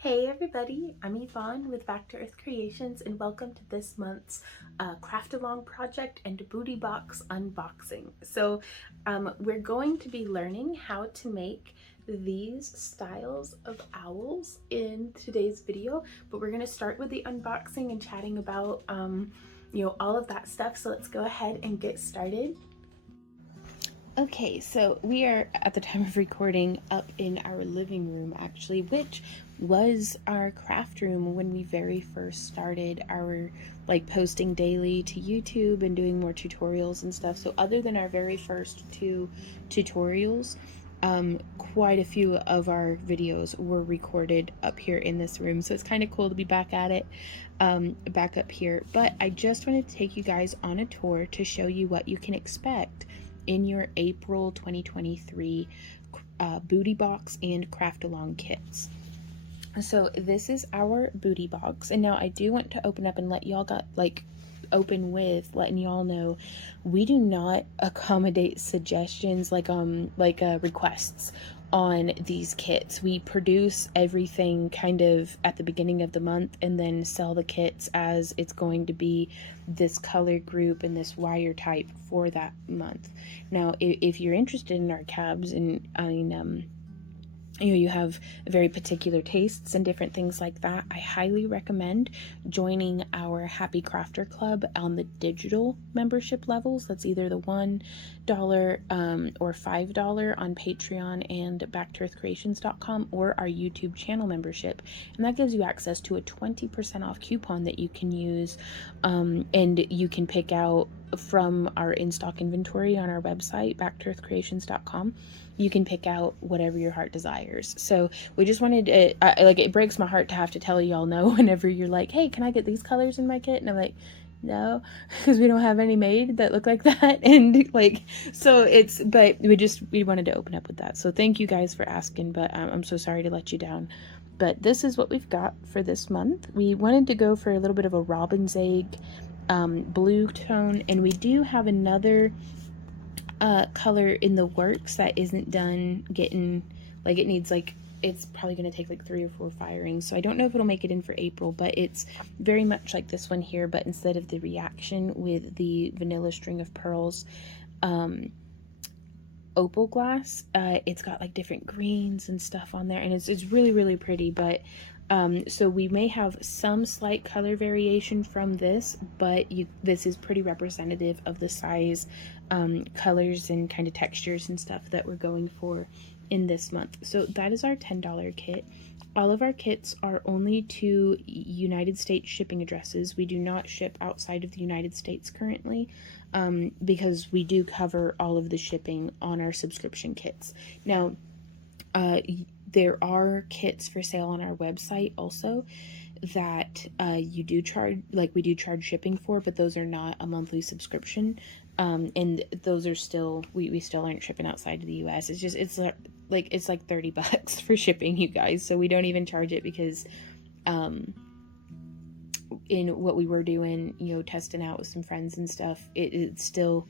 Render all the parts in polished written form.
Hey everybody, I'm Yvonne with Back to Earth Creations and welcome to this month's craft along project and booty box unboxing. So we're going to be learning how to make these styles of owls in today's video, but we're going to start with the unboxing and chatting about all of that stuff. So let's go ahead and get started. Okay, so we are at the time of recording up in our living room actually, which was our craft room when we very first started our posting daily to YouTube and doing more tutorials and stuff. So other than our very first two tutorials, quite a few of our videos were recorded up here in this room. So it's kind of cool to be back at it, back up here. But I just wanted to take you guys on a tour to show you what you can expect in your April 2023 booty box and craft along kits. So this is our booty box, and now I do want to open up and let y'all open with letting y'all know we do not accommodate suggestions requests on these kits. We produce everything kind of at the beginning of the month and then sell the kits as it's going to be this color group and this wire type for that month. Now if you're interested in our cabs, and you have very particular tastes and different things like that, I highly recommend joining our Happy Crafter Club on the digital membership levels. That's either the $1 or $5 on Patreon and backtoearthcreations.com, or our YouTube channel membership. And that gives you access to a 20% off coupon that you can use, and you can pick out from our in-stock inventory on our website, backtoearthcreations.com. You can pick out whatever your heart desires. So we just wanted to, it breaks my heart to have to tell y'all no whenever you're like, hey, can I get these colors in my kit? And I'm like, no, because we don't have any made that look like that. And but we wanted to open up with that. So thank you guys for asking, but I'm so sorry to let you down. But this is what we've got for this month. We wanted to go for a little bit of a robin's egg blue tone, and we do have another color in the works that isn't done getting, it needs it's probably going to take 3 or 4 firings, so I don't know if it'll make it in for April, but it's very much like this one here, but instead of the reaction with the vanilla string of pearls opal glass, it's got different greens and stuff on there, and it's really pretty. But so we may have some slight color variation from this, but this is pretty representative of the size, colors and kind of textures and stuff that we're going for in this month. So that is our $10 kit. All of our kits are only to United States shipping addresses. We do not ship outside of the United States currently, because we do cover all of the shipping on our subscription kits. Now, there are kits for sale on our website also that you do charge, we do charge shipping for, but those are not a monthly subscription, and those are still, we still aren't shipping outside of the US. It's just, it's like $30 for shipping, you guys, so we don't even charge it, because in what we were doing, testing out with some friends and stuff, it's still,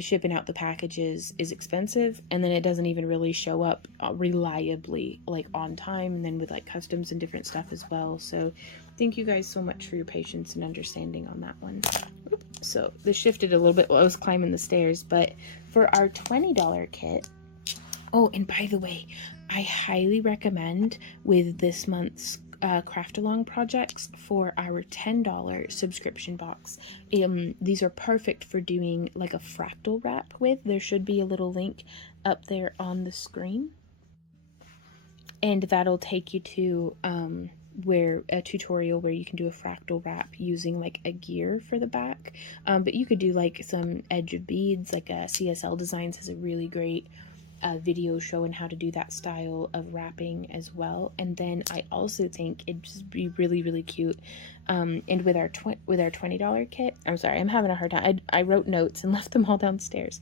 shipping out the packages is expensive, and then it doesn't even really show up reliably on time, and then with customs and different stuff as well. So thank you guys so much for your patience and understanding on that one. So this shifted a little bit while I was climbing the stairs, but for our $20 kit, oh, and by the way, I highly recommend with this month's craft along projects for our $10 subscription box. These are perfect for doing a fractal wrap with. There should be a little link up there on the screen, and that'll take you to where a tutorial where you can do a fractal wrap using a gear for the back, but you could do some edge of beads. CSL Designs has a really great video showing how to do that style of wrapping as well. And then I also think it'd just be really cute, and with our $20 kit, I'm sorry, I'm having a hard time, I wrote notes and left them all downstairs,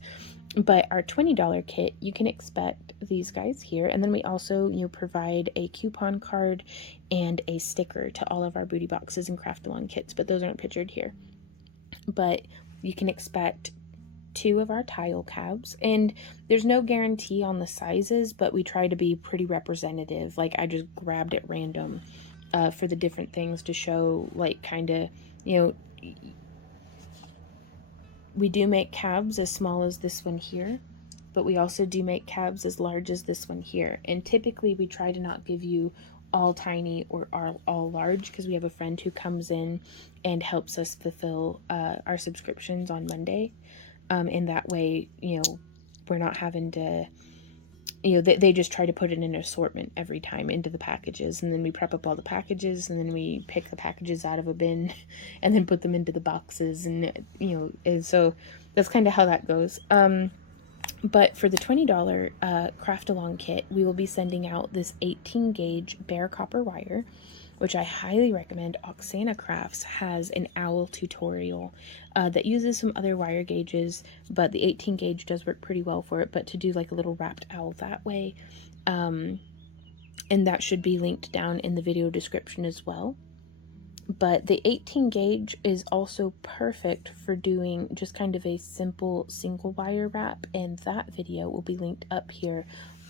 but our $20 kit, you can expect these guys here, and then we also provide a coupon card and a sticker to all of our booty boxes and craft along kits, but those aren't pictured here. But you can expect 2 of our tile cabs, and there's no guarantee on the sizes, but we try to be pretty representative. Like, I just grabbed at random for the different things to show, like, kind of, you know, we do make cabs as small as this one here, but we also do make cabs as large as this one here. And typically we try to not give you all tiny or all large, because we have a friend who comes in and helps us fulfill our subscriptions on Monday. And that way, you know, we're not having to, you know, they just try to put it in an assortment every time into the packages, and then we prep up all the packages, and then we pick the packages out of a bin and then put them into the boxes, and, you know, and so that's kind of how that goes. But for the $20 craft along kit, we will be sending out this 18 gauge bare copper wire, which I highly recommend. Oksana Crafts has an owl tutorial that uses some other wire gauges, but the 18 gauge does work pretty well for it, but to do like a little wrapped owl that way. And that should be linked down in the video description as well. But the 18 gauge is also perfect for doing just kind of a simple single wire wrap, and that video will be linked up here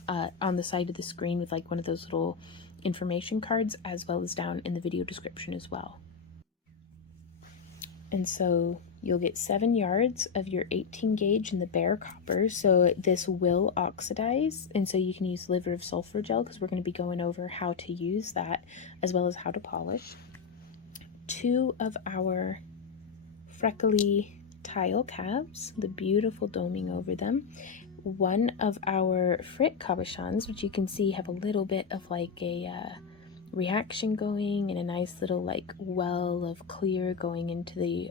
on the side of the screen with like one of those little information cards, as well as down in the video description as well. And so you'll get 7 yards of your 18 gauge in the bare copper. So this will oxidize, and so you can use liver of sulfur gel, because we're going to be going over how to use that as well as how to polish. 2 of our freckly tile cabs, the beautiful doming over them. 1 of our frit cabochons, which you can see have a little bit of like a reaction going, and a nice little like well of clear going into the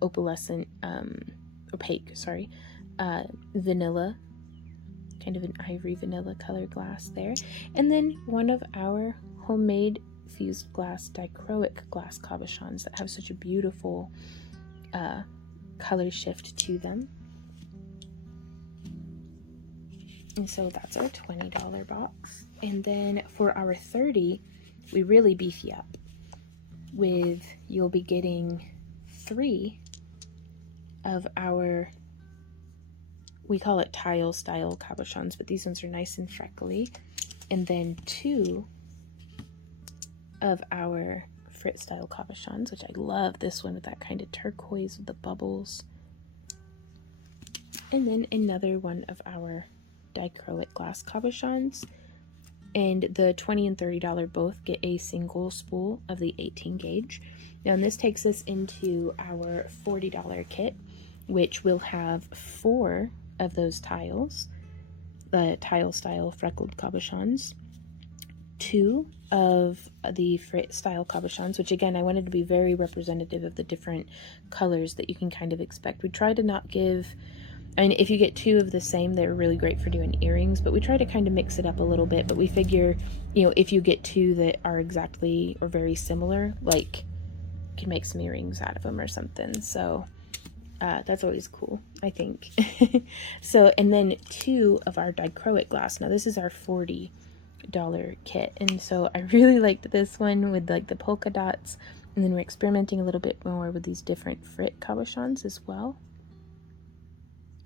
opalescent, opaque, sorry, vanilla, kind of an ivory vanilla color glass there. And then 1 of our homemade fused glass dichroic glass cabochons that have such a beautiful color shift to them. And so that's our $20 box. And then for our 30, we really beef you up with, you'll be getting 3 of our, we call it tile style cabochons, but these ones are nice and freckly. And then 2 of our frit style cabochons, which I love this one with that kind of turquoise with the bubbles. And then another 1 of our dichroic glass cabochons. And the $20 and $30 both get a single spool of the 18 gauge. Now, and this takes us into our $40 kit, which will have 4 of those tiles, the tile style freckled cabochons, 2 of the frit style cabochons, which again, I wanted to be very representative of the different colors that you can kind of expect. We try to not give, I mean, if you get 2 of the same, they're really great for doing earrings, but we try to kind of mix it up a little bit. But we figure, you know, if you get 2 that are exactly or very similar, like, you can make some earrings out of them or something. So that's always cool, I think. So, and then 2 of our dichroic glass. Now, this is our $40 kit, and so I really liked this one with like the polka dots, and then we're experimenting a little bit more with these different frit cabochons as well.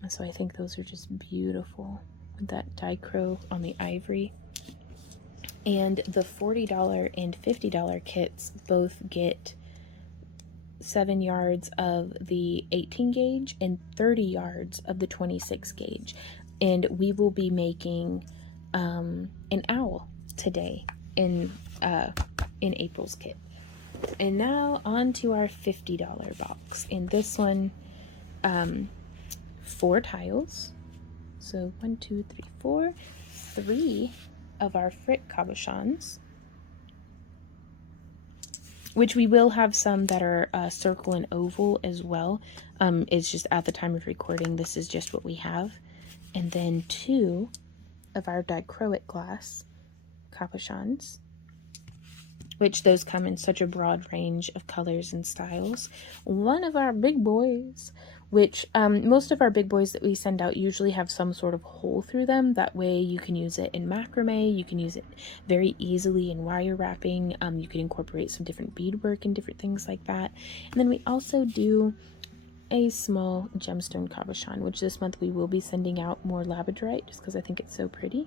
So I think those are just beautiful with that dichro on the ivory. And the $40 and $50 kits both get 7 yards of the 18 gauge and 30 yards of the 26 gauge. And we will be making an owl today in April's kit. And now on to our $50 box. In this one, 4 tiles. So 1, 2, 3, 4. 3 of our frit cabochons, which we will have some that are circle and oval as well. It's just at the time of recording, this is just what we have. And then 2 of our dichroic glass cabochons, which those come in such a broad range of colors and styles. 1 of our big boys, which most of our big boys that we send out usually have some sort of hole through them. That way you can use it in macrame, you can use it very easily in wire wrapping, you can incorporate some different beadwork and different things like that. And then we also do a small gemstone cabochon, which this month we will be sending out more labradorite just because I think it's so pretty.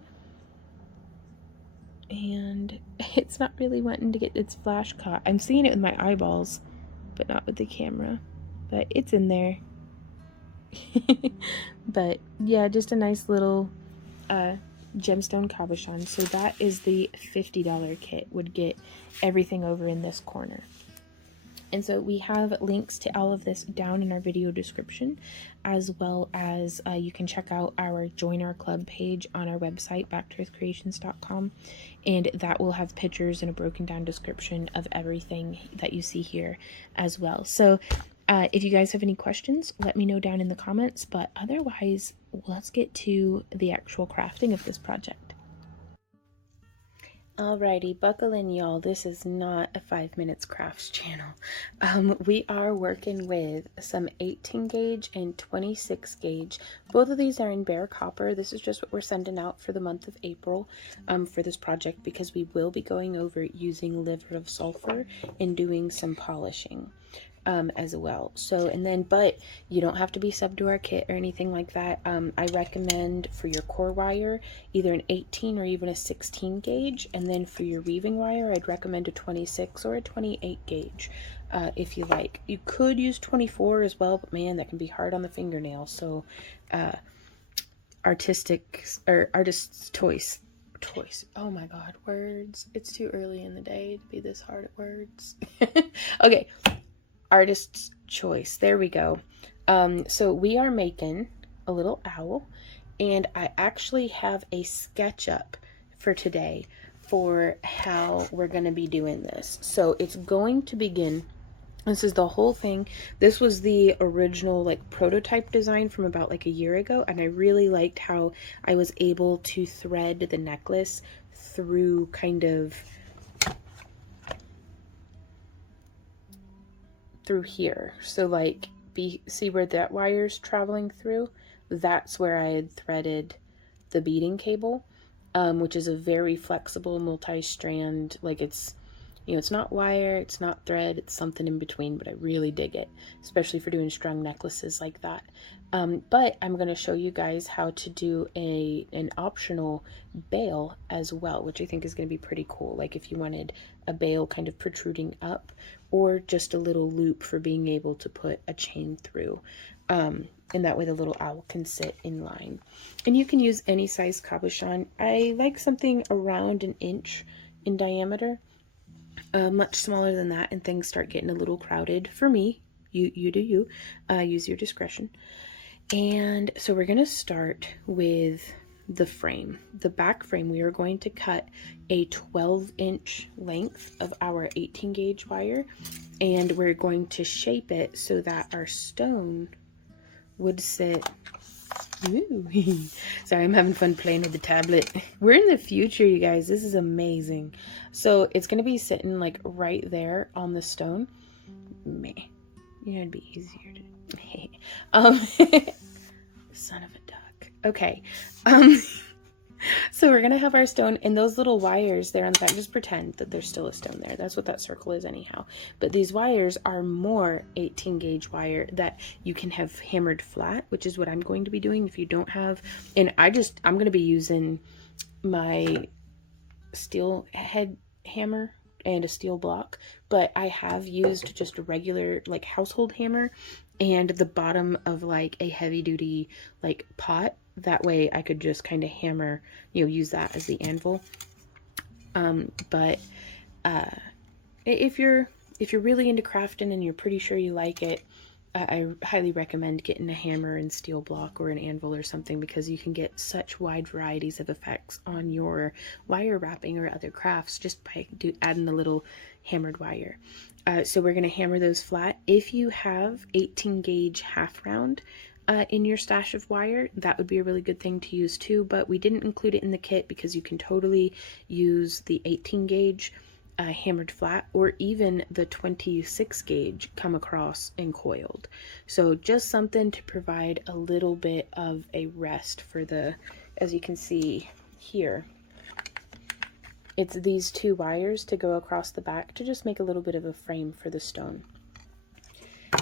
And it's not really wanting to get its flash caught. I'm seeing it with my eyeballs, but not with the camera. But it's in there. But yeah, just a nice little gemstone cabochon. So that is the $50 kit, would get everything over in this corner. And so we have links to all of this down in our video description, as well as you can check out our Join Our Club page on our website, backtoearthcreations.com, and that will have pictures and a broken down description of everything that you see here as well. So if you guys have any questions, let me know down in the comments, but otherwise, let's get to the actual crafting of this project. Alrighty, buckle in, y'all. This is not a 5 minutes crafts channel. We are working with some 18 gauge and 26 gauge. Both of these are in bare copper. This is just what we're sending out for the month of April for this project, because we will be going over using liver of sulfur and doing some polishing as well. So, and then, but you don't have to be sub to our kit or anything like that. I recommend for your core wire either an 18 or even a 16 gauge, and then for your weaving wire I'd recommend a 26 or a 28 gauge if you like. You could use 24 as well, but man, that can be hard on the fingernails. So artist's choice. Oh my god, words. It's too early in the day to be this hard at words. Okay, artist's choice. There we go. So we are making a little owl, and I actually have a sketch up for today for how we're going to be doing this. So it's going to begin, this is the whole thing. This was the original like prototype design from about like a year ago, and I really liked how I was able to thread the necklace through kind of through here. So like see where that wire's traveling through? That's where I had threaded the beading cable, which is a very flexible multi-strand, like it's, you know, it's not wire, it's not thread, it's something in between, but I really dig it, especially for doing strung necklaces like that. But I'm going to show you guys how to do an optional bail as well, which I think is going to be pretty cool. Like if you wanted a bail kind of protruding up, or just a little loop for being able to put a chain through. And that way the little owl can sit in line. And you can use any size cabochon. I like something around 1 inch in diameter. Much smaller than that and things start getting a little crowded. For me, you do you. Use your discretion. And so we're going to start with the frame. The back frame, we are going to cut a 12-inch length of our 18 gauge wire, and we're going to shape it so that our stone would sit. Ooh. Sorry, I'm having fun playing with the tablet. We're in the future, you guys. This is amazing. So it's going to be sitting like right there on the stone. Meh. You know, it'd be easier to son of a duck. Okay. So we're gonna have our stone, and those little wires there on the back, just pretend that there's still a stone there. That's what that circle is anyhow. But these wires are more 18 gauge wire that you can have hammered flat, which is what I'm going to be doing if you don't have. And I'm gonna be using my steel head hammer and a steel block, but I have used just a regular like household hammer and the bottom of like a heavy duty like pot. That way I could just kind of hammer, you know, use that as the anvil. But if you're really into crafting and you're pretty sure you like it, I highly recommend getting a hammer and steel block or an anvil or something, because you can get such wide varieties of effects on your wire wrapping or other crafts just by adding a little hammered wire. So we're going to hammer those flat. If you have 18 gauge half round in your stash of wire, that would be a really good thing to use too, but we didn't include it in the kit because you can totally use the 18 gauge hammered flat, or even the 26 gauge come across and coiled. So just something to provide a little bit of a rest for the, as you can see here, it's these two wires to go across the back to just make a little bit of a frame for the stone.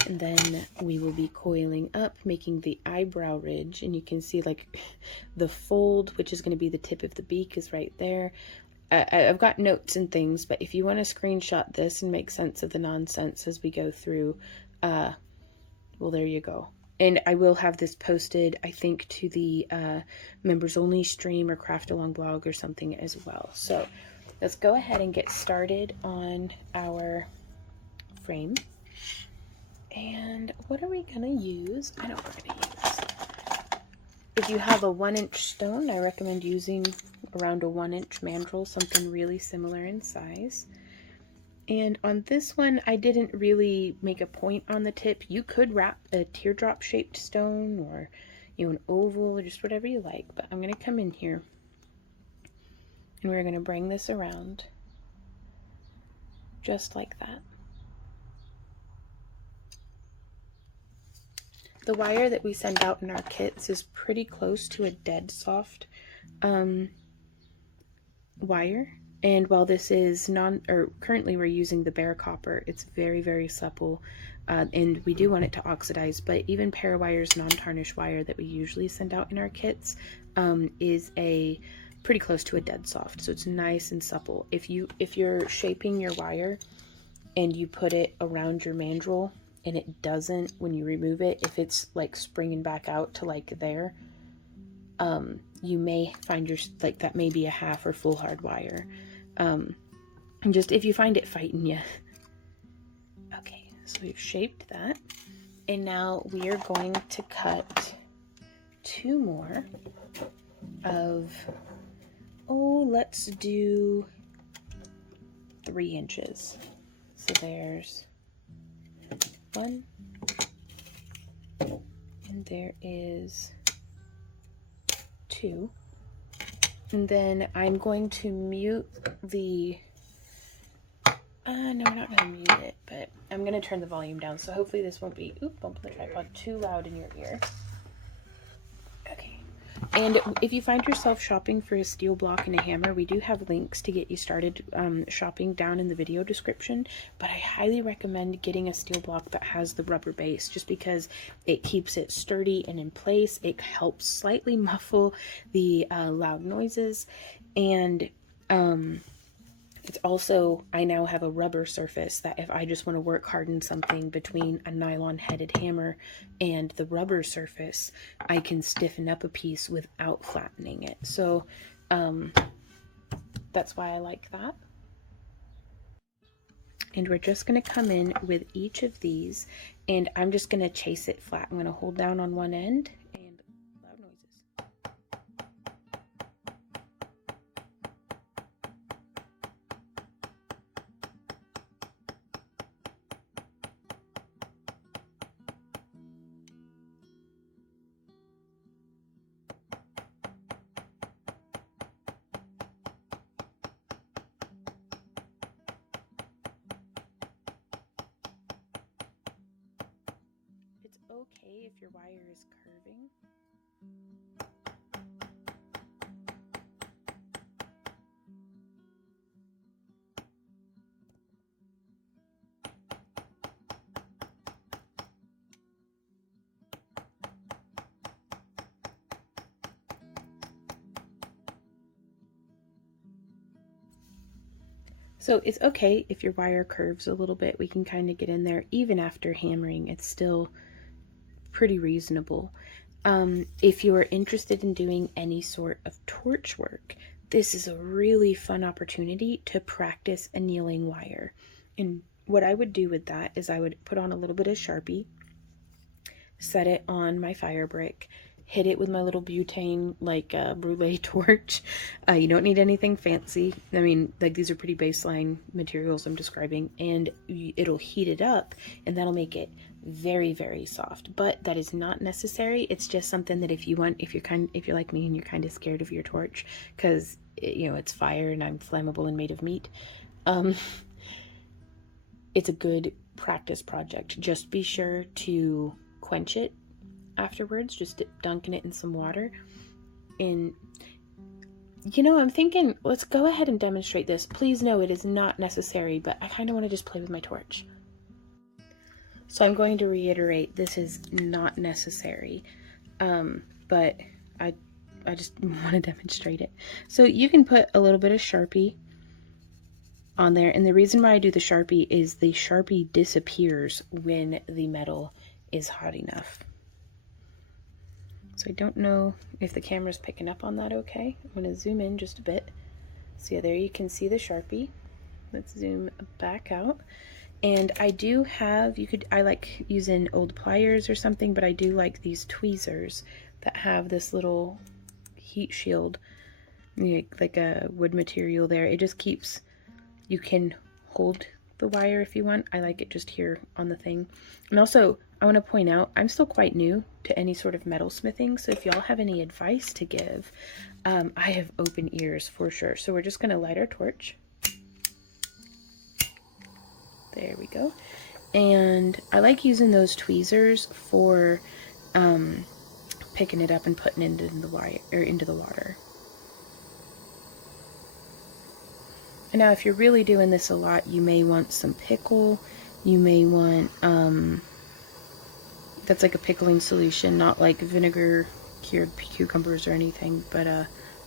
And then we will be coiling up, making the eyebrow ridge, and you can see like the fold, which is going to be the tip of the beak, is right there. I've got notes and things, but if you want to screenshot this and make sense of the nonsense as we go through, well, there you go. And I will have this posted, I think, to the members only stream or craft along blog or something as well. So let's go ahead and get started on our frame. And what are we gonna use? I know what we're gonna use. If you have a 1-inch stone, I recommend using around a 1-inch mandrel, something really similar in size. And on this one, I didn't really make a point on the tip. You could wrap a teardrop shaped stone, or an oval, or just whatever you like, but I'm gonna come in here and we're gonna bring this around just like that. The wire that we send out in our kits is pretty close to a dead soft wire. And while this is currently we're using the bare copper, it's very, very supple. And we do want it to oxidize, but even Parawire's non-tarnish wire that we usually send out in our kits is pretty close to a dead soft. So it's nice and supple. If you're shaping your wire and you put it around your mandrel, and it doesn't, when you remove it, if it's like springing back out to like there, you may find that may be a half or full hard wire. And just if you find it fighting you. Okay, so we've shaped that. And now we are going to cut 2 more of, let's do 3 inches. So there's 1, and there is 2, and then I'm going to mute the no, we're not going to mute it, but I'm going to turn the volume down, so hopefully this won't be bump the tripod too loud in your ear. Okay. And if you find yourself shopping for a steel block and a hammer, we do have links to get you started shopping down in the video description, but I highly recommend getting a steel block that has the rubber base, just because it keeps it sturdy and in place. It helps slightly muffle the loud noises, and it's also, I now have a rubber surface that if I just want to work harden something between a nylon headed hammer and the rubber surface, I can stiffen up a piece without flattening it. So that's why I like that. And we're just going to come in with each of these, and I'm just going to chase it flat. I'm going to hold down on one end, and loud noises. Okay, if your wire is curving. So it's okay if your wire curves a little bit. We can kind of get in there. Even after hammering, it's still pretty reasonable. If you are interested in doing any sort of torch work, this is a really fun opportunity to practice annealing wire. And what I would do with that is I would put on a little bit of Sharpie, set it on my fire brick, hit it with my little butane brulee torch. You don't need anything fancy. I mean, like, these are pretty baseline materials I'm describing, and it'll heat it up, and that'll make it very, very soft. But that is not necessary. It's just something that if you're like me and you're kind of scared of your torch because it's fire and I'm flammable and made of meat, it's a good practice project. Just be sure to quench it afterwards, just dunking it in some water. And I'm thinking, let's go ahead and demonstrate this. Please know it is not necessary, but I kind of want to just play with my torch. So I'm going to reiterate, this is not necessary, but I just want to demonstrate it. So you can put a little bit of Sharpie on there, and the reason why I do the Sharpie is the Sharpie disappears when the metal is hot enough. So I don't know if the camera's picking up on that okay. I'm going to zoom in just a bit. So yeah, there you can see the Sharpie. Let's zoom back out. And I do have, I like using old pliers or something, but I do like these tweezers that have this little heat shield, like a wood material there. It just keeps, you can hold the wire if you want. I like it just here on the thing. And also, I want to point out, I'm still quite new to any sort of metal smithing, so if y'all have any advice to give, I have open ears for sure. So we're just going to light our torch. There we go. And I like using those tweezers for picking it up and putting it into the wire or into the water. And now if you're really doing this a lot, you may want some pickle. You may want that's like a pickling solution, not like vinegar cured cucumbers or anything, but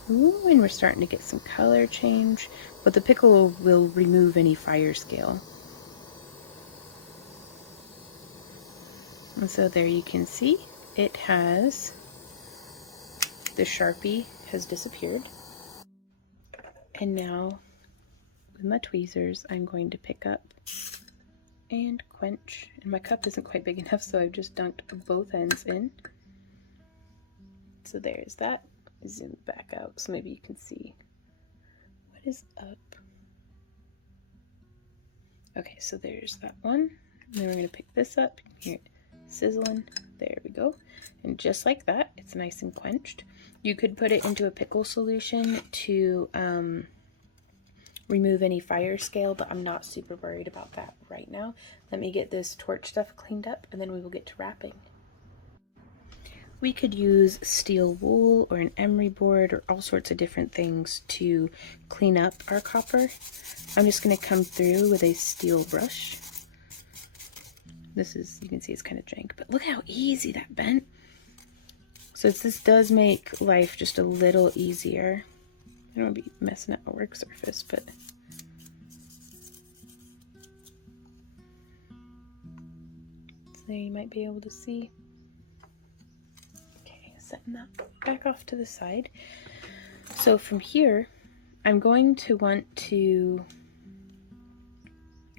ooh, and we're starting to get some color change, but the pickle will remove any fire scale. And so there you can see it has, the Sharpie has disappeared. And now with my tweezers, I'm going to pick up and quench. And my cup isn't quite big enough, so I've just dunked both ends in. So there's that. Zoom back out so maybe you can see what is up. Okay, so there's that one. And then we're going to pick this up. Hear it sizzling. There we go. And just like that, it's nice and quenched. You could put it into a pickle solution to remove any fire scale, but I'm not super worried about that right now. Let me get this torch stuff cleaned up, and then we will get to wrapping. We could use steel wool or an emery board or all sorts of different things to clean up our copper. I'm just going to come through with a steel brush. This is, you can see it's kind of jank, but look how easy that bent. So this does make life just a little easier. I don't want to be messing up my work surface, but so there you might be able to see. Okay, setting that back off to the side. So from here, I'm going to want to,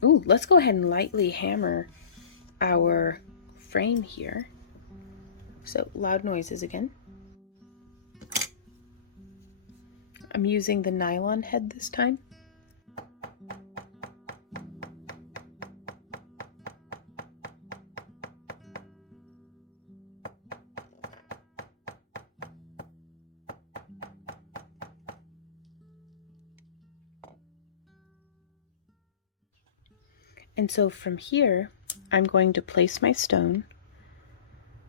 ooh, let's go ahead and lightly hammer our frame here. So loud noises again. I'm using the nylon head this time. And so from here, I'm going to place my stone.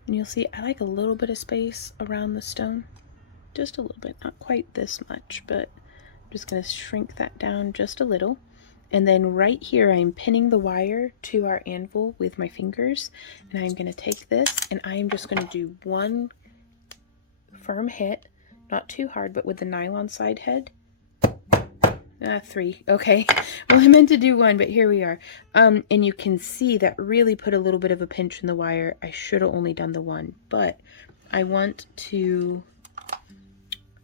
And you'll see I like a little bit of space around the stone. Just a little bit, not quite this much, but I'm just going to shrink that down just a little. And then right here, I'm pinning the wire to our anvil with my fingers. And I'm going to take this and I'm just going to do one firm hit, not too hard, but with the nylon side head. 3. Okay. Well, I meant to do 1, but here we are. And you can see that really put a little bit of a pinch in the wire. I should have only done the 1, but I want to,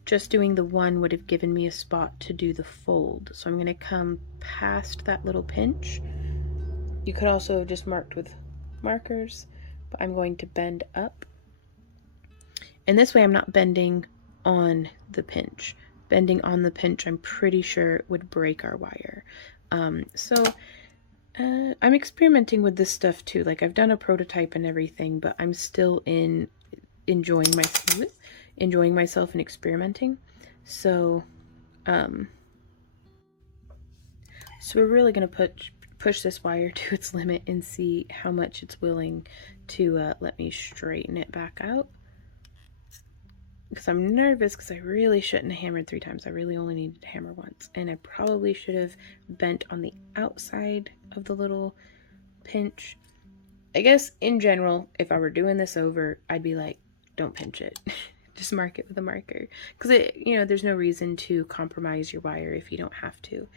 just doing the 1 would have given me a spot to do the fold. So I'm going to come past that little pinch. You could also have just marked with markers, but I'm going to bend up. And this way I'm not bending on the pinch. Bending on the pinch, I'm pretty sure would break our wire. I'm experimenting with this stuff too. Like I've done a prototype and everything, but I'm still enjoying myself and experimenting. So we're really gonna push this wire to its limit and see how much it's willing to let me straighten it back out. Because I'm nervous because I really shouldn't have hammered 3 times. I really only needed to hammer once. And I probably should have bent on the outside of the little pinch I guess in general, if I were doing this over, I'd be like, don't pinch it. Just mark it with a marker. Because, there's no reason to compromise your wire if you don't have to.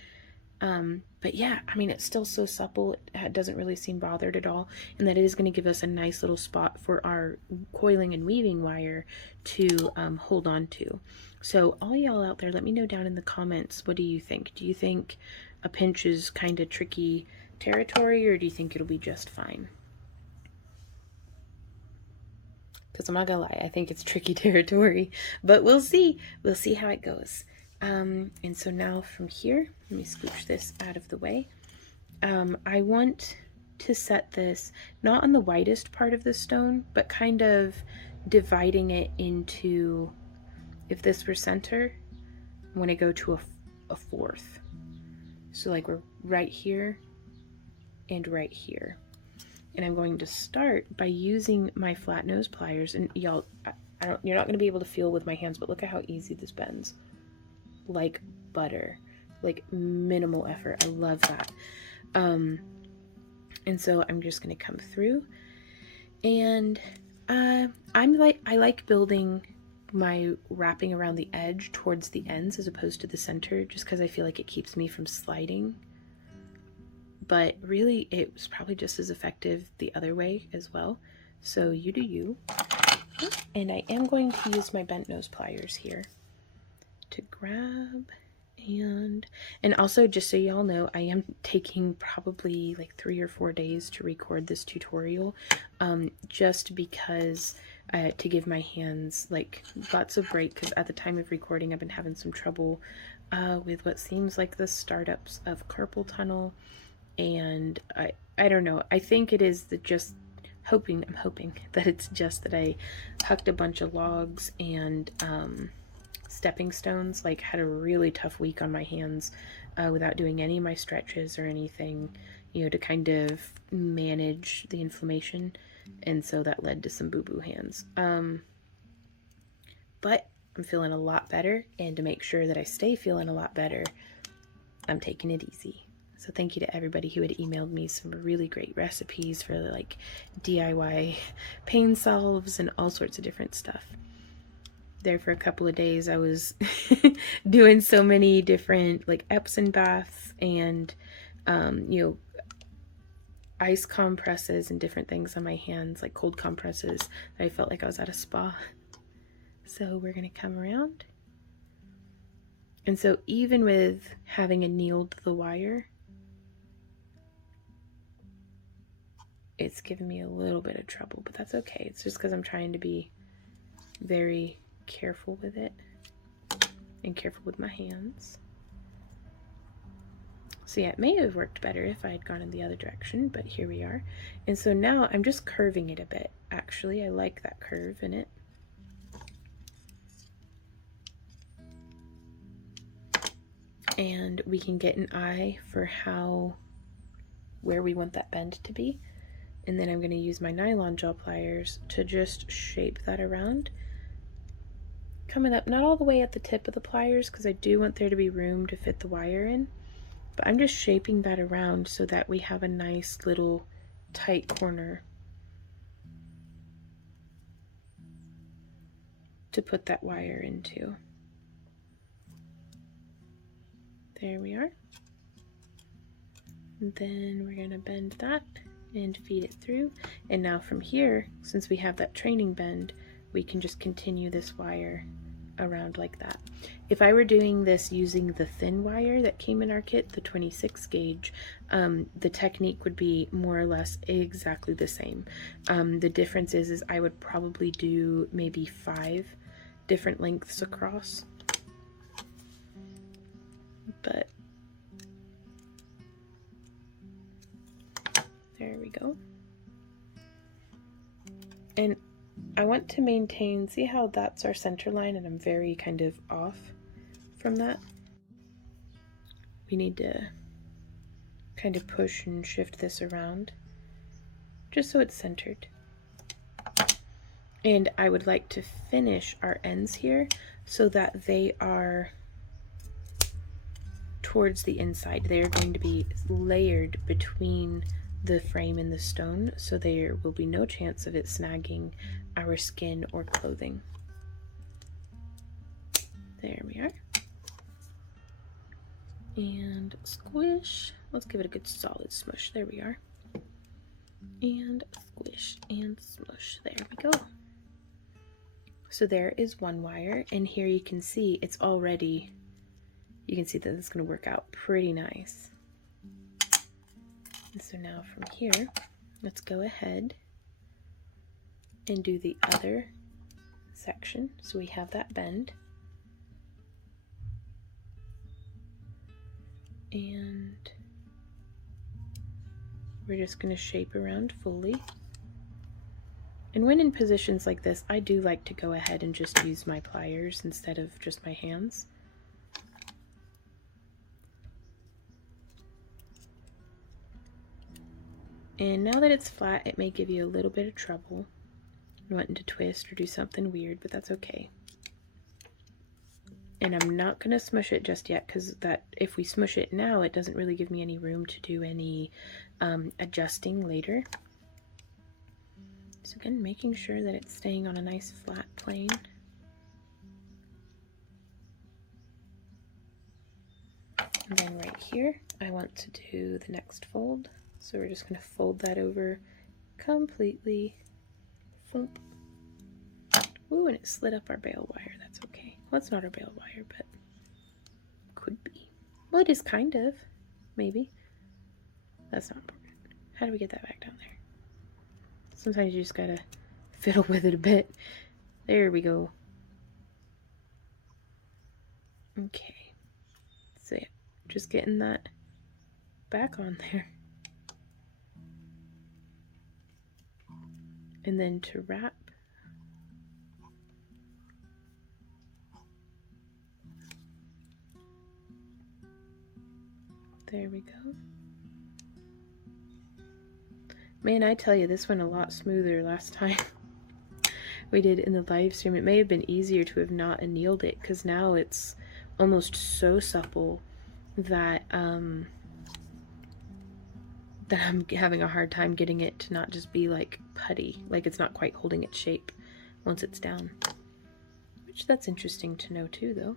But yeah, I mean, it's still so supple. It doesn't really seem bothered at all. And that it is going to give us a nice little spot for our coiling and weaving wire to hold on to. So all y'all out there, let me know down in the comments, what do you think? Do you think a pinch is kind of tricky territory, or do you think it'll be just fine? Because I'm not gonna lie, I think it's tricky territory, but we'll see. We'll see how it goes. And so now from here, let me scooch this out of the way. I want to set this not on the widest part of the stone, but kind of dividing it into, if this were center, I want to go to a fourth. So like we're right here and right here. And I'm going to start by using my flat nose pliers. And y'all, you're not going to be able to feel with my hands, but look at how easy this bends. Like butter, like minimal effort. I love that. And so I'm just going to come through, and I like building my wrapping around the edge towards the ends as opposed to the center, just because I feel like it keeps me from sliding. But really, it was probably just as effective the other way as well. So you do you. And I am going to use my bent nose pliers here to grab, and also, just so y'all know, I am taking probably like 3 or 4 days to record this tutorial, just because to give my hands like lots of break, because at the time of recording I've been having some trouble with what seems like the startups of carpal tunnel, and I don't know, I think it is I'm hoping that it's just that I hucked a bunch of logs and stepping stones, like had a really tough week on my hands without doing any of my stretches or anything, to kind of manage the inflammation, and so that led to some boo-boo hands. But I'm feeling a lot better, and to make sure that I stay feeling a lot better, I'm taking it easy. So thank you to everybody who had emailed me some really great recipes for like DIY pain salves and all sorts of different stuff. There for a couple of days I was doing so many different like Epsom baths and ice compresses and different things on my hands, like cold compresses, that I felt like I was at a spa. So we're gonna come around, and so even with having annealed the wire, it's given me a little bit of trouble, but that's okay. It's just because I'm trying to be very careful with it and careful with my hands. So yeah, it may have worked better if I had gone in the other direction, but here we are. And so now I'm just curving it a bit. Actually, I like that curve in it. And we can get an eye for where we want that bend to be. And then I'm going to use my nylon gel pliers to just shape that around, coming up not all the way at the tip of the pliers, because I do want there to be room to fit the wire in, but I'm just shaping that around so that we have a nice little tight corner to put that wire into. There we are. And then we're going to bend that and feed it through. And now from here, since we have that training bend, we can just continue this wire around like that. If I were doing this using the thin wire that came in our kit, the 26 gauge, the technique would be more or less exactly the same. The difference is I would probably do maybe 5 different lengths across, but there we go. And I want to maintain, see how that's our center line and I'm very kind of off from that? We need to kind of push and shift this around just so it's centered. And I would like to finish our ends here so that they are towards the inside. They are going to be layered between the frame in the stone, so there will be no chance of it snagging our skin or clothing. There we are. And squish. Let's give it a good solid smush. There we are. And squish and smush. There we go. So there is one wire, and here you can see it's already, you can see that it's going to work out pretty nice. And so now from here, let's go ahead and do the other section. So we have that bend. And we're just going to shape around fully. And when in positions like this, I do like to go ahead and just use my pliers instead of just my hands. And now that it's flat, it may give you a little bit of trouble wanting to twist or do something weird, but that's okay. And I'm not going to smush it just yet, because that if we smush it now, it doesn't really give me any room to do any adjusting later. So again, making sure that it's staying on a nice flat plane. And then right here, I want to do the next fold. So we're just going to fold that over completely. Thump. Ooh, and it slid up our bail wire. That's okay. Well, it's not our bail wire, but could be. Well, it is kind of. Maybe. That's not important. How do we get that back down there? Sometimes you just gotta fiddle with it a bit. There we go. Okay. So yeah, just getting that back on there. And then to wrap, there we go. Man, I tell you, this went a lot smoother last time we did in the live stream. It may have been easier to have not annealed it, because now it's almost so supple that that I'm having a hard time getting it to not just be like putty, like it's not quite holding its shape once it's down. Which that's interesting to know too, though.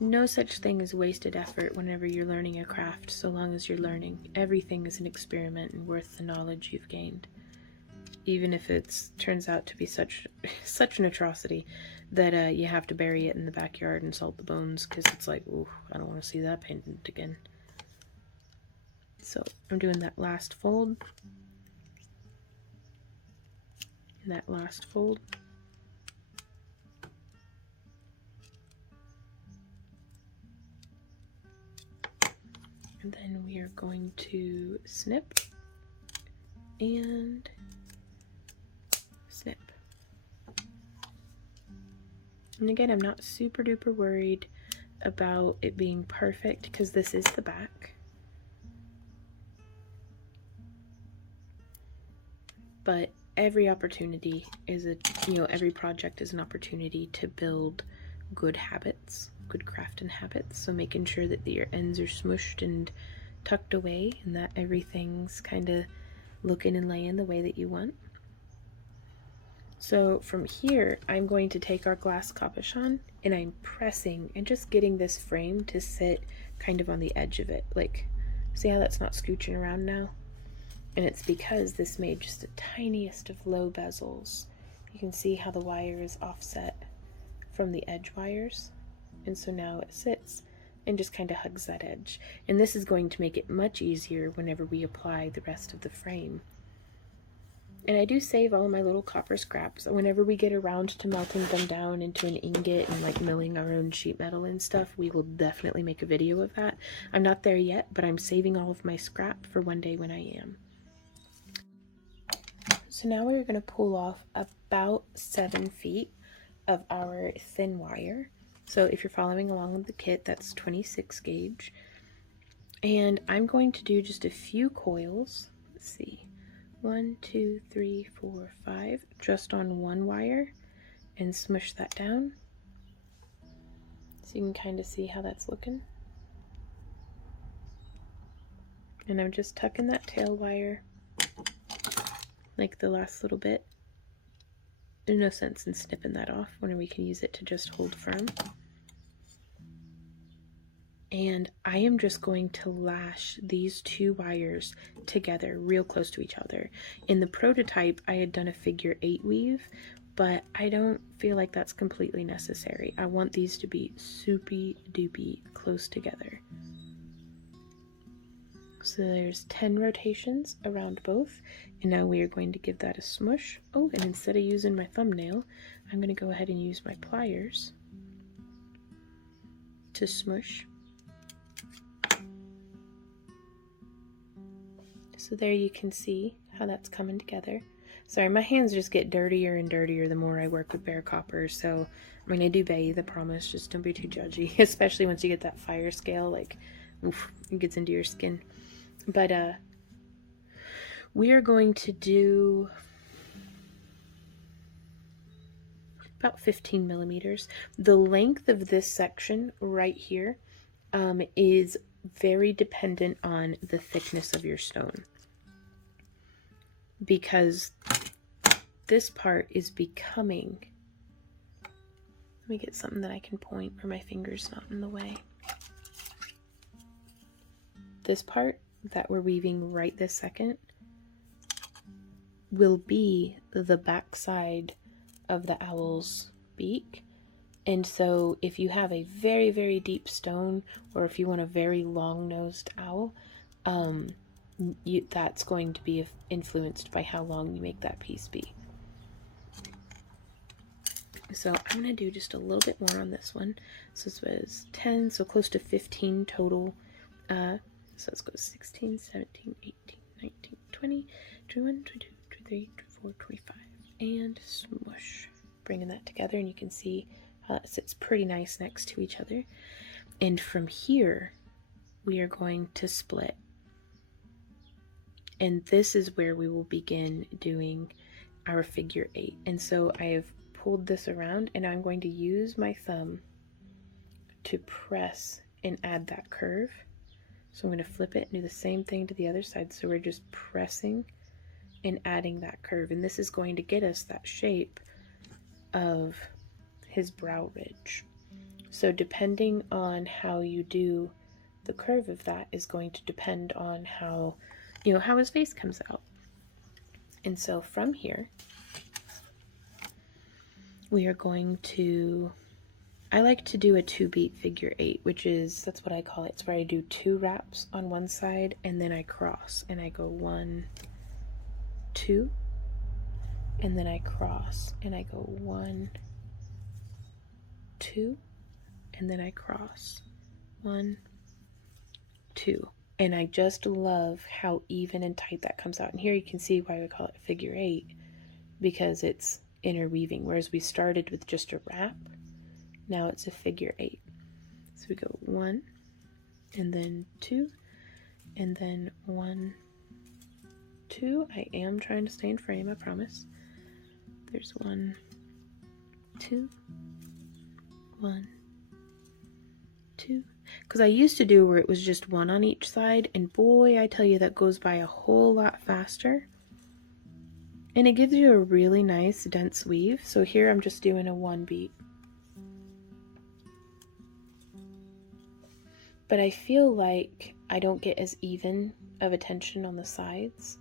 No such thing as wasted effort whenever you're learning a craft, so long as you're learning. Everything is an experiment and worth the knowledge you've gained. Even if it turns out to be such an atrocity that you have to bury it in the backyard and salt the bones, because it's like, ooh, I don't want to see that pendant again. So I'm doing that last fold. And that last fold. And then we are going to snip and snip. And again, I'm not super duper worried about it being perfect, because this is the back. But every opportunity is every project is an opportunity to build good habits, good crafting habits. So making sure that your ends are smushed and tucked away, and that everything's kind of looking and laying the way that you want. So from here, I'm going to take our glass cabochon, and I'm pressing and just getting this frame to sit kind of on the edge of it. Like, see how that's not scooching around now? And it's because this made just the tiniest of low bezels. You can see how the wire is offset from the edge wires. And so now it sits and just kind of hugs that edge. And this is going to make it much easier whenever we apply the rest of the frame. And I do save all of my little copper scraps. Whenever we get around to melting them down into an ingot and like milling our own sheet metal and stuff, we will definitely make a video of that. I'm not there yet, but I'm saving all of my scrap for one day when I am. So now we're going to pull off about 7 feet of our thin wire. So if you're following along with the kit, that's 26 gauge. And I'm going to do just a few coils. Let's see. 1, 2, 3, 4, 5, just on one wire, and smush that down. So you can kind of see how that's looking. And I'm just tucking that tail wire like the last little bit. There's no sense in snipping that off when we can use it to just hold firm. And I am just going to lash these two wires together real close to each other. In the prototype, I had done a figure 8 weave, but I don't feel like that's completely necessary. I want these to be soupy doopy close together. So there's 10 rotations around both, and now we are going to give that a smush. Oh, and instead of using my thumbnail, I'm going to go ahead and use my pliers to smush. So there you can see how that's coming together. Sorry, my hands just get dirtier and dirtier the more I work with bare copper, so I mean, I do bathe, I promise, just don't be too judgy, especially once you get that fire scale, like, oof, it gets into your skin. But we are going to do about 15 millimeters. The length of this section right here is very dependent on the thickness of your stone, because this part is becoming, let me get something that I can point where my finger's not in the way. This part that we're weaving right this second will be the back side of the owl's beak. And so if you have a very, very deep stone, or if you want a very long-nosed owl, that's going to be influenced by how long you make that piece be. So I'm going to do just a little bit more on this one. So this was 10, so close to 15 total. So let's go 16, 17, 18, 19, 20, 21, 22, 23, 24, 25, and smush. Bringing that together, and you can see how that sits pretty nice next to each other. And from here, we are going to split. And this is where we will begin doing our figure 8. And so I have pulled this around, and I'm going to use my thumb to press and add that curve. So I'm going to flip it and do the same thing to the other side. So we're just pressing and adding that curve. And this is going to get us that shape of his brow ridge. So depending on how you do the curve of that is going to depend on how, how his face comes out. And so from here, we are going to, I like to do a 2-beat figure 8, which is, that's what I call it. It's where I do 2 wraps on one side and then I cross and I go 1, 2, and then I cross and I go 1, 2, and then I cross 1, 2. And I just love how even and tight that comes out. And here you can see why we call it figure 8, because it's interweaving, whereas we started with just a wrap. Now it's a figure 8. So we go 1, and then 2, and then 1, 2. I am trying to stay in frame, I promise. There's 1, 2, 1, 2. Because I used to do where it was just 1 on each side, and boy, I tell you, that goes by a whole lot faster. And it gives you a really nice dense weave. So here I'm just doing a 1 beat. But I feel like I don't get as even of attention on the sides.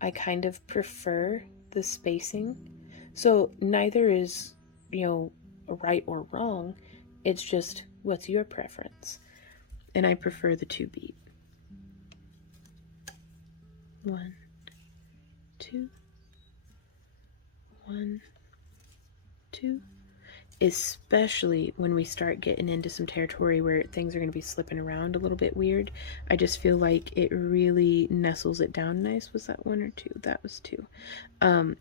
I kind of prefer the spacing. So neither is, right or wrong. It's just what's your preference. And I prefer the 2 beat. 1, 2, 1, 2. Especially when we start getting into some territory where things are going to be slipping around a little bit weird. I just feel like it really nestles it down nice. Was that 1 or 2? That was 2.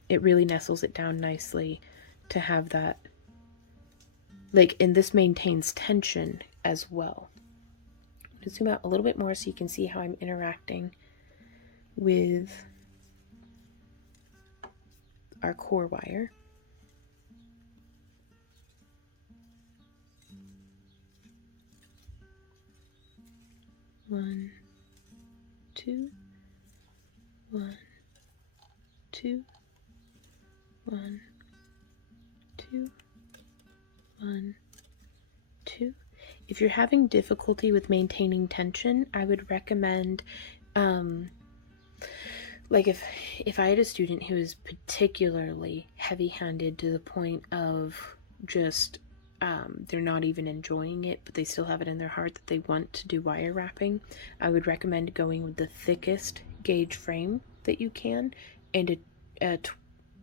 It really nestles it down nicely to have that, and this maintains tension as well. I'm going to zoom out a little bit more so you can see how I'm interacting with our core wire. One, 2, 1, 2, 1, 2, 1, 2. If you're having difficulty with maintaining tension, I would recommend, like if I had a student who is particularly heavy-handed to the point of just they're not even enjoying it, but they still have it in their heart that they want to do wire wrapping, I would recommend going with the thickest gauge frame that you can, and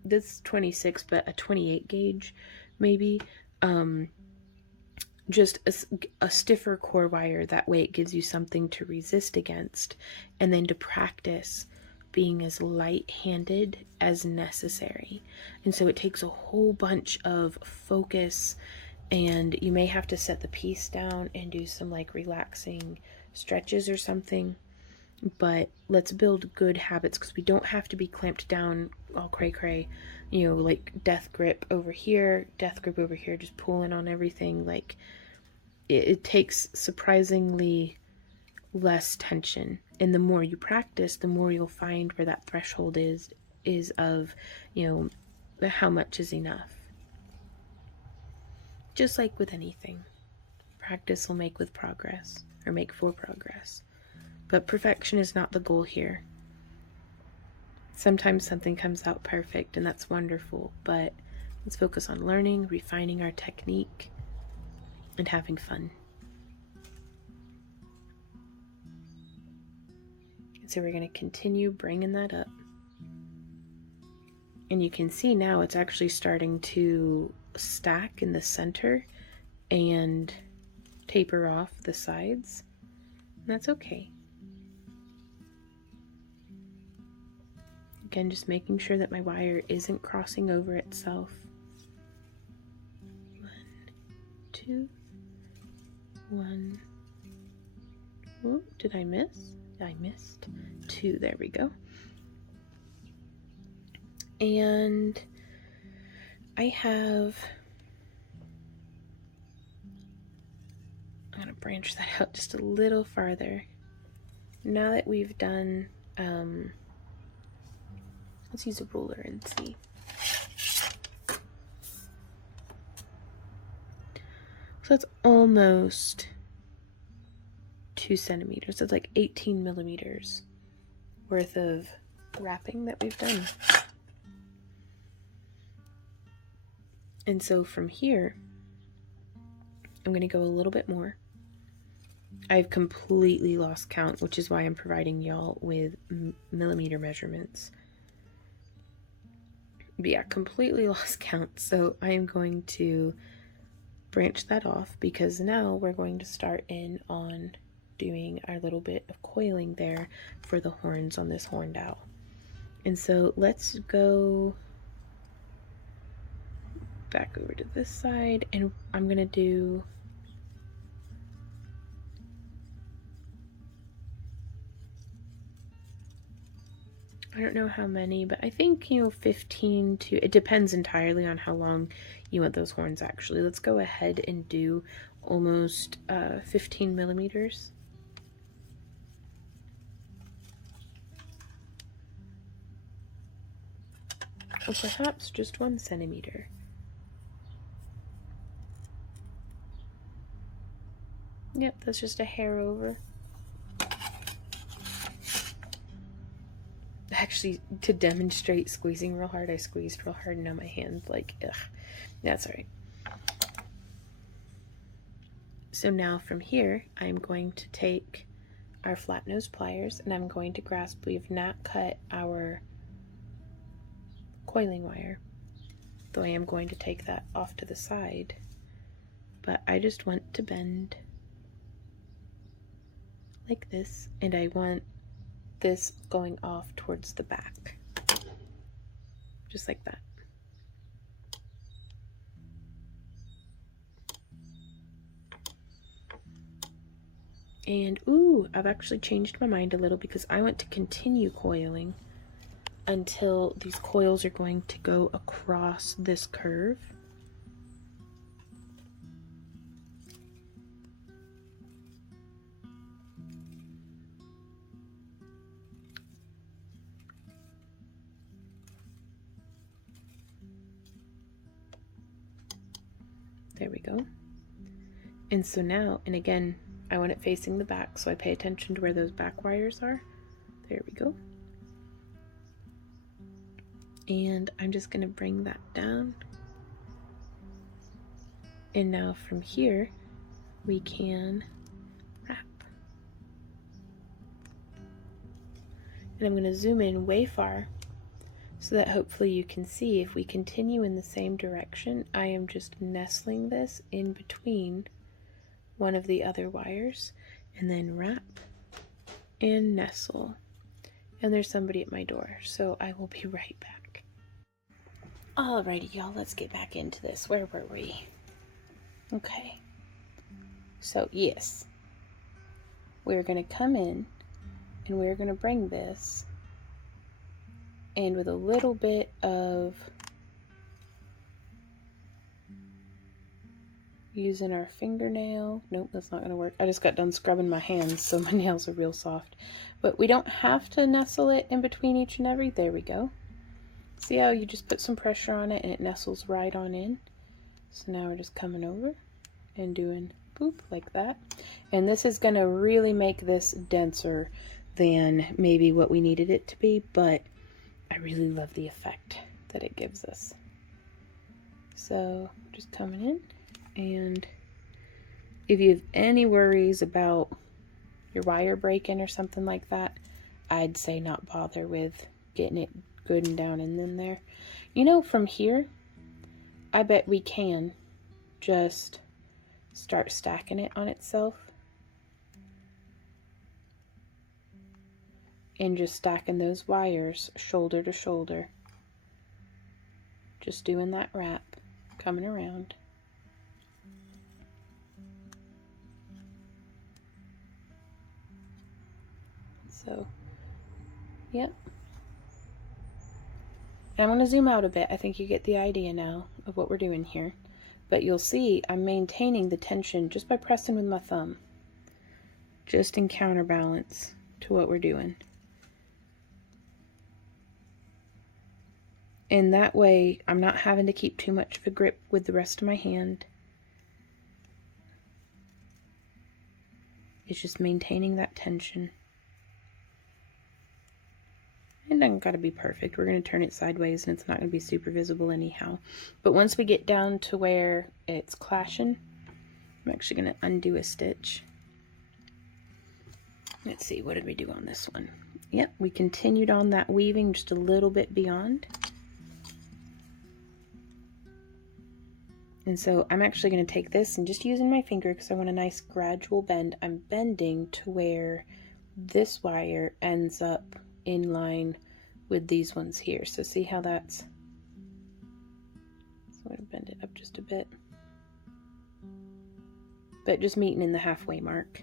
this 26, but a 28 gauge maybe. Just a stiffer core wire. That way it gives you something to resist against, and then to practice being as light-handed as necessary. And so it takes a whole bunch of focus, and you may have to set the piece down and do some like relaxing stretches or something. But let's build good habits, because we don't have to be clamped down all cray-cray, you know, like death grip over here, death grip over here, just pulling on everything. Like it takes surprisingly less tension, and the more you practice, the more you'll find where that threshold is of, you know, how much is enough. Just like with anything, practice will make with progress, or make for progress. But perfection is not the goal here. Sometimes something comes out perfect, and that's wonderful, but let's focus on learning, refining our technique, and having fun. So we're going to continue bringing that up. And you can see now it's actually starting to stack in the center and taper off the sides. And that's okay. Again, just making sure that my wire isn't crossing over itself. 1, 2, 1. Oh, did I miss? I missed 2. There we go. And I'm going to branch that out just a little farther. Now that we've done, let's use a ruler and see. So that's almost 2 centimeters. So it's like 18 millimeters worth of wrapping that we've done. And so from here, I'm going to go a little bit more. I've completely lost count, which is why I'm providing y'all with millimeter measurements. But yeah, completely lost count. So I am going to branch that off, because now we're going to start in on doing our little bit of coiling there for the horns on this horned owl. And so let's go back over to this side, and I'm going to do I don't know how many, but I think, 15 to, it depends entirely on how long you want those horns actually. Let's go ahead and do almost 15 millimeters. Or perhaps just 1 centimeter. Yep, that's just a hair over. Actually, to demonstrate squeezing real hard, I squeezed real hard, and now my hand's like, ugh. That's alright. So now from here, I'm going to take our flat nose pliers, and I'm going to grasp, we have not cut our coiling wire, though I am going to take that off to the side, but I just want to bend like this, and I want this going off towards the back, just like that. And ooh, I've actually changed my mind a little, because I want to continue coiling until these coils are going to go across this curve. There we go. And so now, and again, I want it facing the back, so I pay attention to where those back wires are. There we go. And I'm just going to bring that down. And now from here, we can wrap. And I'm going to zoom in way far so that hopefully you can see if we continue in the same direction, I am just nestling this in between one of the other wires, and then wrap and nestle. And there's somebody at my door, so I will be right back. Alrighty, y'all, let's get back into this. Where were we? Okay. So, yes. We're going to come in, and we're going to bring this, and with a little bit of using our fingernail. Nope, that's not going to work. I just got done scrubbing my hands, so my nails are real soft. But we don't have to nestle it in between each and every. There we go. See how you just put some pressure on it and it nestles right on in? So now we're just coming over and doing boop like that. And this is going to really make this denser than maybe what we needed it to be, but I really love the effect that it gives us. So just coming in. And if you have any worries about your wire breaking or something like that, I'd say not bother with getting it good and down in there. You know, from here, I bet we can just start stacking it on itself. And just stacking those wires shoulder to shoulder. Just doing that wrap, coming around. So, yep. And I'm going to zoom out a bit. I think you get the idea now of what we're doing here. But you'll see I'm maintaining the tension just by pressing with my thumb. Just in counterbalance to what we're doing. And that way, I'm not having to keep too much of a grip with the rest of my hand. It's just maintaining that tension. It doesn't got to be perfect. We're going to turn it sideways and it's not going to be super visible anyhow. But once we get down to where it's clashing, I'm actually going to undo a stitch. Let's see, what did we do on this one? Yep, we continued on that weaving just a little bit beyond. And so I'm actually going to take this and just using my finger because I want a nice gradual bend. I'm bending to where this wire ends up in line with these ones here. So see how that's, so I'm going to bend it up just a bit. But just meeting in the halfway mark.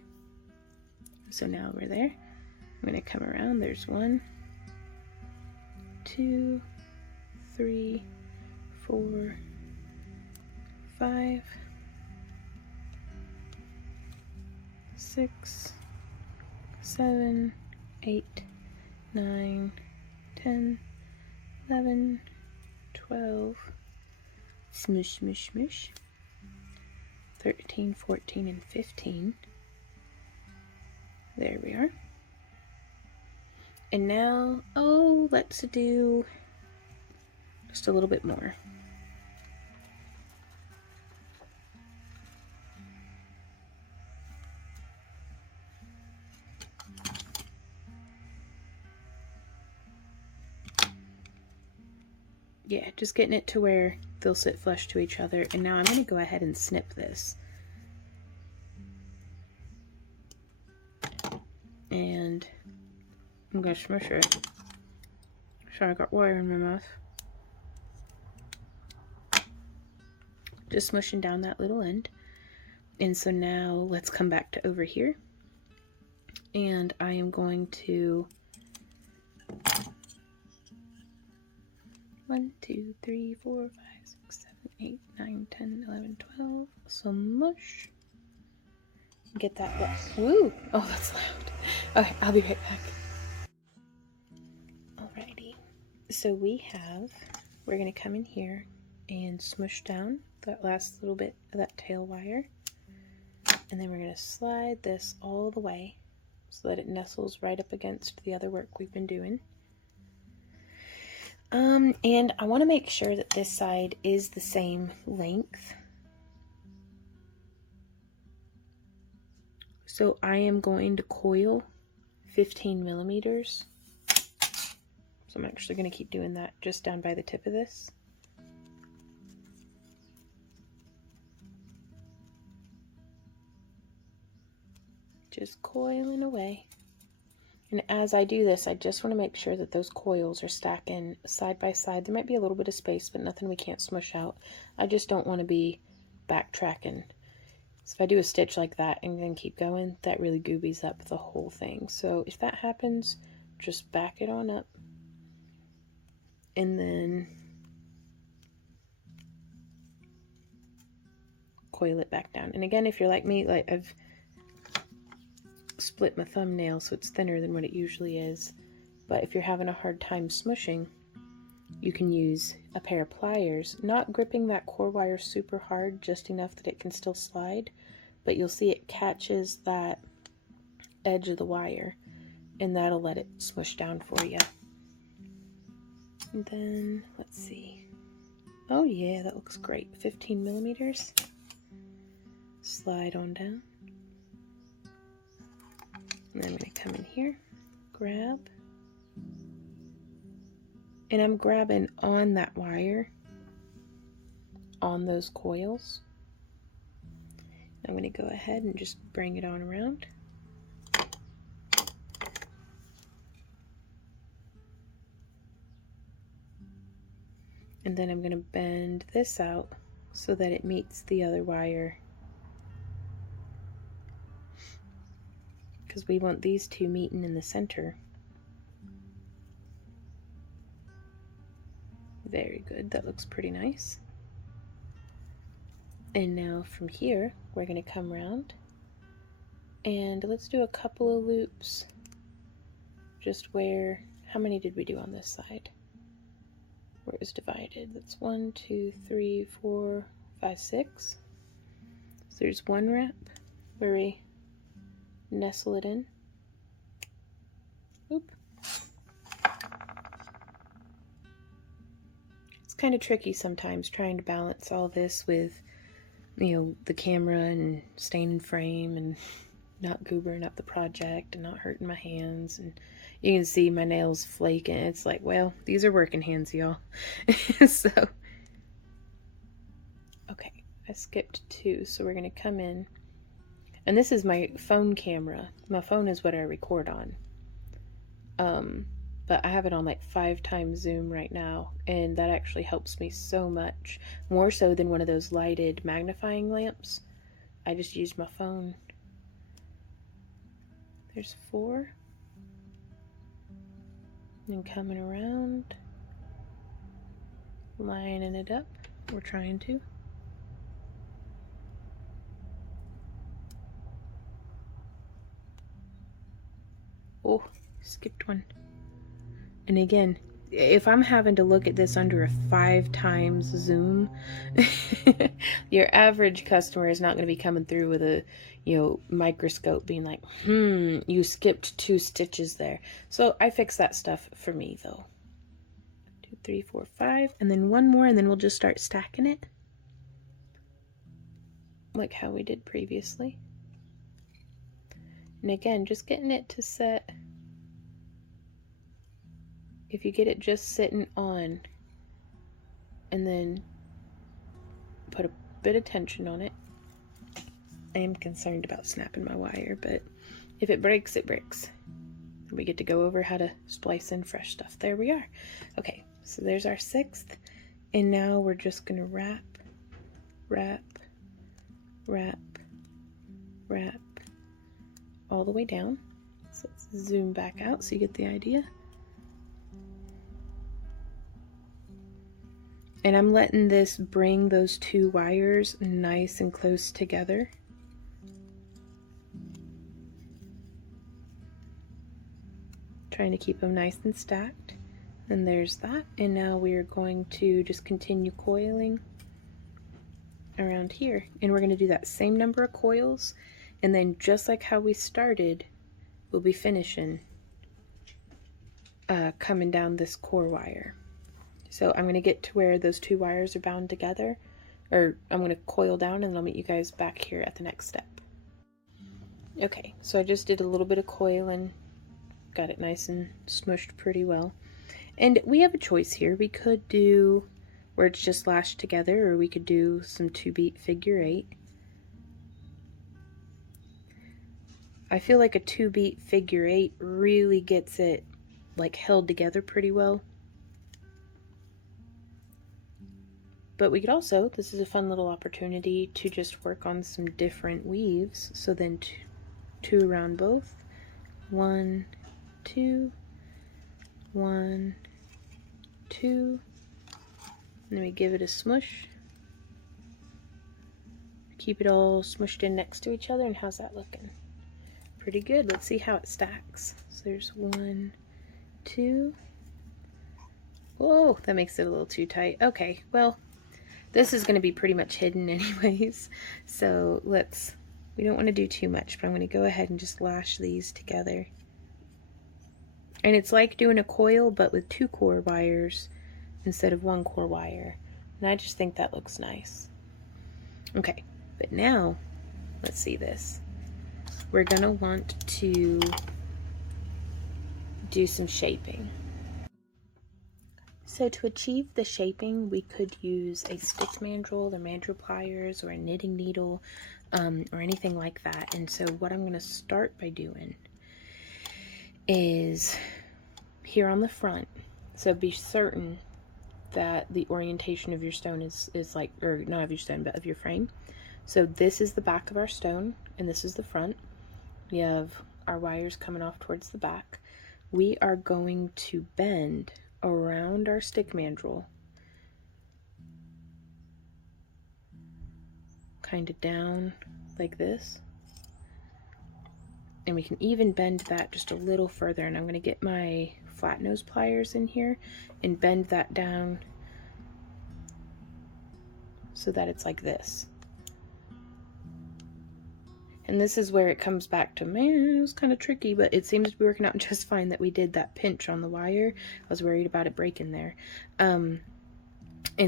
So now we're there. I'm going to come around. There's 1, 2, 3, 4, 5, 6, 7, 8, 9, 10, 11, 12, smush, smush, smush, 13, 14, and 15. There we are. And now, oh, let's do just a little bit more. Yeah, just getting it to where they'll sit flush to each other. And now I'm going to go ahead and snip this. And I'm going to smush it. Sorry, I got wire in my mouth. Just smushing down that little end. And so now let's come back to over here. And I am going to 1, 2, 3, 4, 5, 6, 7, 8, 9, 10, 11, 12. So mush. Get that wet. Woo! Oh, that's loud. Okay, I'll be right back. Alrighty. So we're going to come in here and smush down that last little bit of that tail wire. And then we're going to slide this all the way so that it nestles right up against the other work we've been doing. And I want to make sure that this side is the same length. So I am going to coil 15 millimeters. So I'm actually going to keep doing that just down by the tip of this. Just coiling away. And as I do this, I just want to make sure that those coils are stacking side by side. There might be a little bit of space, but nothing we can't smush out. I just don't want to be backtracking. So if I do a stitch like that and then keep going, that really goobies up the whole thing. So if that happens, just back it on up. And then coil it back down. And again, if you're like me, like I've split my thumbnail so it's thinner than what it usually is, but if you're having a hard time smushing, you can use a pair of pliers, not gripping that core wire super hard, just enough that it can still slide, but you'll see it catches that edge of the wire and that'll let it smush down for you. And then let's see, oh yeah, that looks great. 15 millimeters, slide on down. And then I'm going to come in here, grab, and I'm grabbing on that wire, on those coils. I'm going to go ahead and just bring it on around. And then I'm going to bend this out so that it meets the other wire, because we want these two meeting in the center. Very good, that looks pretty nice. And now from here, we're going to come around and let's do a couple of loops just where, how many did we do on this side? Where it was divided. That's 1, 2, 3, 4, 5, 6. So there's one wrap where we nestle it in. Oop. It's kind of tricky sometimes trying to balance all this with, you know, the camera and staying in frame and not goobering up the project and not hurting my hands. And you can see my nails flaking. It's like, well, these are working hands, y'all. So, okay, I skipped 2, so we're going to come in. And this is my phone camera. My phone is what I record on. But I have it on like 5 times zoom right now, and that actually helps me so much. More so than one of those lighted magnifying lamps. I just used my phone. There's 4. And coming around, lining it up. We're trying to. Oh, skipped one. And again, if I'm having to look at this under a 5 times zoom, your average customer is not going to be coming through with a, you know, microscope being like, you skipped 2 stitches there. So I fix that stuff for me though. 2, 3, 4, 5, and then one more, and then we'll just start stacking it like how we did previously. And again, just getting it to set. If you get it just sitting on and then put a bit of tension on it. I am concerned about snapping my wire, but if it breaks, it breaks. We get to go over how to splice in fresh stuff. There we are. Okay, so there's our 6th, and now we're just going to wrap, wrap, wrap, wrap all the way down. So let's zoom back out so you get the idea. And I'm letting this bring those 2 wires nice and close together. Trying to keep them nice and stacked. And there's that. And now we are going to just continue coiling around here. And we're going to do that same number of coils, and then just like how we started, we'll be finishing coming down this core wire. So I'm going to get to where those two wires are bound together, or I'm going to coil down, and I'll meet you guys back here at the next step. Okay, so I just did a little bit of coiling, got it nice and smushed pretty well. And we have a choice here. We could do where it's just lashed together, or we could do some 2-beat figure 8. I feel like a 2-beat figure 8 really gets it like held together pretty well. But we could also, this is a fun little opportunity to just work on some different weaves. So then two around both. 1, 2, 1, 2. And then we give it a smush. Keep it all smushed in next to each other, and how's that looking? Pretty good. Let's see how it stacks. So there's 1, 2. Whoa, that makes it a little too tight. Okay, well, this is going to be pretty much hidden anyways, so we don't want to do too much, but I'm going to go ahead and just lash these together. And it's like doing a coil, but with 2 core wires instead of 1 core wire. And I just think that looks nice. Okay, but now, let's see this. We're going to want to do some shaping. So to achieve the shaping, we could use a stick mandrel or mandrel pliers or a knitting needle or anything like that. And so what I'm going to start by doing is here on the front. So be certain that the orientation of your stone is like, or not of your stone, but of your frame. So this is the back of our stone, and this is the front. We have our wires coming off towards the back. We are going to bend around our stick mandrel, kind of down like this, and we can even bend that just a little further. And I'm going to get my flat nose pliers in here and bend that down so that it's like this. And this is where it comes back to, man, it was kind of tricky, but it seems to be working out just fine that we did that pinch on the wire. I was worried about it breaking there. And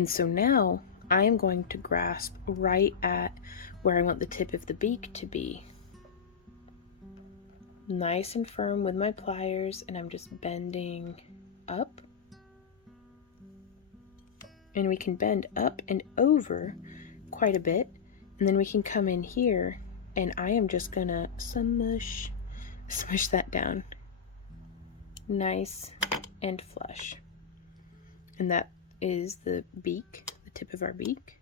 so now I am going to grasp right at where I want the tip of the beak to be. Nice and firm with my pliers, and I'm just bending up. And we can bend up and over quite a bit, and then we can come in here, and I am just gonna smush that down nice and flush. And that is the beak, the tip of our beak.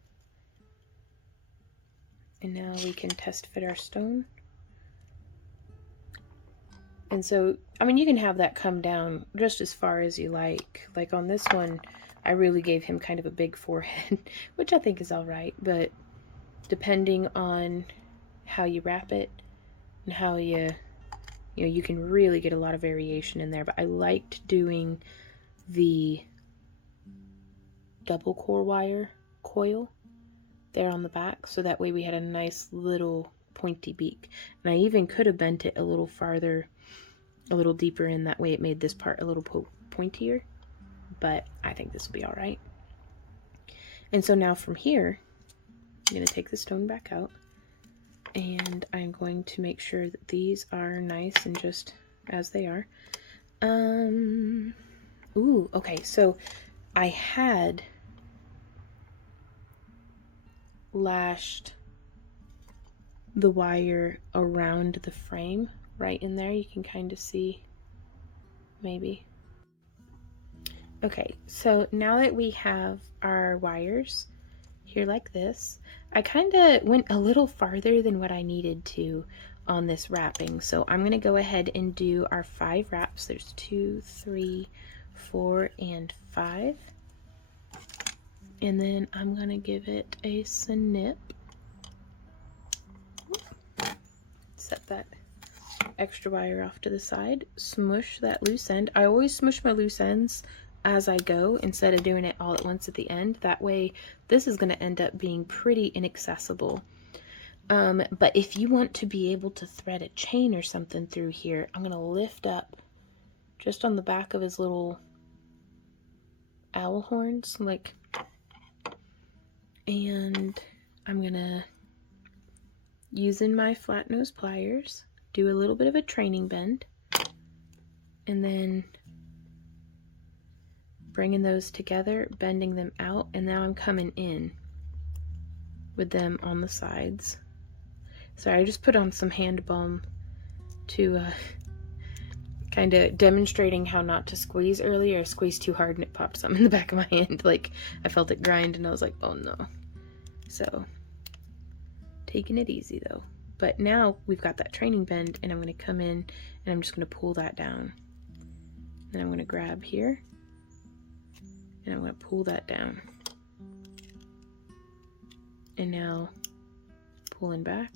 And now we can test fit our stone. And so, I mean, you can have that come down just as far as you like. Like on this one, I really gave him kind of a big forehead, which I think is all right, but depending on how you wrap it and how you can really get a lot of variation in there. But I liked doing the double core wire coil there on the back, so that way we had a nice little pointy beak. And I even could have bent it a little farther, a little deeper in, that way it made this part a little pointier, but I think this will be all right. And so now from here, I'm going to take the stone back out, and I'm going to make sure that these are nice and just as they are. Ooh, okay, so I had lashed the wire around the frame right in there. You can kind of see, maybe. Okay, so now that we have our wires here like this, I kind of went a little farther than what I needed to on this wrapping. So I'm going to go ahead and do our 5 wraps. There's 2, 3, 4, and 5. And then I'm going to give it a snip. Set that extra wire off to the side. Smush that loose end. I always smush my loose ends as I go instead of doing it all at once at the end. That way this is going to end up being pretty inaccessible. But if you want to be able to thread a chain or something through here, I'm going to lift up just on the back of his little owl horns, like, and I'm going to, using my flat nose pliers, do a little bit of a training bend, and then bringing those together, bending them out, and now I'm coming in with them on the sides. Sorry, I just put on some hand balm to kind of demonstrating how not to squeeze earlier. I squeezed too hard and it popped something in the back of my hand. Like, I felt it grind and I was like, oh no. So, taking it easy though. But now we've got that training bend, and I'm going to come in and I'm just going to pull that down. And I'm going to grab here and I'm going to pull that down. And now pulling back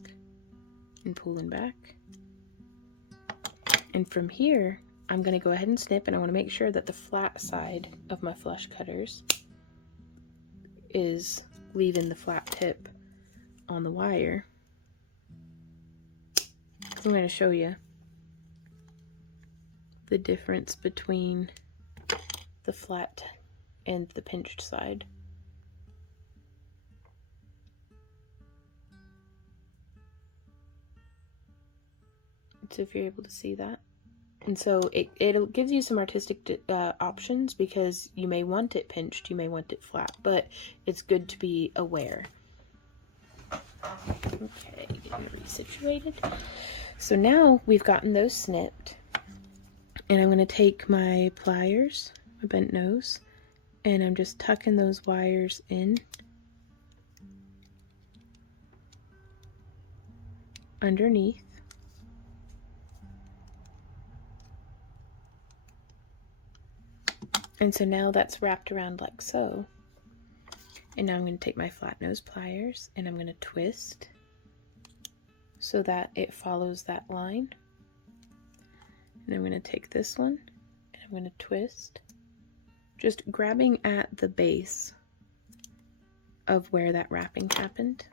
and pulling back. And from here, I'm going to go ahead and snip, and I want to make sure that the flat side of my flush cutters is leaving the flat tip on the wire. I'm going to show you the difference between the flat and the pinched side. So if you're able to see that. And so it gives you some artistic options, because you may want it pinched, you may want it flat, but it's good to be aware. Okay, getting resituated. So now we've gotten those snipped, and I'm going to take my pliers, my bent nose, and I'm just tucking those wires in underneath. And so now that's wrapped around like so. And now I'm going to take my flat nose pliers and I'm going to twist so that it follows that line. And I'm going to take this one and I'm going to twist, just grabbing at the base of where that wrapping happened.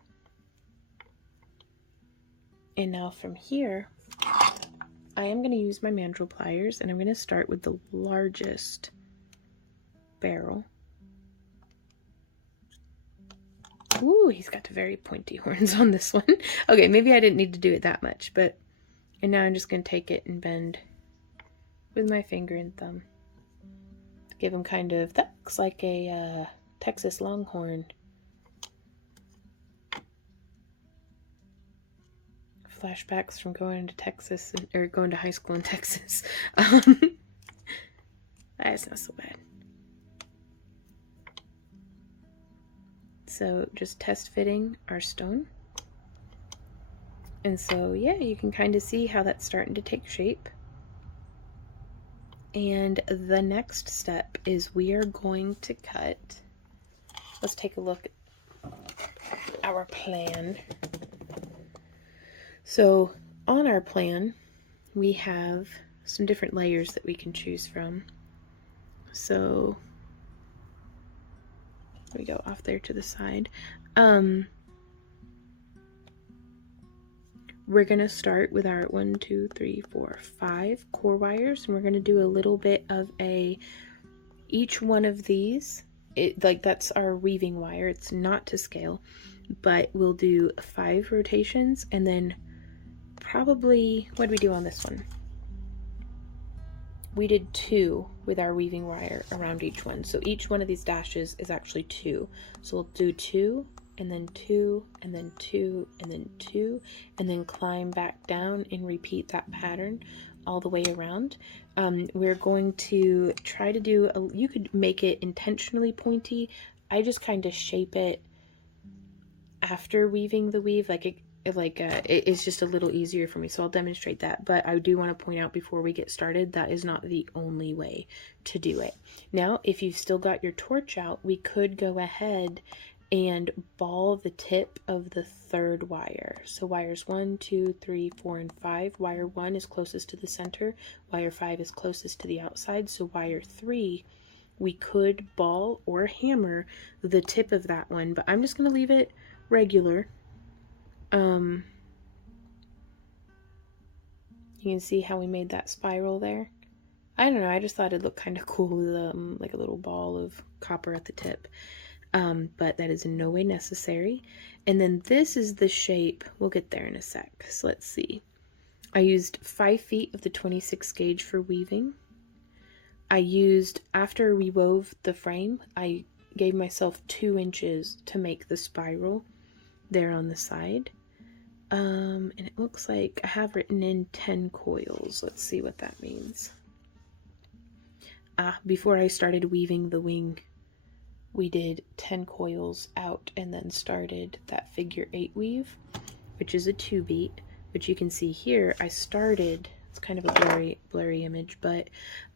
And now from here, I am going to use my mandrel pliers, and I'm going to start with the largest barrel. Ooh, he's got very pointy horns on this one. Okay, maybe I didn't need to do it that much, but, and now I'm just going to take it and bend with my finger and thumb. Give him kind of, that looks like a Texas Longhorn. Flashbacks from going to Texas, or going to high school in Texas. That's not so bad. So just test fitting our stone. And so yeah, you can kind of see how that's starting to take shape. And the next step is we are going to cut, let's take a look at our plan. So on our plan, we have some different layers that we can choose from. So there we go, off there to the side. We're gonna start with our 1, 2, 3, 4, 5 core wires, and we're gonna do a little bit of each one of these, like that's our weaving wire, it's not to scale, but we'll do 5 rotations, and then probably, what did we do on this one? We did 2 with our weaving wire around each one. So each one of these dashes is actually 2. So we'll do 2, and then 2, and then 2, and then 2, and then climb back down and repeat that pattern all the way around. We're going to try to do, you could make it intentionally pointy. I just kind of shape it after weaving the weave, it's just a little easier for me, so I'll demonstrate that. But I do want to point out before we get started, that is not the only way to do it. Now, if you've still got your torch out, we could go ahead and ball the tip of the 3rd wire. So wires 1, 2, 3, 4, and 5. Wire 1 is closest to the center. Wire 5 is closest to the outside. So wire 3 we could ball or hammer the tip of that one, but I'm just going to leave it regular. You can see how we made that spiral there. I don't know, I just thought it looked kind of cool with like a little ball of copper at the tip. But that is in no way necessary. And then this is the shape. We'll get there in a sec. So let's see. I used 5 feet of the 26 gauge for weaving. I used, after we wove the frame, I gave myself 2 inches to make the spiral there on the side. And it looks like I have written in 10 coils. Let's see what that means. Before I started weaving the wing, we did 10 coils out and then started that figure 8 weave, which is a 2 beat. But you can see here, I started, it's kind of a blurry image, but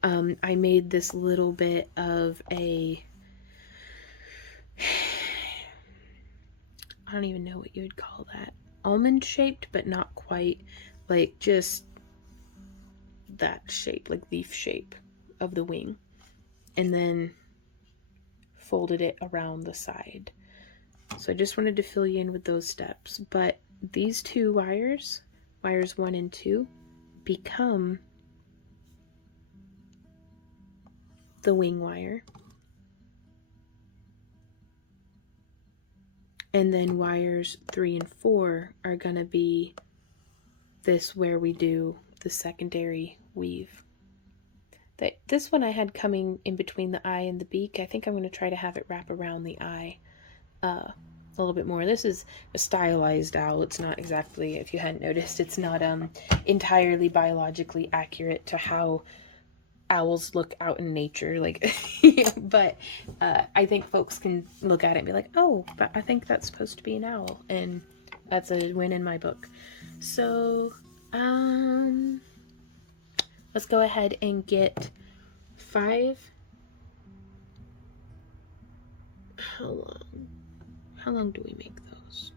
I made this little bit of a, I don't even know what you would call that, almond shaped, but not quite, like just that shape, like leaf shape of the wing. And then folded it around the side. So I just wanted to fill you in with those steps. But these 2 wires, wires 1 and 2, become the wing wire. And then wires 3 and 4 are gonna be this where we do the secondary weave. This one I had coming in between the eye and the beak. I think I'm going to try to have it wrap around the eye a little bit more. This is a stylized owl. It's not exactly, if you hadn't noticed, it's not entirely biologically accurate to how owls look out in nature. Like, but I think folks can look at it and be like, oh, but I think that's supposed to be an owl. And that's a win in my book. So, let's go ahead and get 5. How long do we make those?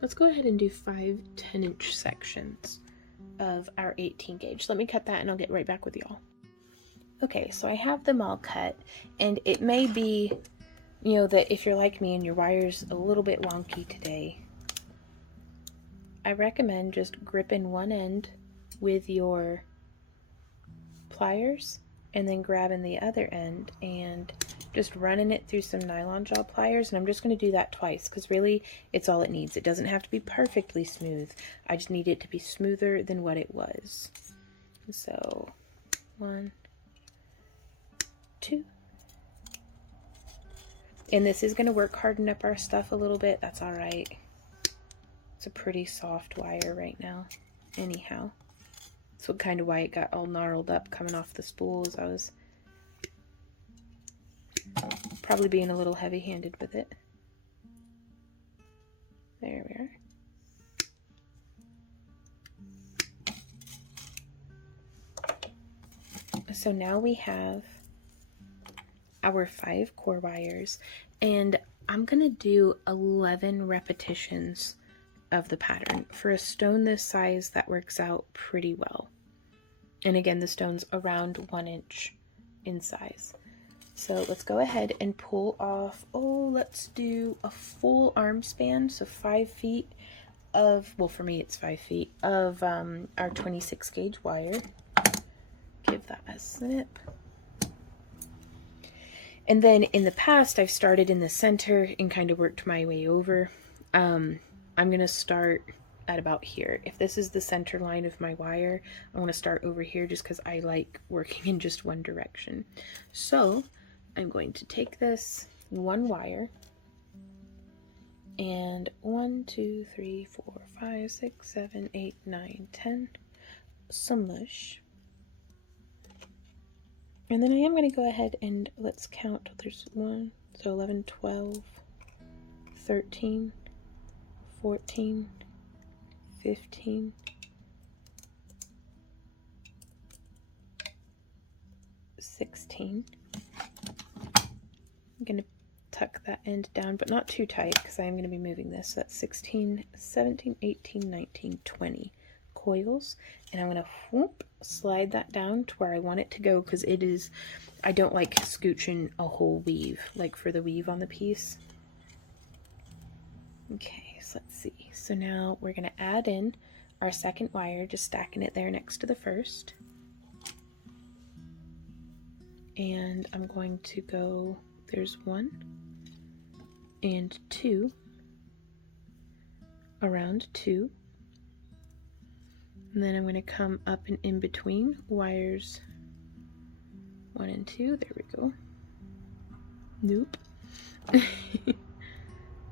Let's go ahead and do 5 10-inch sections of our 18 gauge. Let me cut that and I'll get right back with y'all. Okay, so I have them all cut, and it may be, you know, that if you're like me and your wire's a little bit wonky today, I recommend just gripping one end with your pliers and then grabbing the other end and just running it through some nylon jaw pliers. And I'm just going to do that twice because really it's all it needs. It doesn't have to be perfectly smooth. I just need it to be smoother than what it was. So 1, 2. And this is going to work harden up our stuff a little bit. That's all right. It's a pretty soft wire right now anyhow. So kind of why it got all gnarled up coming off the spools. I was probably being a little heavy-handed with it. There we are. So now we have our 5 core wires, and I'm gonna do 11 repetitions of the pattern. For a stone this size, that works out pretty well. And again, the stone's around 1 inch in size. So let's go ahead and pull off, let's do a full arm span, so 5 feet of, well, for me it's 5 feet of our 26 gauge wire. Give that a snip. And then in the past, I've started in the center and kind of worked my way over. I'm going to start at about here. If this is the center line of my wire, I want to start over here just because I like working in just one direction. So I'm going to take this one wire and 1, 2, 3, 4, 5, 6, 7, 8, 9, 10, some mush. And then I am going to go ahead and let's count. There's 1, so 11, 12, 13, 14, 15, 16. I'm going to tuck that end down, but not too tight because I am going to be moving this. So that's 16, 17, 18, 19, 20 coils, and I'm going to whoop, slide that down to where I want it to go, because it is, I don't like scooching a whole weave, like for the weave on the piece. Okay, so let's see. So now we're going to add in our second wire, just stacking it there next to the first. And I'm going to go, there's 1 and 2, around 2. And then I'm going to come up and in between wires 1 and 2. There we go. Nope.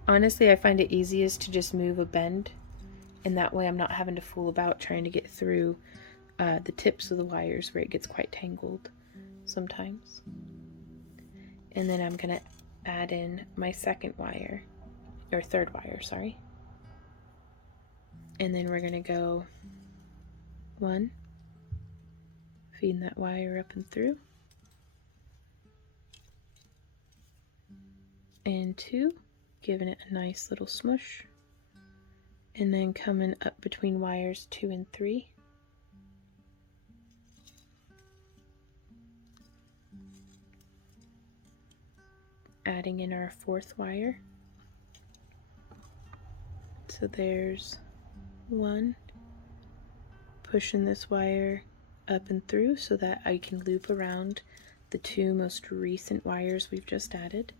Honestly, I find it easiest to just move a bend, and that way I'm not having to fool about trying to get through the tips of the wires where it gets quite tangled sometimes. And then I'm going to add in my second wire, or third wire, sorry. And then we're going to go 1, feeding that wire up and through, and 2, giving it a nice little smush, and then coming up between wires 2 and 3, adding in our fourth wire. So there's 1, pushing this wire up and through so that I can loop around the 2 most recent wires we've just added.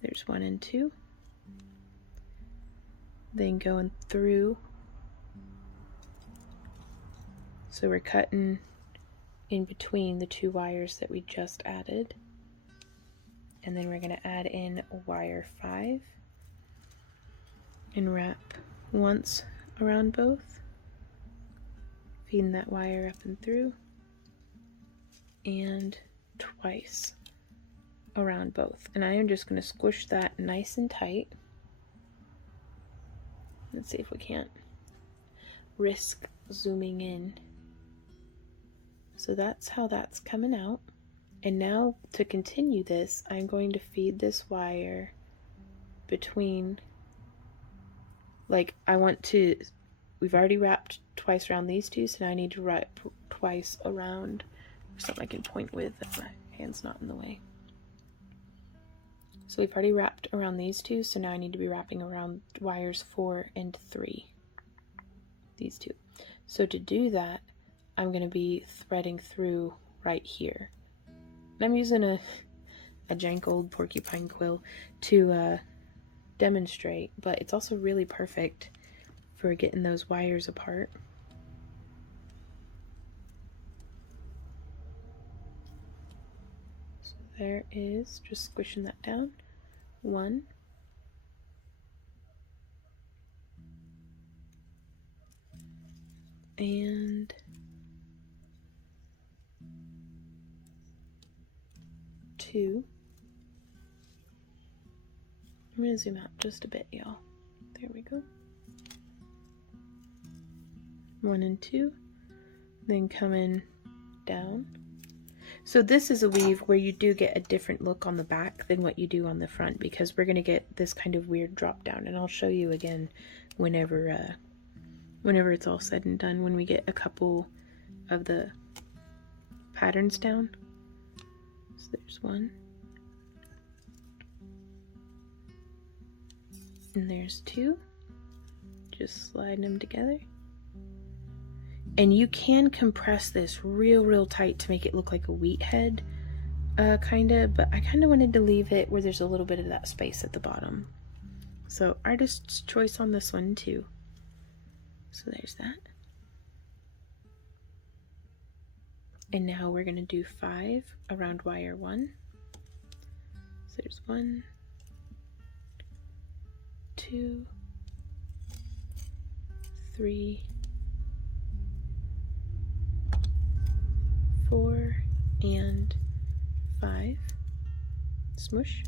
There's 1 and 2. Then going through. So we're cutting in between the 2 wires that we just added. And then we're going to add in wire 5 and wrap once around both, feeding that wire up and through, and twice around both. And I am just going to squish that nice and tight. Let's see if we can't risk zooming in. So that's how that's coming out. And now to continue this, I'm going to feed this wire between, like I want to, we've already wrapped twice around these 2, so now I need to wrap twice around, something I can point with if my hand's not in the way. So we've already wrapped around these 2, so now I need to be wrapping around wires 4 and 3, these 2. So to do that, I'm going to be threading through right here. I'm using a jank old porcupine quill to demonstrate, but it's also really perfect for getting those wires apart. So there is, just squishing that down. 1. And 2. I'm going to zoom out just a bit, y'all. There we go. 1 and 2. Then coming down. So this is a weave where you do get a different look on the back than what you do on the front, because we're going to get this kind of weird drop down, and I'll show you again whenever it's all said and done, when we get a couple of the patterns down. So there's 1, and there's 2, just sliding them together. And you can compress this real tight to make it look like a wheat head, kinda, but I kinda wanted to leave it where there's a little bit of that space at the bottom. So artist's choice on this one too. So there's that. And now we're gonna do 5 around wire 1. So there's 1, 2, 3, 4, and 5. Smoosh.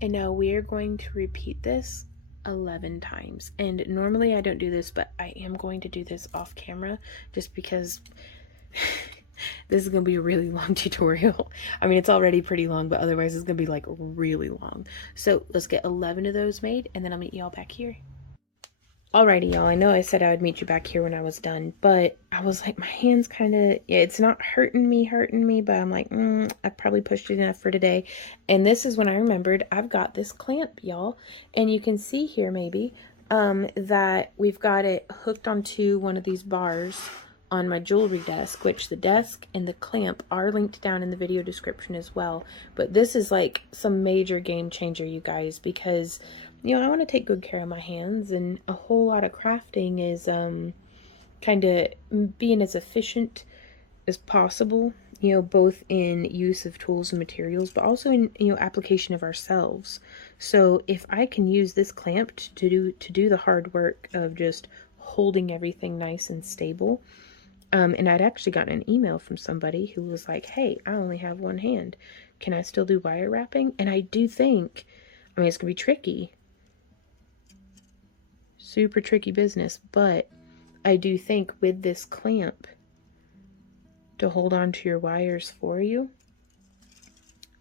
And now we're going to repeat this 11 times. And normally I don't do this, but I am going to do this off camera just because this is going to be a really long tutorial. I mean, it's already pretty long, but otherwise it's going to be like really long. So let's get 11 of those made, and then I'll meet y'all back here. Alrighty, y'all. I know I said I would meet you back here when I was done, but I was like, my hand's kind of, yeah, it's not hurting me, but I'm like, I probably pushed it enough for today. And this is when I remembered I've got this clamp, y'all. And you can see here maybe that we've got it hooked onto one of these bars on my jewelry desk, which the desk and the clamp are linked down in the video description as well. But this is like some major game changer, you guys, because you know, I want to take good care of my hands, and a whole lot of crafting is kind of being as efficient as possible, you know, both in use of tools and materials, but also in, you know, application of ourselves. So if I can use this clamp to do the hard work of just holding everything nice and stable, and I'd actually gotten an email from somebody who was like, hey, I only have one hand. Can I still do wire wrapping? And I do think, I mean, it's going to be tricky. Super tricky business, but I do think with this clamp to hold on to your wires for you,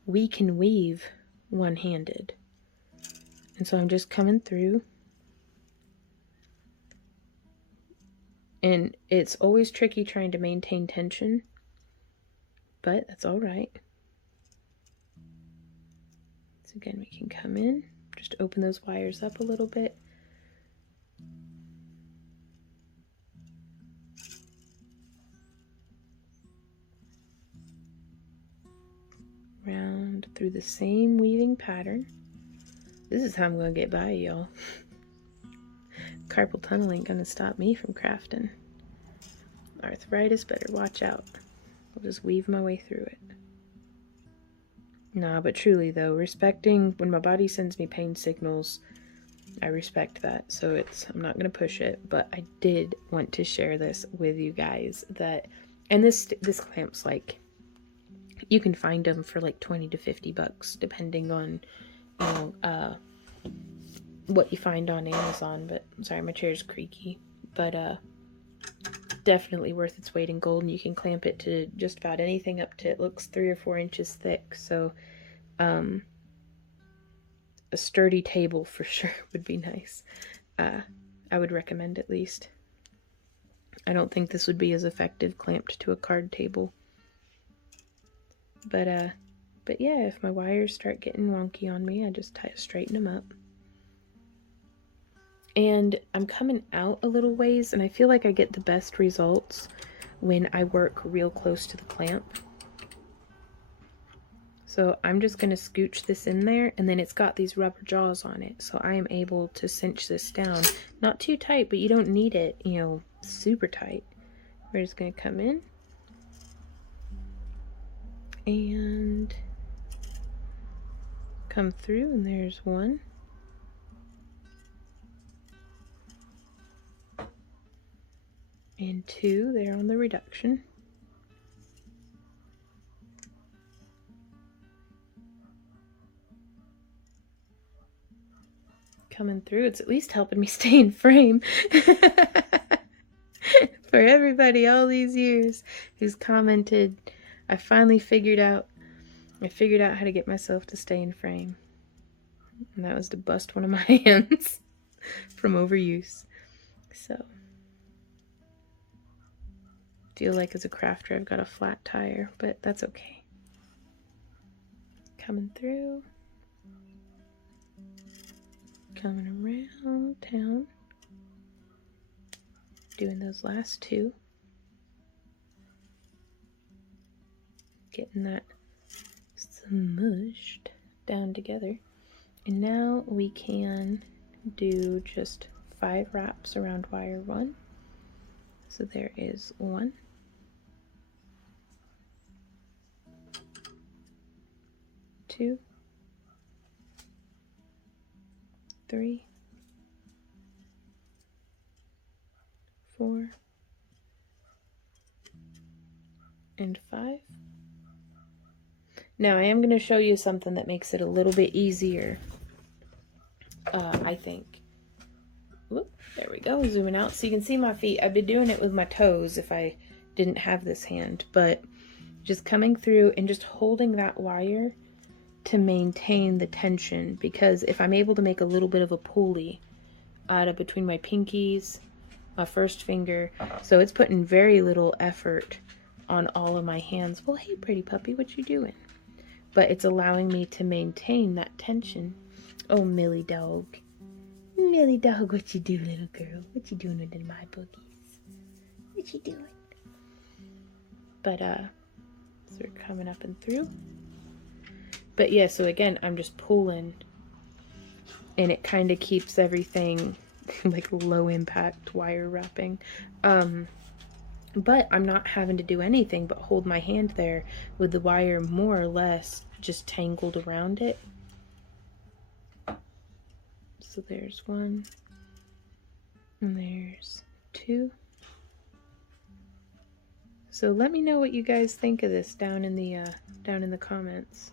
we can weave one-handed. And so I'm just coming through, and it's always tricky trying to maintain tension, but that's all right. So again, we can come in, just open those wires up a little bit. Round through the same weaving pattern. This is how I'm going to get by, y'all. Carpal tunnel ain't going to stop me from crafting. Arthritis better watch out. I'll just weave my way through it. Nah, but truly though, respecting when my body sends me pain signals, I respect that. So I'm not going to push it, but I did want to share this with you guys that, and this clamp's like, you can find them for like 20 to 50 bucks, depending on, you know, what you find on Amazon. But I'm sorry, my chair's creaky, but definitely worth its weight in gold, and you can clamp it to just about anything up to, it looks 3 or 4 inches thick. So a sturdy table for sure would be nice. I would recommend, at least. I don't think this would be as effective clamped to a card table. But yeah, if my wires start getting wonky on me, I just straighten them up. And I'm coming out a little ways, and I feel like I get the best results when I work real close to the clamp. So I'm just going to scooch this in there, and then it's got these rubber jaws on it, so I am able to cinch this down. Not too tight, but you don't need it, you know, super tight. We're just going to come in and come through, and there's one. And 2 there on the reduction. Coming through, it's at least helping me stay in frame. For everybody all these years who's commented, I finally figured out how to get myself to stay in frame. And that was to bust one of my hands from overuse. So feel like as a crafter I've got a flat tire, but that's okay. Coming through, coming around town, doing those last 2, getting that smushed down together. And now we can do just 5 wraps around wire 1. So there is 1, 2, 3, 4, and 5. Now I am going to show you something that makes it a little bit easier, I think. Whoop, there we go, zooming out so you can see my feet. I'd be doing it with my toes if I didn't have this hand, but just coming through and just holding that wire to maintain the tension, because if I'm able to make a little bit of a pulley out of between my pinkies, my first finger. So it's putting very little effort on all of my hands. Well, hey, pretty puppy, what you doing? But it's allowing me to maintain that tension. Oh, Millie dog. Millie dog, what you do, little girl? What you doing with my boogies? What you doing? But, so we're coming up and through. But yeah, so again, I'm just pulling, and it kind of keeps everything like low impact wire wrapping. But I'm not having to do anything but hold my hand there with the wire more or less just tangled around it. So there's one, and there's two. So let me know what you guys think of this down in the comments.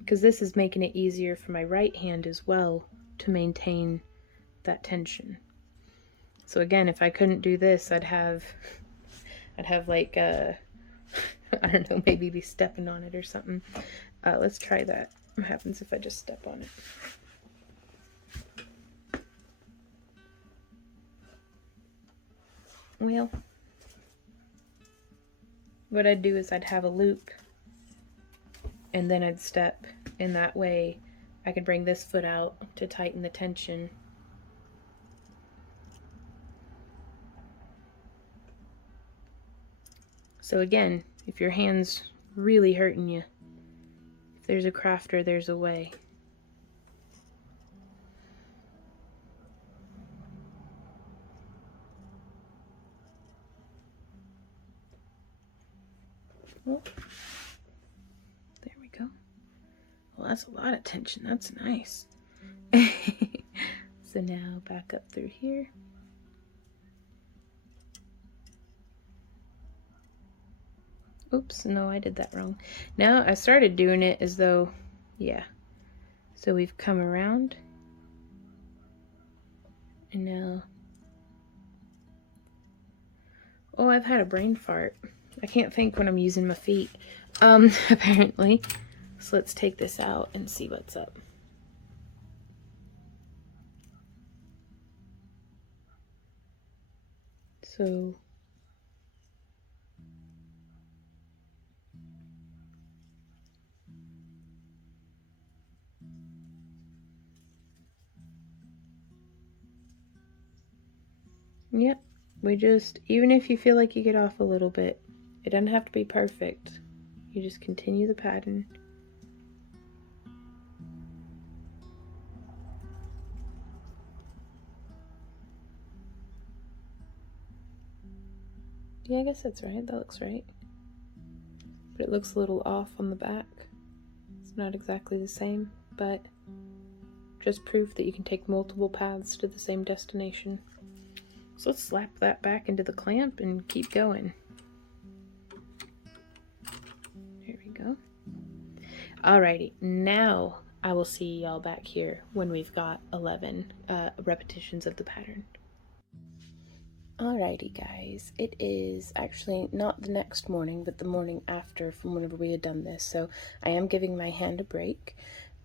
Because this is making it easier for my right hand as well to maintain that tension. So again, if I couldn't do this, I'd have like I don't know, maybe be stepping on it or something. Let's try that. What happens if I just step on it? Well, what I'd do is I'd have a loop, and then I'd step, and that way I could bring this foot out to tighten the tension. So again, if your hand's really hurting you, if there's a crafter, there's a way. Oh, there we go. Well, that's a lot of tension. That's nice. So now back up through here. Oops, no, I did that wrong. Now I started doing it as though, yeah. So we've come around. And now, oh, I've had a brain fart. I can't think when I'm using my feet, apparently. So let's take this out and see what's up. So yep, we just, even if you feel like you get off a little bit, it doesn't have to be perfect. You just continue the pattern. Yeah, I guess that's right. That looks right. But it looks a little off on the back. It's not exactly the same, but just proof that you can take multiple paths to the same destination. So let's slap that back into the clamp and keep going. There we go. Alrighty, now I will see y'all back here when we've got 11 repetitions of the pattern. Alrighty guys, it is actually not the next morning, but the morning after from whenever we had done this, so I am giving my hand a break,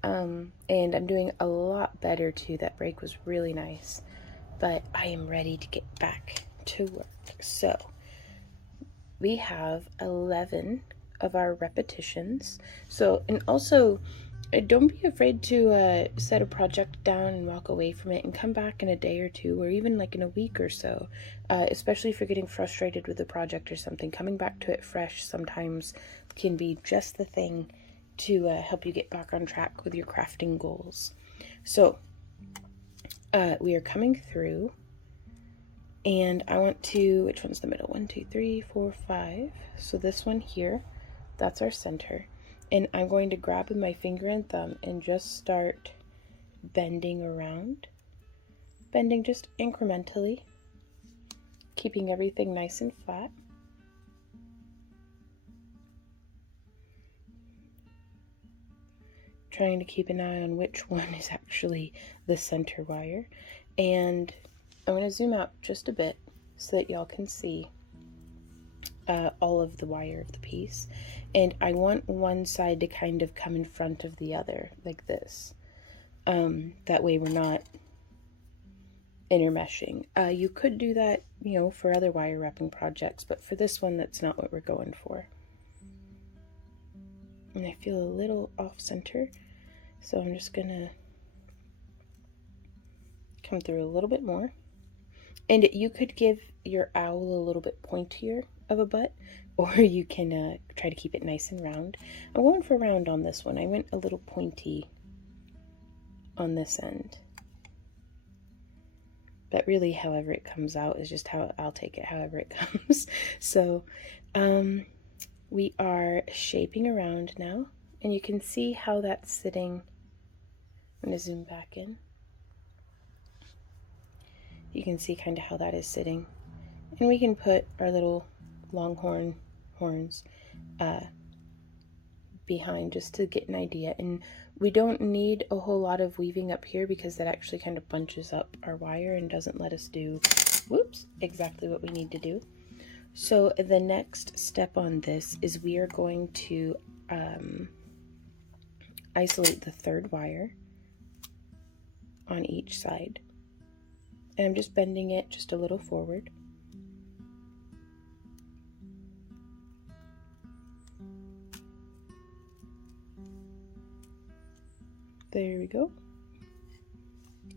and I'm doing a lot better too. That break was really nice, but I am ready to get back to work. So we have 11 of our repetitions. So, and also, don't be afraid to set a project down and walk away from it and come back in a day or two, or even like in a week or so, especially if you're getting frustrated with a project or something. Coming back to it fresh sometimes can be just the thing to help you get back on track with your crafting goals. So we are coming through, and I want to, which one's the middle? 1, 2, 3, 4, 5. So this one here, that's our center. And I'm going to grab with my finger and thumb and just start bending around. Bending just incrementally, keeping everything nice and flat. Trying to keep an eye on which one is actually the center wire. And I'm going to zoom out just a bit so that y'all can see all of the wire of the piece, and I want one side to kind of come in front of the other like this. That way we're not intermeshing. You could do that, you know, for other wire wrapping projects, but for this one, that's not what we're going for. And I feel a little off center, so I'm just gonna come through a little bit more. And you could give your owl a little bit pointier of a butt, or you can try to keep it nice and round. I'm going for round on this one. I went a little pointy on this end. But really, however it comes out is just how I'll take it, however it comes. So we are shaping around now, and you can see how that's sitting. I'm going to zoom back in. You can see kind of how that is sitting. And we can put our little longhorn horns behind just to get an idea. And we don't need a whole lot of weaving up here because that actually kind of bunches up our wire and doesn't let us do, whoops, exactly what we need to do. So the next step on this is we are going to isolate the third wire on each side. And I'm just bending it just a little forward. There we go.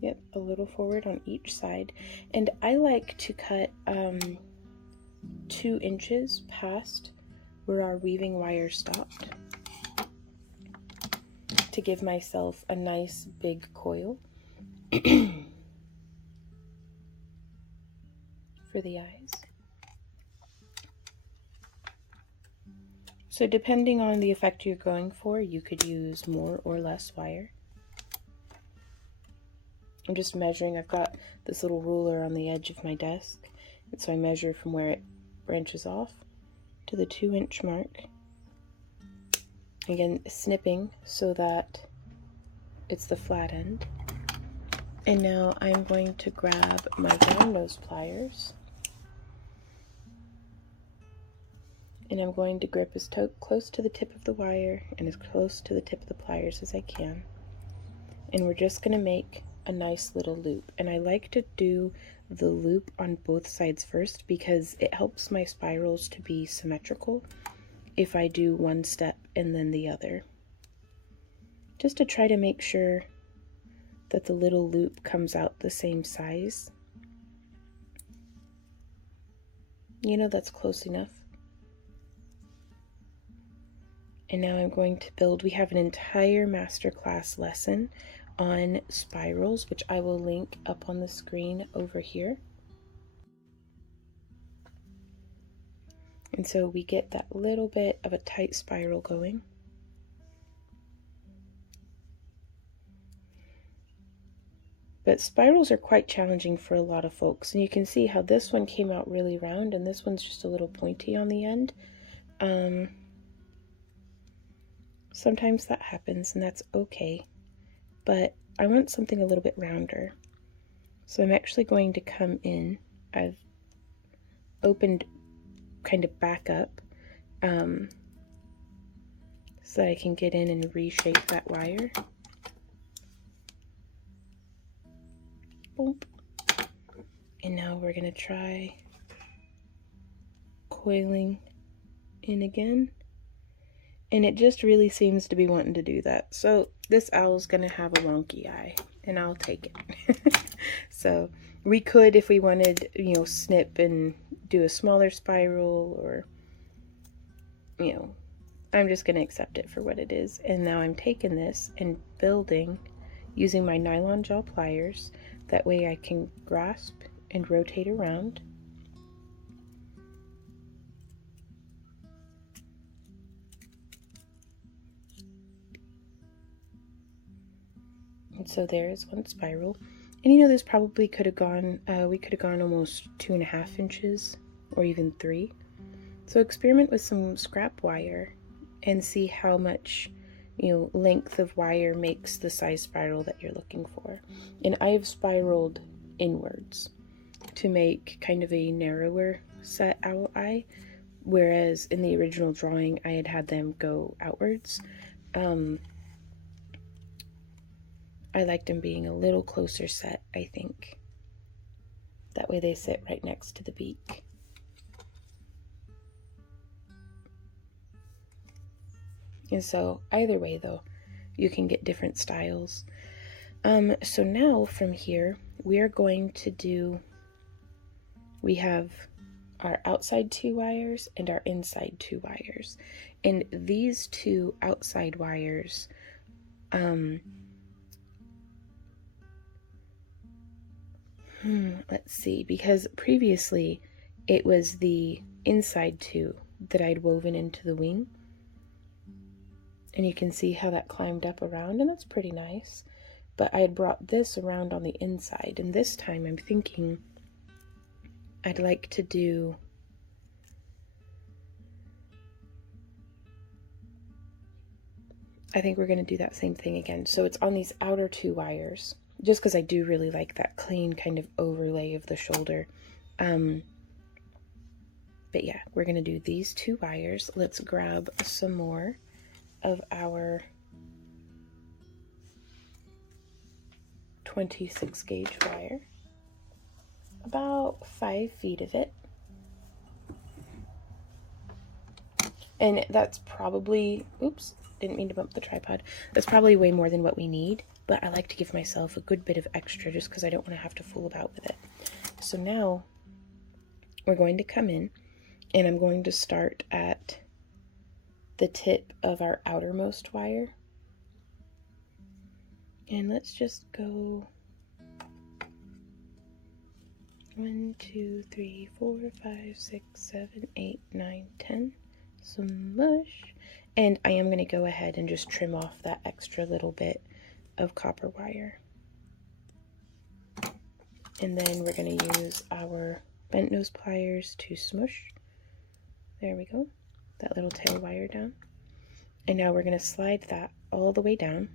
Yep, a little forward on each side. And I like to cut 2 inches past where our weaving wire stopped to give myself a nice big coil for the eyes. So depending on the effect you're going for, you could use more or less wire. I'm just measuring. I've got this little ruler on the edge of my desk, and so I measure from where it branches off to the 2-inch mark. Again, snipping so that it's the flat end. And now I'm going to grab my round nose pliers, and I'm going to grip as close to the tip of the wire and as close to the tip of the pliers as I can. And we're just going to make a nice little loop. And I like to do the loop on both sides first because it helps my spirals to be symmetrical if I do one step and then the other. Just to try to make sure that the little loop comes out the same size. You know, that's close enough. And now I'm going to build, we have an entire masterclass lesson on spirals, which I will link up on the screen over here. And so we get that little bit of a tight spiral going. But spirals are quite challenging for a lot of folks. And you can see how this one came out really round and this one's just a little pointy on the end. Sometimes that happens and that's okay. But I want something a little bit rounder. So I'm actually going to come in. I've opened kind of back up so that I can get in and reshape that wire. Boom. And now we're going to try coiling in again. And it just really seems to be wanting to do that. So this owl's going to have a wonky eye, and I'll take it. So we could, if we wanted, you know, snip and do a smaller spiral, or, you know, I'm just going to accept it for what it is. And now I'm taking this and building using my nylon jaw pliers. That way I can grasp and rotate around. And so there is one spiral. And you know, this probably could have gone, we could have gone almost 2.5 inches or even 3. So experiment with some scrap wire and see how much, you know, length of wire makes the size spiral that you're looking for. And I've spiraled inwards to make kind of a narrower set owl eye, whereas in the original drawing I had them go outwards. I liked them being a little closer set, I think. That way they sit right next to the beak. And so either way though, you can get different styles. So now from here, we are going to do, we have our outside 2 wires and our inside 2 wires. And these 2 outside wires, let's see, because previously it was the inside 2 that I'd woven into the wing. And you can see how that climbed up around, and that's pretty nice. But I had brought this around on the inside, and this time I'm thinking I'd like to do I think we're going to do that same thing again. So it's on these outer 2 wires, just because I do really like that clean kind of overlay of the shoulder. But yeah, we're going to do these 2 wires. Let's grab some more of our 26 gauge wire, about 5 feet of it. And that's probably, oops, didn't mean to bump the tripod. That's probably way more than what we need, but I like to give myself a good bit of extra just because I don't want to have to fool about with it. So now we're going to come in, and I'm going to start at the tip of our outermost wire. And let's just go 1, 2, 3, 4, 5, 6, 7, 8, 9, 10. Smush. And I am going to go ahead and just trim off that extra little bit of copper wire. And then we're going to use our bent nose pliers to smush. There we go. That little tail wire down. And now we're going to slide that all the way down.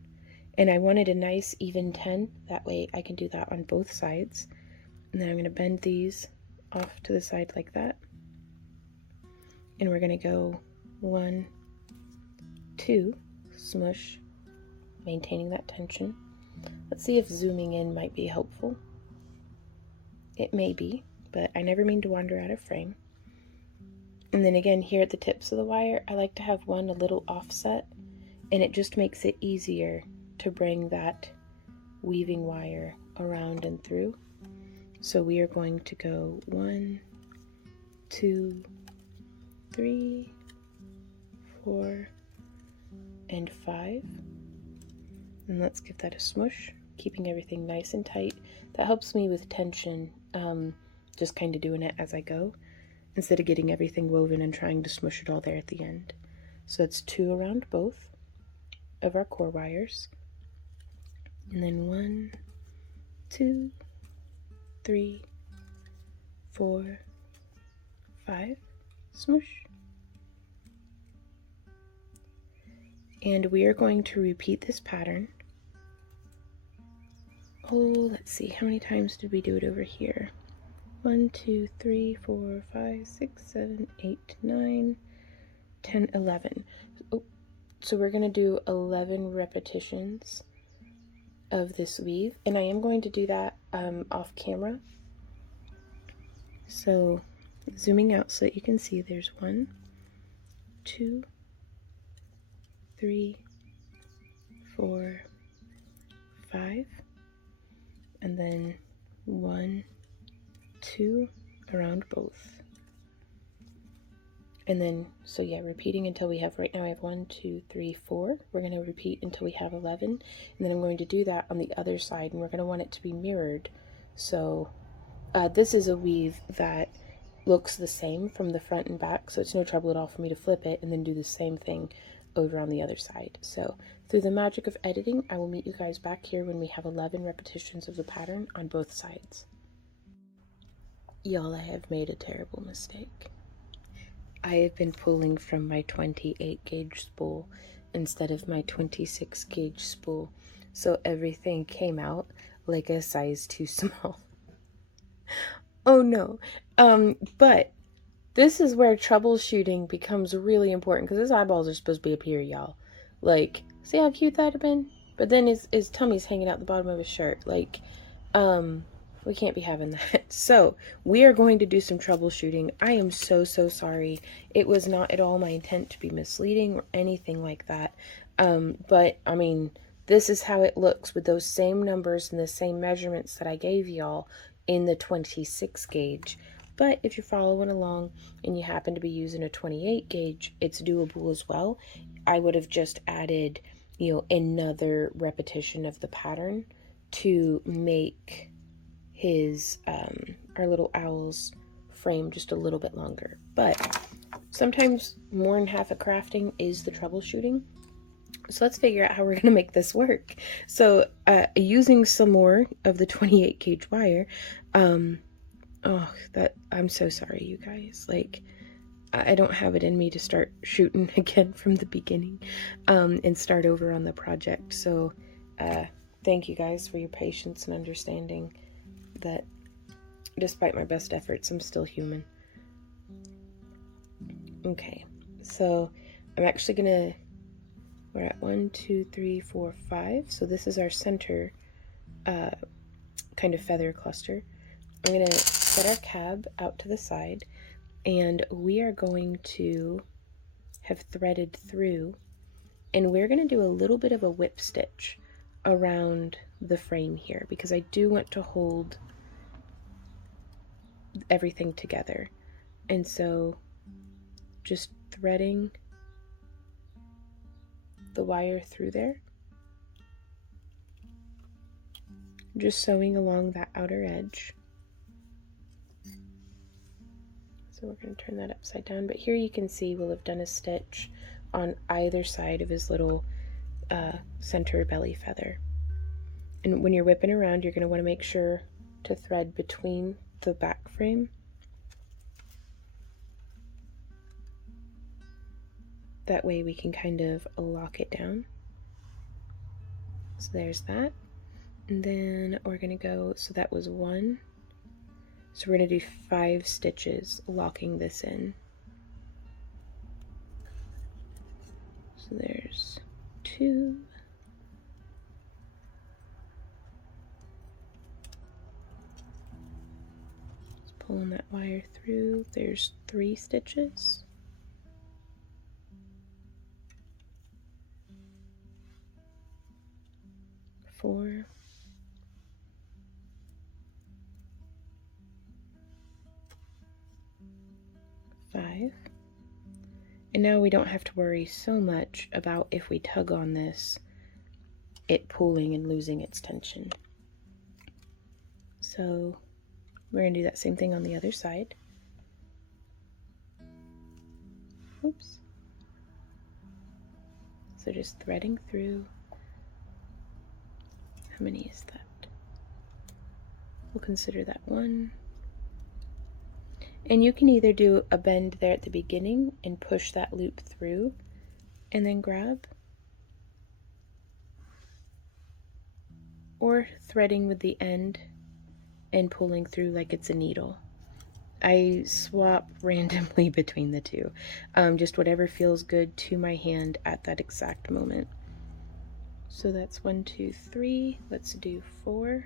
And I wanted a nice even 10. That way I can do that on both sides. And then I'm going to bend these off to the side like that. And we're going to go 1, 2, smush, maintaining that tension. Let's see if zooming in might be helpful. It may be, but I never mean to wander out of frame. And then again, here at the tips of the wire, I like to have one a little offset, and it just makes it easier to bring that weaving wire around and through. So we are going to go 1, 2, 3, 4, and 5. And let's give that a smush, keeping everything nice and tight. That helps me with tension, just kind of doing it as I go, instead of getting everything woven and trying to smush it all there at the end. So that's 2 around both of our core wires. And then 1, 2, 3, 4, 5, smush. And we are going to repeat this pattern. Oh, let's see, how many times did we do it over here? 1, 2, 3, 4, 5, 6, 7, 8, 9, 10, 11. Oh, so we're going to do 11 repetitions of this weave, and I am going to do that off camera. So zooming out so that you can see, there's 1, 2, 3, 4, 5, and then 1, 2 around both. And then, so yeah, repeating until we have, right now I have 1, 2, 3, 4. We're going to repeat until we have 11, and then I'm going to do that on the other side, and we're going to want it to be mirrored. So this is a weave that looks the same from the front and back, so it's no trouble at all for me to flip it and then do the same thing over on the other side. So through the magic of editing, I will meet you guys back here when we have 11 repetitions of the pattern on both sides. Y'all, I have made a terrible mistake. I have been pulling from my 28 gauge spool instead of my 26 gauge spool, so everything came out like a size too small. Oh no. But This is where troubleshooting becomes really important, because his eyeballs are supposed to be up here, y'all. Like, see how cute that'd have been? But then his tummy's hanging out the bottom of his shirt. Like, we can't be having that. So, we are going to do some troubleshooting. I am so sorry. It was not at all my intent to be misleading or anything like that. But, I mean, this is how it looks with those same numbers and the same measurements that I gave y'all in the 26 gauge. But if you're following along and you happen to be using a 28 gauge, it's doable as well. I would have just added, another repetition of the pattern to make his, our little owl's frame just a little bit longer. But sometimes more than half of crafting is the troubleshooting. So let's figure out how we're going to make this work. So using some more of the 28 gauge wire, I'm so sorry, you guys. Like, I don't have it in me to start shooting again from the beginning, and start over on the project. So, thank you guys for your patience and understanding that despite my best efforts, I'm still human. Okay, so I'm actually gonna, we're at 1, 2, 3, 4, 5. So this is our center, kind of feather cluster. I'm gonna set our cab out to the side, and we are going to have threaded through, and we're going to do a little bit of a whip stitch around the frame here, because I do want to hold everything together. And so just threading the wire through there, just sewing along that outer edge. So we're going to turn that upside down, but here you can see we'll have done a stitch on either side of his little center belly feather. And when you're whipping around, you're going to want to make sure to thread between the back frame. That way we can kind of lock it down. So there's that. And then we're going to go, so that was 1. So we're going to do 5 stitches locking this in. So there's 2. Just pulling that wire through. There's 3 stitches. 4. 5. And now we don't have to worry so much about, if we tug on this, it pulling and losing its tension. So we're going to do that same thing on the other side. Oops. So just threading through. How many is that? We'll consider that 1. And you can either do a bend there at the beginning and push that loop through and then grab, or threading with the end and pulling through like it's a needle. I swap randomly between the two, just whatever feels good to my hand at that exact moment. So that's 1, 2, 3. Let's do 4.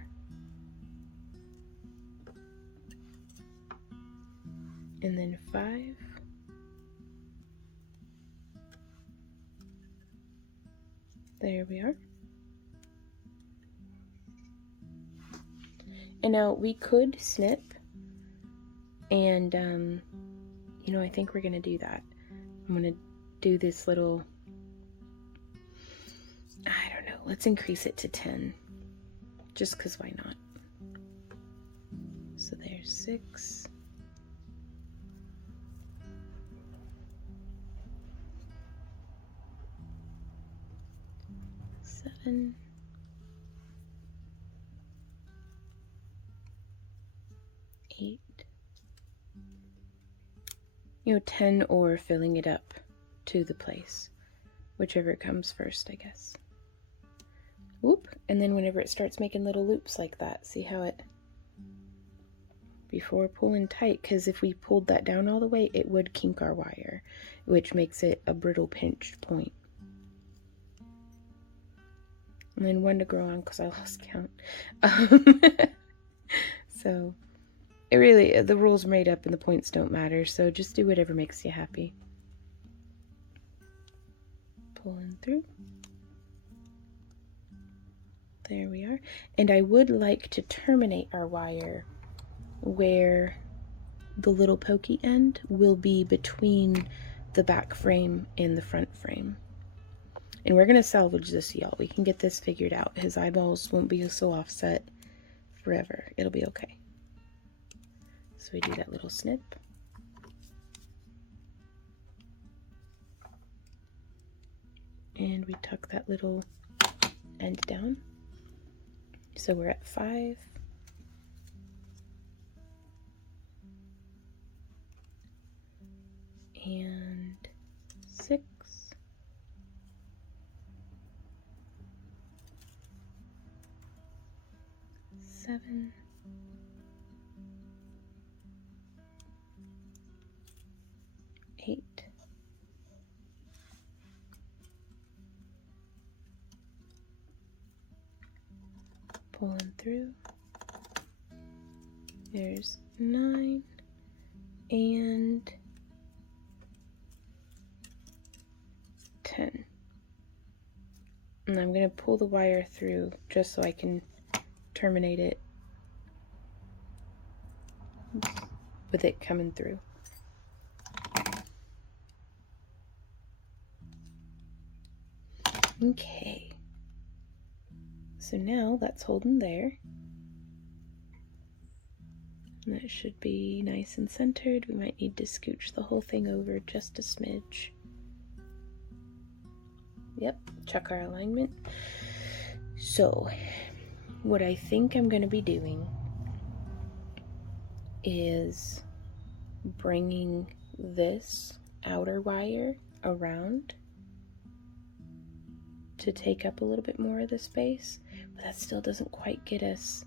And then 5. There we are. And now we could snip, and I think we're gonna do that. I'm gonna do this little, I don't know, let's increase it to 10, just because why not? So there's 6. 7. 8. 10, or filling it up to the place, whichever comes first, I guess. Whoop, and then whenever it starts making little loops like that, see how it before pulling tight, because if we pulled that down all the way, it would kink our wire, which makes it a brittle pinched point. And then one to grow on because I lost count. So it really, the rules are made up and the points don't matter, so just do whatever makes you happy. Pulling through. There we are. And I would like to terminate our wire where the little pokey end will be between the back frame and the front frame. And we're going to salvage this, y'all. We can get this figured out. His eyeballs won't be so offset forever. It'll be okay. So we do that little snip. And we tuck that little end down. So we're at 5. And 6. 7. 8. Pulling through. There's 9 and 10. And I'm going to pull the wire through just so I can terminate it with it coming through. Okay. So now that's holding there. And that should be nice and centered. We might need to scooch the whole thing over just a smidge. Yep, check our alignment. So, what I think I'm going to be doing is bringing this outer wire around to take up a little bit more of the space, but that still doesn't quite get us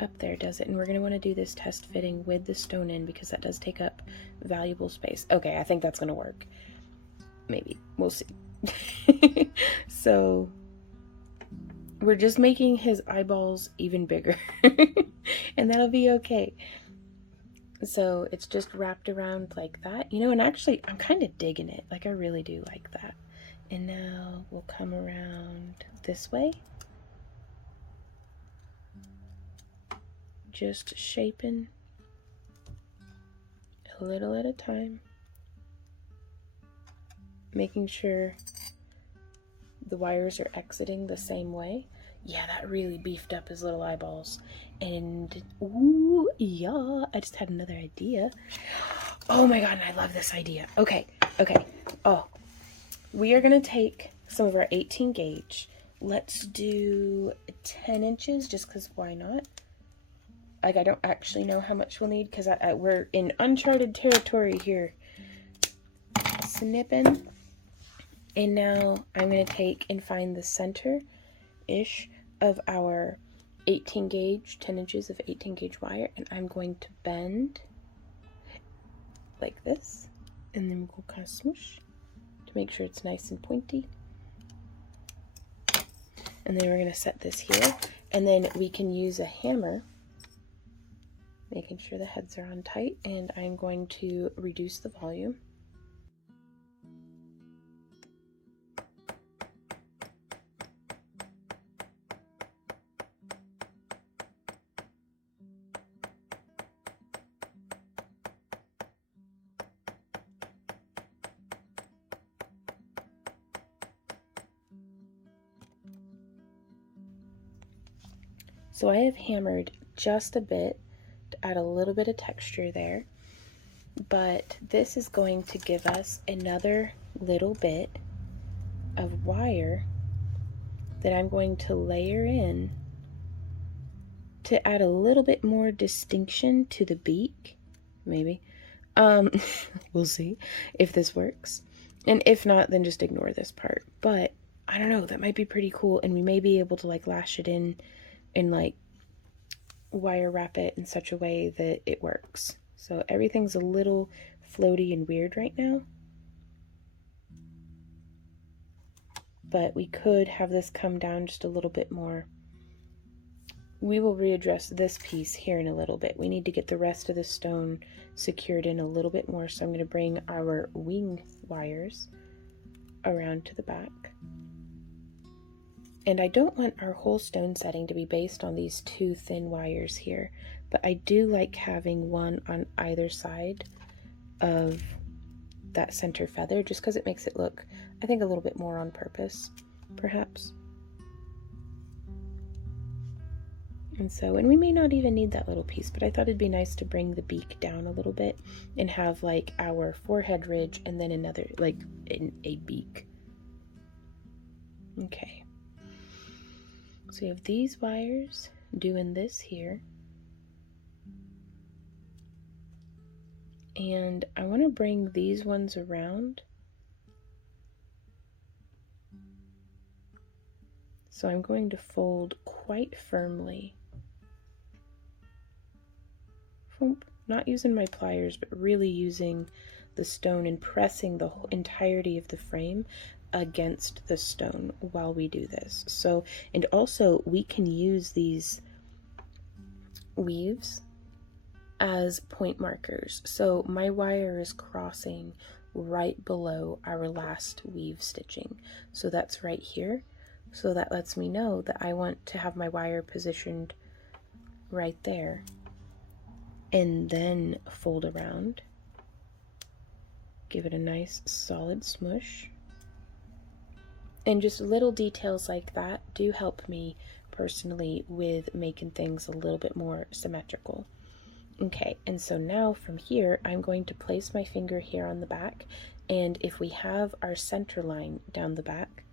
up there, does it? And we're going to want to do this test fitting with the stone in because that does take up valuable space. Okay, I think that's going to work. Maybe. We'll see. So we're just making his eyeballs even bigger and that'll be okay. So it's just wrapped around like that, you know, and actually I'm kind of digging it. Like I really do like that. And now we'll come around this way, just shaping a little at a time, making sure the wires are exiting the same way. Yeah, that really beefed up his little eyeballs. And, ooh, yeah, I just had another idea. Oh my god, and I love this idea. Okay. Oh, we are going to take some of our 18 gauge. Let's do 10 inches, just because why not? Like, I don't actually know how much we'll need, because we're in uncharted territory here. Snipping. And now I'm going to take and find the center-ish of our 18 gauge, 10 inches of 18 gauge wire, and I'm going to bend like this, and then we'll kind of smoosh to make sure it's nice and pointy. And then we're going to set this here, and then we can use a hammer, making sure the heads are on tight, and I'm going to reduce the volume. So I have hammered just a bit to add a little bit of texture there, but this is going to give us another little bit of wire that I'm going to layer in to add a little bit more distinction to the beak, maybe. We'll see if this works. And if not, then just ignore this part. But I don't know, that might be pretty cool, and we may be able to like lash it in and like wire wrap it in such a way that it works. So everything's a little floaty and weird right now, but we could have this come down just a little bit more. We will readdress this piece here in a little bit. We need to get the rest of the stone secured in a little bit more, so I'm going to bring our wing wires around to the back. And I don't want our whole stone setting to be based on these two thin wires here, but I do like having one on either side of that center feather, just because it makes it look, I think, a little bit more on purpose, perhaps. And so, and we may not even need that little piece, but I thought it'd be nice to bring the beak down a little bit and have like our forehead ridge and then another, like a beak. Okay. So we have these wires doing this here. And I want to bring these ones around. So I'm going to fold quite firmly. Not using my pliers, but really using the stone and pressing the whole entirety of the frame against the stone while we do this. So, and also we can use these weaves as point markers. So my wire is crossing right below our last weave stitching. So that's right here. So that lets me know that I want to have my wire positioned right there. And then fold around, give it a nice solid smush. And just little details like that do help me personally with making things a little bit more symmetrical. Okay, and so now from here, I'm going to place my finger here on the back, and if we have our center line down the back,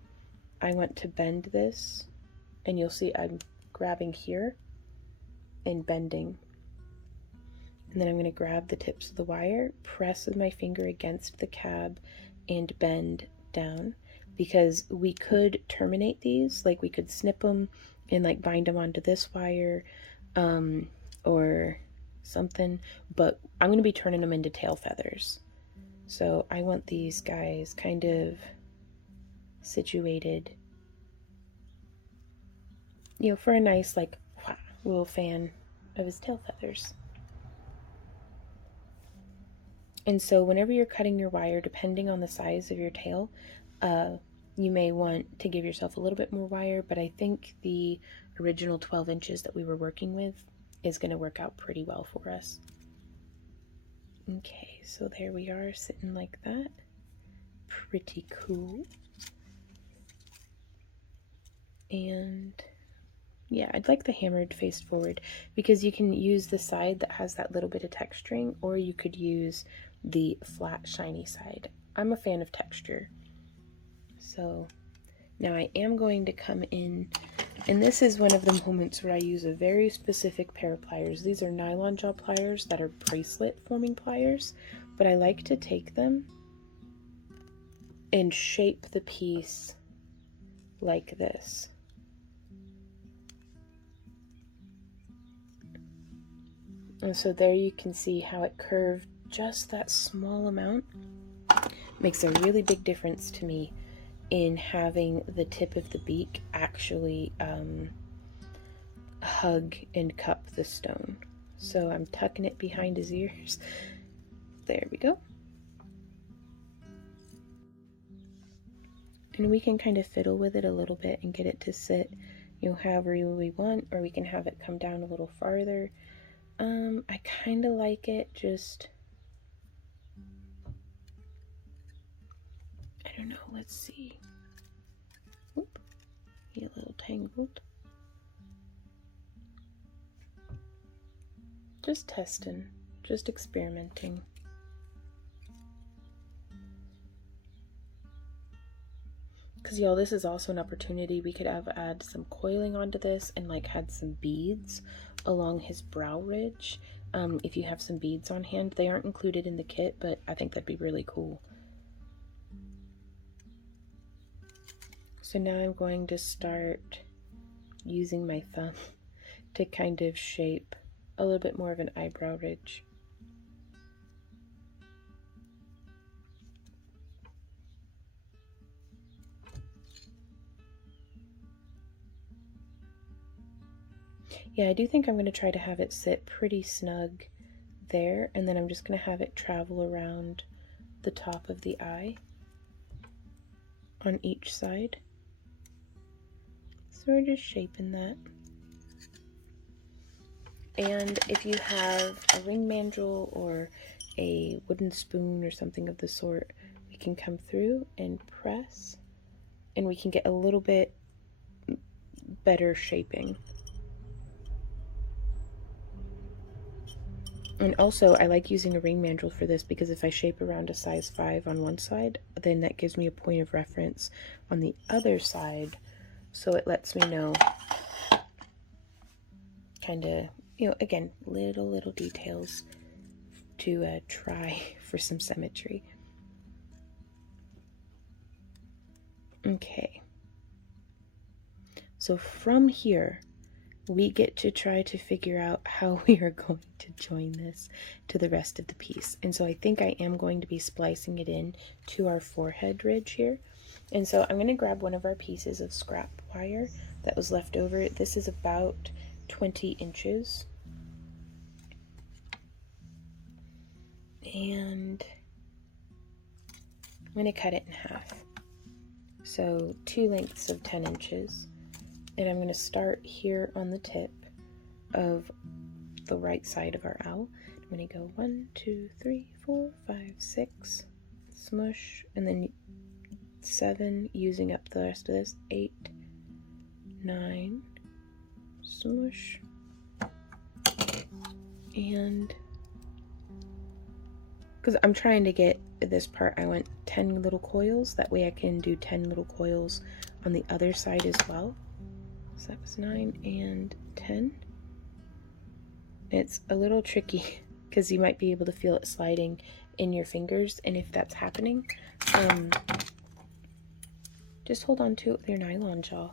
I want to bend this, and you'll see I'm grabbing here and bending. And then I'm going to grab the tips of the wire, press with my finger against the cab, and bend down, because we could terminate these, like we could snip them and like bind them onto this wire or something, but I'm going to be turning them into tail feathers. So I want these guys kind of situated, you know, for a nice like little fan of his tail feathers. And so whenever you're cutting your wire, depending on the size of your tail, you may want to give yourself a little bit more wire, but I think the original 12 inches that we were working with is going to work out pretty well for us. Okay, so there we are sitting like that. Pretty cool. And yeah, I'd like the hammered faced forward, because you can use the side that has that little bit of texturing, or you could use the flat shiny side. I'm a fan of texture. So now I am going to come in, and this is one of the moments where I use a very specific pair of pliers. These are nylon jaw pliers that are bracelet forming pliers, but I like to take them and shape the piece like this. And so there you can see how it curved just that small amount. Makes a really big difference to me in having the tip of the beak actually hug and cup the stone. So I'm tucking it behind his ears. There we go. And we can kind of fiddle with it a little bit and get it to sit, you know, however we want, or we can have it come down a little farther. I kind of like it just, I don't know, let's see. Oop, get a little tangled. Just testing, just experimenting. Because y'all, this is also an opportunity. We could have add some coiling onto this and like had some beads along his brow ridge. If you have some beads on hand, they aren't included in the kit, but I think that'd be really cool. So now I'm going to start using my thumb to kind of shape a little bit more of an eyebrow ridge. Yeah, I do think I'm going to try to have it sit pretty snug there, and then I'm just going to have it travel around the top of the eye on each side. So we're just shaping that. And if you have a ring mandrel or a wooden spoon or something of the sort, we can come through and press, and we can get a little bit better shaping. And also, I like using a ring mandrel for this because if I shape around a size 5 on one side, then that gives me a point of reference on the other side. So it lets me know kind of, you know, again, little details to try for some symmetry. Okay. So from here, we get to try to figure out how we are going to join this to the rest of the piece. And so I think I am going to be splicing it in to our forehead ridge here. And so I'm going to grab one of our pieces of scrap wire that was left over. This is about 20 inches. And I'm going to cut it in half. So 2 lengths of 10 inches. And I'm going to start here on the tip of the right side of our owl. I'm going to go 1, 2, 3, 4, 5, 6, smush, and then 7, using up the rest of this, 8, 9, smush, and because I'm trying to get this part, I want 10 little coils, that way I can do 10 little coils on the other side as well. So that was 9 and 10. It's a little tricky because you might be able to feel it sliding in your fingers, and if that's happening, just hold on to it with your nylon jaw,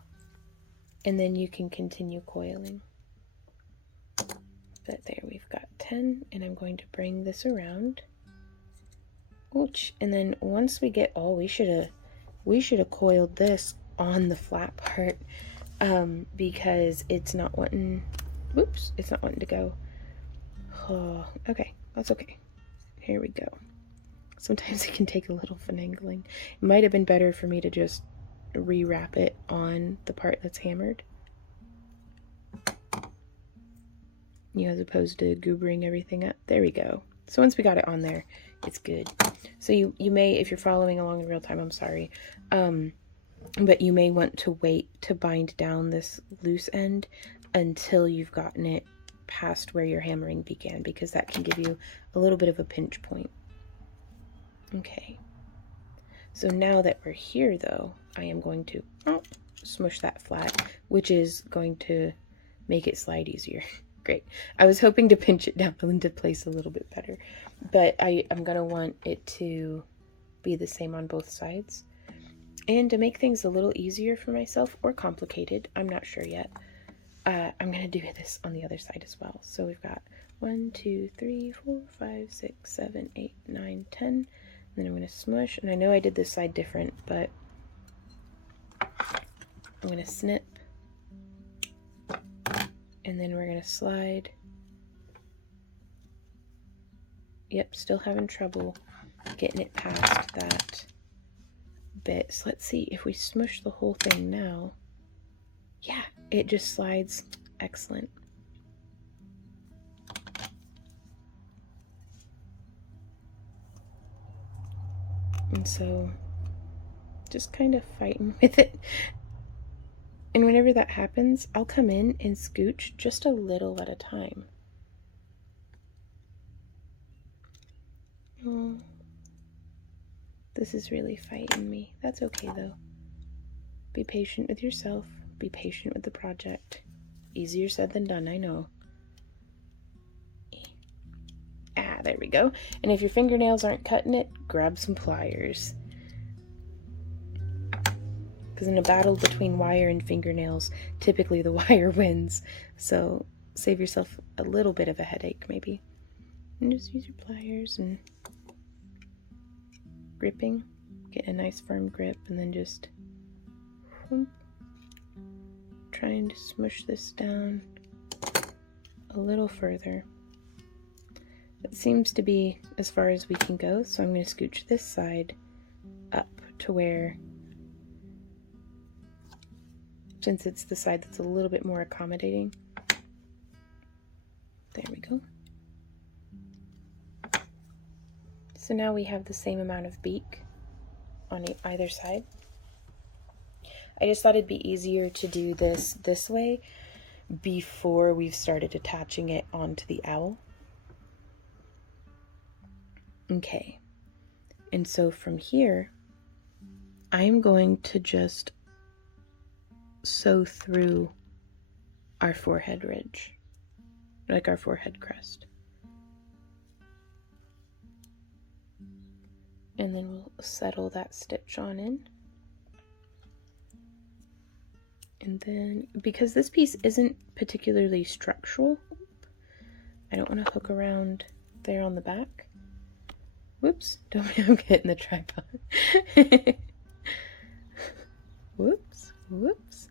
and then you can continue coiling. But there, we've got 10, and I'm going to bring this around. Ouch! And then once we get all, we should have coiled this on the flat part. Because it's not wanting, whoops, it's not wanting to go. Oh, okay, that's okay. Here we go. Sometimes it can take a little finagling. It might have been better for me to just rewrap it on the part that's hammered, you know, as opposed to goobering everything up. There we go. So once we got it on there, it's good. So you may, if you're following along in real time, I'm sorry, but you may want to wait to bind down this loose end until you've gotten it past where your hammering began, because that can give you a little bit of a pinch point. Okay. So now that we're here though, I am going to smush that flat, which is going to make it slide easier. Great. I was hoping to pinch it down into place a little bit better, but I'm going to want it to be the same on both sides. And to make things a little easier for myself, or complicated, I'm not sure yet, I'm going to do this on the other side as well. So we've got 1, 2, 3, 4, 5, 6, 7, 8, 9, 10. And then I'm going to smush. And I know I did this side different, but I'm going to snip. And then we're going to slide. Yep, still having trouble getting it past that bit. So let's see if we smush the whole thing now. Yeah, it just slides. Excellent. And so just kind of fighting with it. And whenever that happens, I'll come in and scooch just a little at a time. Oh, this is really fighting me. That's okay though. Be patient with yourself. Be patient with the project. Easier said than done, I know. Ah, there we go. And if your fingernails aren't cutting it, grab some pliers. Because in a battle between wire and fingernails, typically the wire wins. So save yourself a little bit of a headache, maybe. And just use your pliers and gripping. Get a nice firm grip, and then just trying to smush this down a little further. It seems to be as far as we can go, so I'm going to scooch this side up to where, since it's the side that's a little bit more accommodating. There we go. So now we have the same amount of beak on either side. I just thought it'd be easier to do this way before we've started attaching it onto the owl. Okay, and so from here, I'm going to just sew through our forehead ridge, like our forehead crest. And then we'll settle that stitch on in. And then, because this piece isn't particularly structural, I don't want to hook around there on the back. Whoops, don't I'm getting the tripod. Whoops, whoops.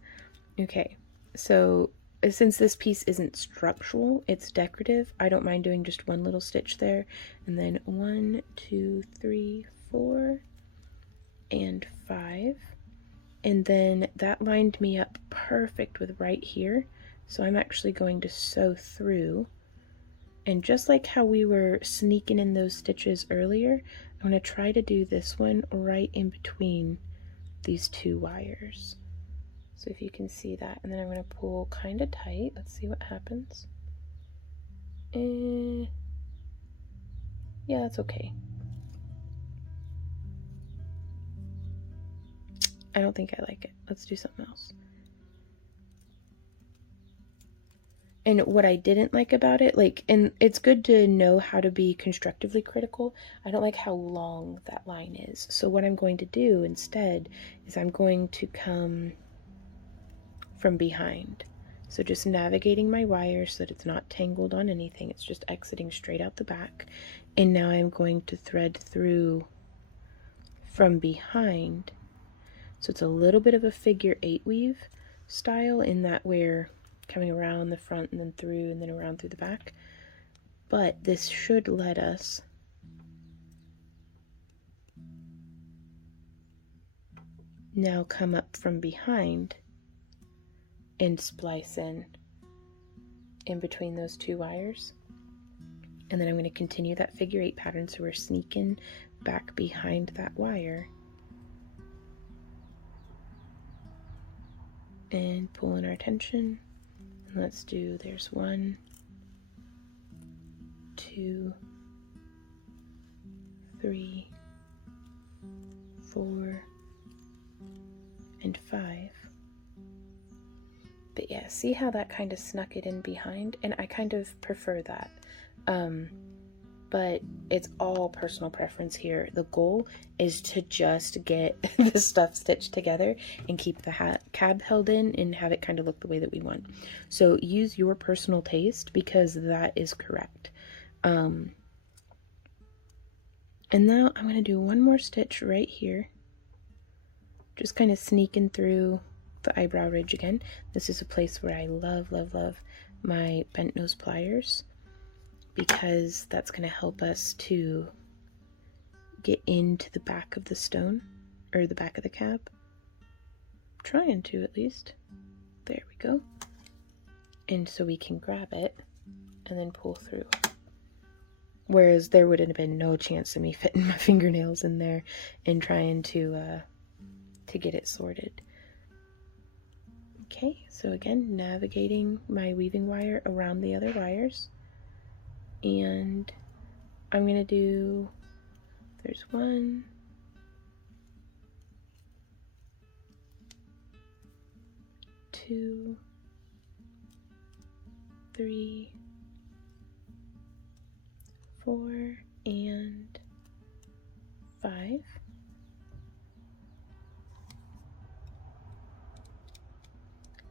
Okay, so since this piece isn't structural, it's decorative, I don't mind doing just one little stitch there, and then 1, 2, 3, 4, and 5. And then that lined me up perfect with right here. So I'm actually going to sew through. And just like how we were sneaking in those stitches earlier, I'm going to try to do this one right in between these two wires. So if you can see that. And then I'm going to pull kind of tight. Let's see what happens. Yeah, that's okay. I don't think I like it. Let's do something else. And what I didn't like about it, and it's good to know how to be constructively critical. I don't like how long that line is. So what I'm going to do instead is I'm going to come from behind. So just navigating my wire so that it's not tangled on anything. It's just exiting straight out the back. And now I'm going to thread through from behind. So it's a little bit of a figure 8 weave style in that we're coming around the front and then through and then around through the back. But this should let us now come up from behind and splice in between those two wires. And then I'm going to continue that figure 8 pattern, so we're sneaking back behind that wire and pulling our tension. And let's do, there's 1, 2, 3, 4, and 5. But yeah, see how that kind of snuck it in behind? And I kind of prefer that. But it's all personal preference here. The goal is to just get the stuff stitched together and keep the cab held in and have it kind of look the way that we want. So use your personal taste, because that is correct. And now I'm going to do one more stitch right here. Just kind of sneaking through the eyebrow ridge again. This is a place where I love, love, love my bent nose pliers, because that's going to help us to get into the back of the stone, or the back of the cab. I'm trying to, at least. There we go. And so we can grab it and then pull through. Whereas there would have been no chance of me fitting my fingernails in there and trying to get it sorted. Okay, so again, navigating my weaving wire around the other wires. And I'm going to do, there's 1, 2, 3, 4, and 5.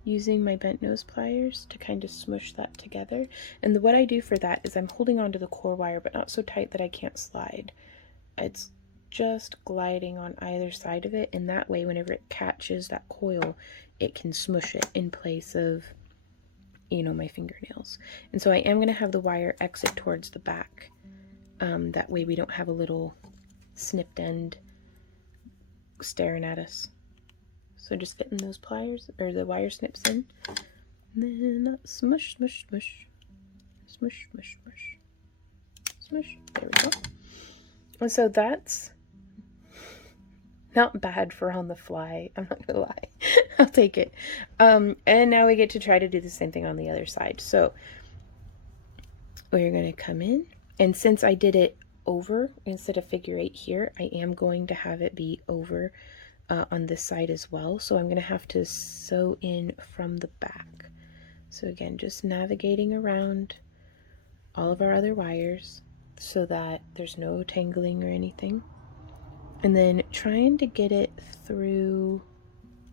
using my bent nose pliers to kind of smush that together. And what I do for that is I'm holding onto the core wire, but not so tight that I can't slide. It's just gliding on either side of it, and that way whenever it catches that coil, it can smush it in place of, you know, my fingernails. And so I am going to have the wire exit towards the back. That way we don't have a little snipped end staring at us. So just getting those pliers, or the wire snips in, and then smush, smush, smush, smush, smush, smush, smush. There we go. And so that's not bad for on the fly. I'm not gonna lie. I'll take it. And now we get to try to do the same thing on the other side. So we're gonna come in, and since I did it over instead of figure 8 here, I am going to have it be over on this side as well. So I'm going to have to sew in from the back. So again, just navigating around all of our other wires so that there's no tangling or anything. And then trying to get it through.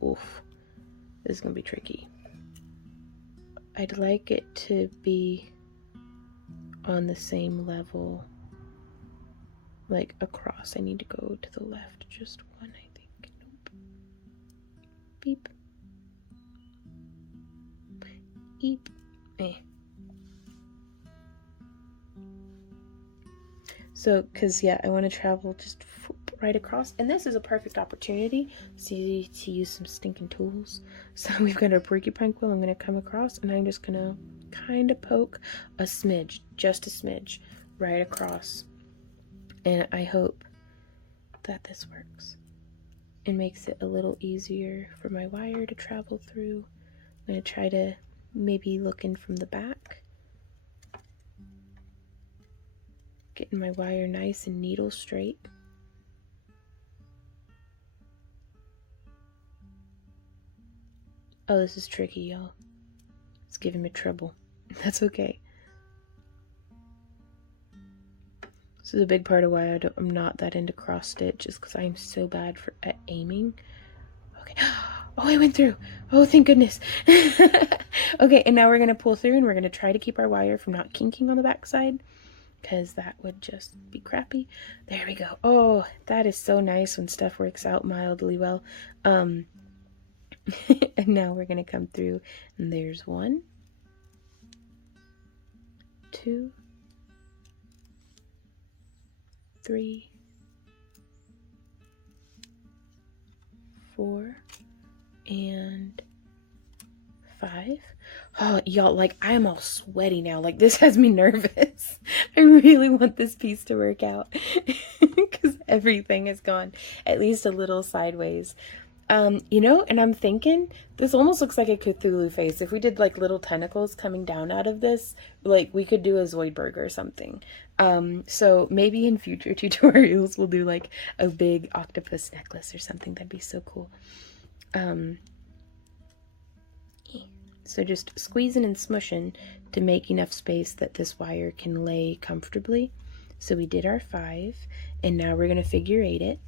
Oof, this is going to be tricky. I'd like it to be on the same level, like across. I need to go to the left just one, I think. Nope. Beep. Eep. So, because yeah, I want to travel just right across, and this is a perfect opportunity to use some stinking tools. So we've got our porcupine quill. I'm going to come across, and I'm just going to kind of poke a smidge, just a smidge, right across. And I hope that this works and makes it a little easier for my wire to travel through. I'm going to try to maybe look in from the back, getting my wire nice and needle straight. Oh, this is tricky, y'all. It's giving me trouble. That's okay. This is a big part of why I'm not that into cross stitch, is because I'm so bad at aiming. Okay. Oh, I went through. Oh, thank goodness. Okay, and now we're going to pull through, and we're going to try to keep our wire from not kinking on the back side, because that would just be crappy. There we go. Oh, that is so nice when stuff works out mildly well. And now we're going to come through, and there's 1, 2, 3, 4, and 5. Oh, y'all, like, I'm all sweaty now. Like, this has me nervous. I really want this piece to work out because everything has gone at least a little sideways. You know, and I'm thinking this almost looks like a Cthulhu face. If we did like little tentacles coming down out of this, like we could do a Zoidberg or something. So maybe in future tutorials we'll do like a big octopus necklace or something. That'd be so cool. So just squeezing and smushing to make enough space that this wire can lay comfortably. So we did our 5, and now we're going to figure 8 it.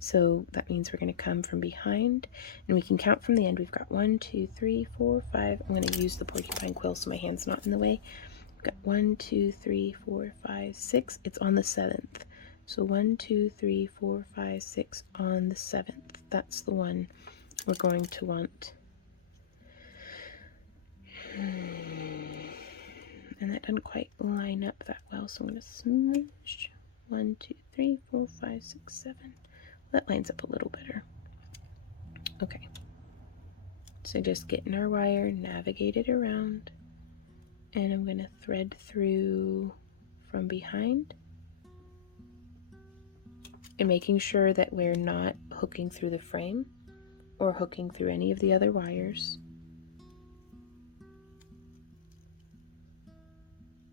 So that means we're going to come from behind, and we can count from the end. We've got 1, 2, 3, 4, 5. I'm going to use the porcupine quill so my hand's not in the way. We've got 1, 2, 3, 4, 5, 6. It's on the 7th. So 1, 2, 3, 4, 5, 6 on the 7th. That's the one we're going to want. And that doesn't quite line up that well, so I'm going to smoosh. 1, 2, 3, 4, 5, 6, 7. That lines up a little better. Okay. So just getting our wire navigated around, and I'm going to thread through from behind and making sure that we're not hooking through the frame or hooking through any of the other wires.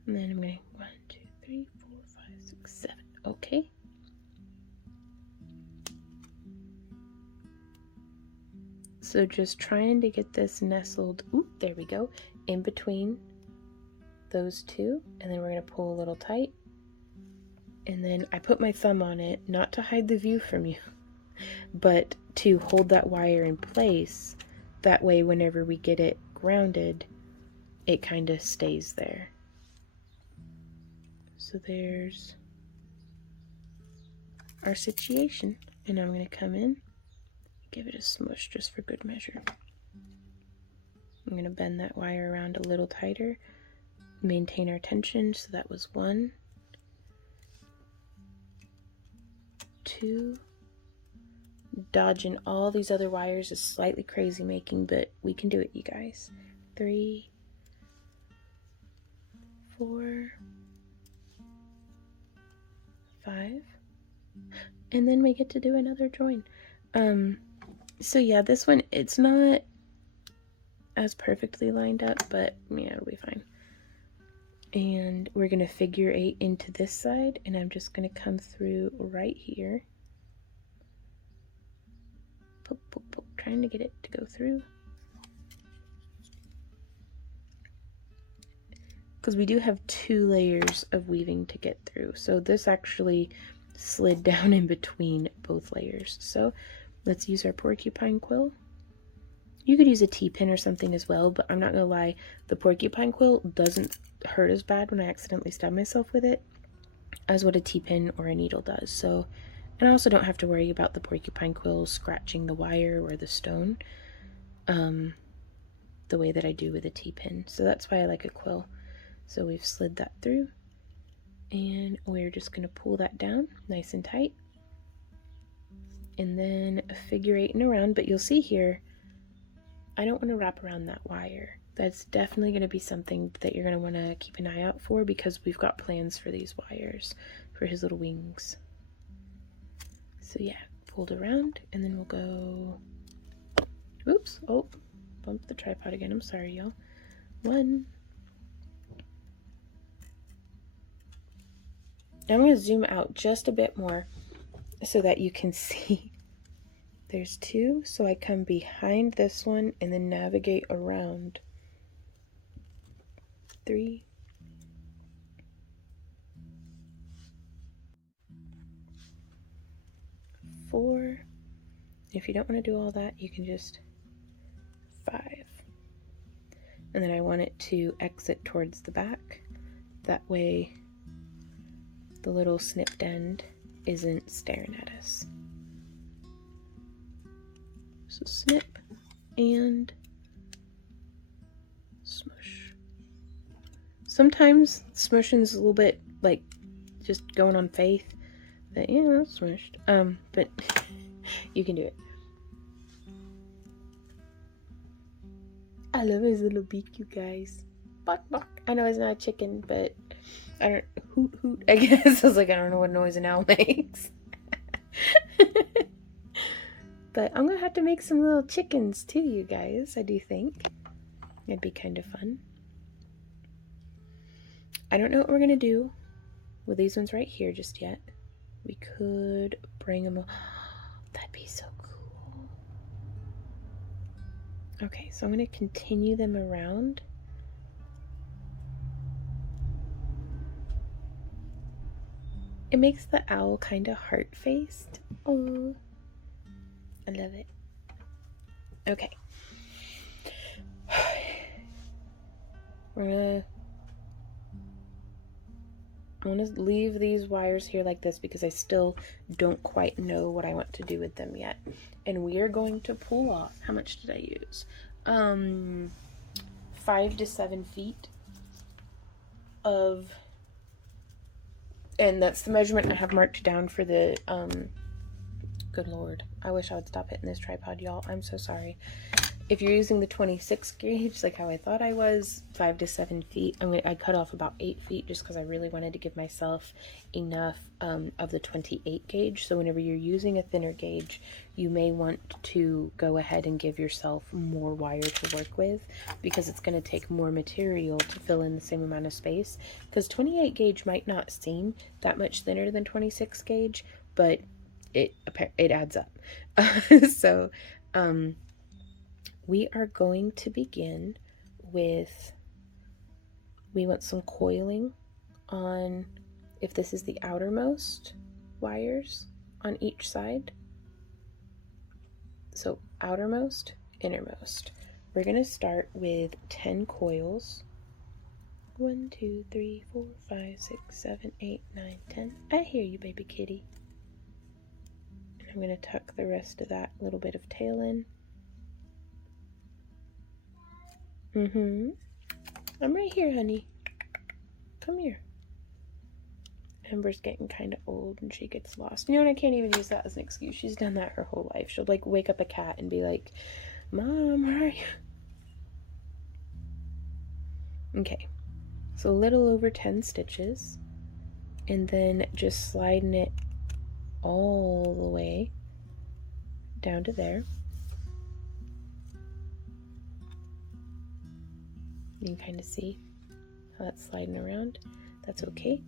And then I'm going to 1, 2, 3, 4, 5, 6, 7. Okay. So just trying to get this nestled, oop, there we go, in between those two, and then we're going to pull a little tight. And then I put my thumb on it, not to hide the view from you, but to hold that wire in place That way, whenever we get it grounded, it kind of stays there. So there's our situation. And I'm going to come in, give it a smush just for good measure. I'm going to bend that wire around a little tighter, maintain our tension. So that was 1, 2, dodging all these other wires is slightly crazy making, but we can do it, you guys. 3, 4, 5, and then we get to do another join. So yeah, this one, it's not as perfectly lined up, but yeah, it'll be fine. And we're gonna figure 8 into this side, and I'm just gonna come through right here. Poke, poke, poke, trying to get it to go through. Because we do have 2 layers of weaving to get through. So this actually slid down in between both layers. So let's use our porcupine quill. You could use a T-pin or something as well, but I'm not gonna lie, the porcupine quill doesn't hurt as bad when I accidentally stab myself with it as what a T-pin or a needle does. So, and I also don't have to worry about the porcupine quill scratching the wire or the stone the way that I do with a T-pin. So that's why I like a quill. So we've slid that through, and we're just going to pull that down nice and tight, and then a figure 8 and around. But you'll see here, I don't want to wrap around that wire. That's definitely going to be something that you're going to want to keep an eye out for, because we've got plans for these wires for his little wings. So yeah, pulled around, and then we'll go, oops, oh, bumped the tripod again, I'm sorry y'all. 1, I'm going to zoom out just a bit more so that you can see. There's 2, so I come behind this one and then navigate around. 3, 4. If you don't want to do all that, you can just 5. And then I want it to exit towards the back. That way the little snipped end isn't staring at us. So snip and smush. Sometimes smushing is a little bit like just going on faith that, yeah, that's smushed. But you can do it. I love his little beak, you guys. Bark, bark. I know it's not a chicken, but I don't, hoot, hoot, I guess. I was like, I don't know what noise an owl makes. But I'm gonna have to make some little chickens too, you guys. I do think it'd be kind of fun. I don't know what we're gonna do with these ones right here just yet. We could bring them. That'd be so cool. Okay, so I'm gonna continue them around. It makes the owl kind of heart-faced. Oh, I love it. Okay. I'm gonna leave these wires here like this because I still don't quite know what I want to do with them yet. And we are going to pull off, how much did I use? 5 to 7 feet of, and that's the measurement I have marked down for the, good lord, I wish I would stop hitting this tripod, y'all. I'm so sorry. If you're using the 26 gauge, like how I thought I was, 5 to 7 feet, I cut off about 8 feet just because I really wanted to give myself enough of the 28 gauge. So whenever you're using a thinner gauge, you may want to go ahead and give yourself more wire to work with, because it's going to take more material to fill in the same amount of space. Because 28 gauge might not seem that much thinner than 26 gauge, but it adds up. So we are going to begin with, we want some coiling on, if this is the outermost wires on each side. So outermost, innermost. We're going to start with 10 coils. 1, 2, 3, 4, 5, 6, 7, 8, 9, 10. I hear you, baby kitty. And I'm going to tuck the rest of that little bit of tail in. I'm right here, honey. Come here. Ember's getting kind of old and she gets lost. You know, and I can't even use that as an excuse. She's done that her whole life. She'll like wake up a cat and be like, Mom, where are you? Okay, so a little over 10 stitches, and then just sliding it all the way down to there. You can kind of see how that's sliding around. That's okay.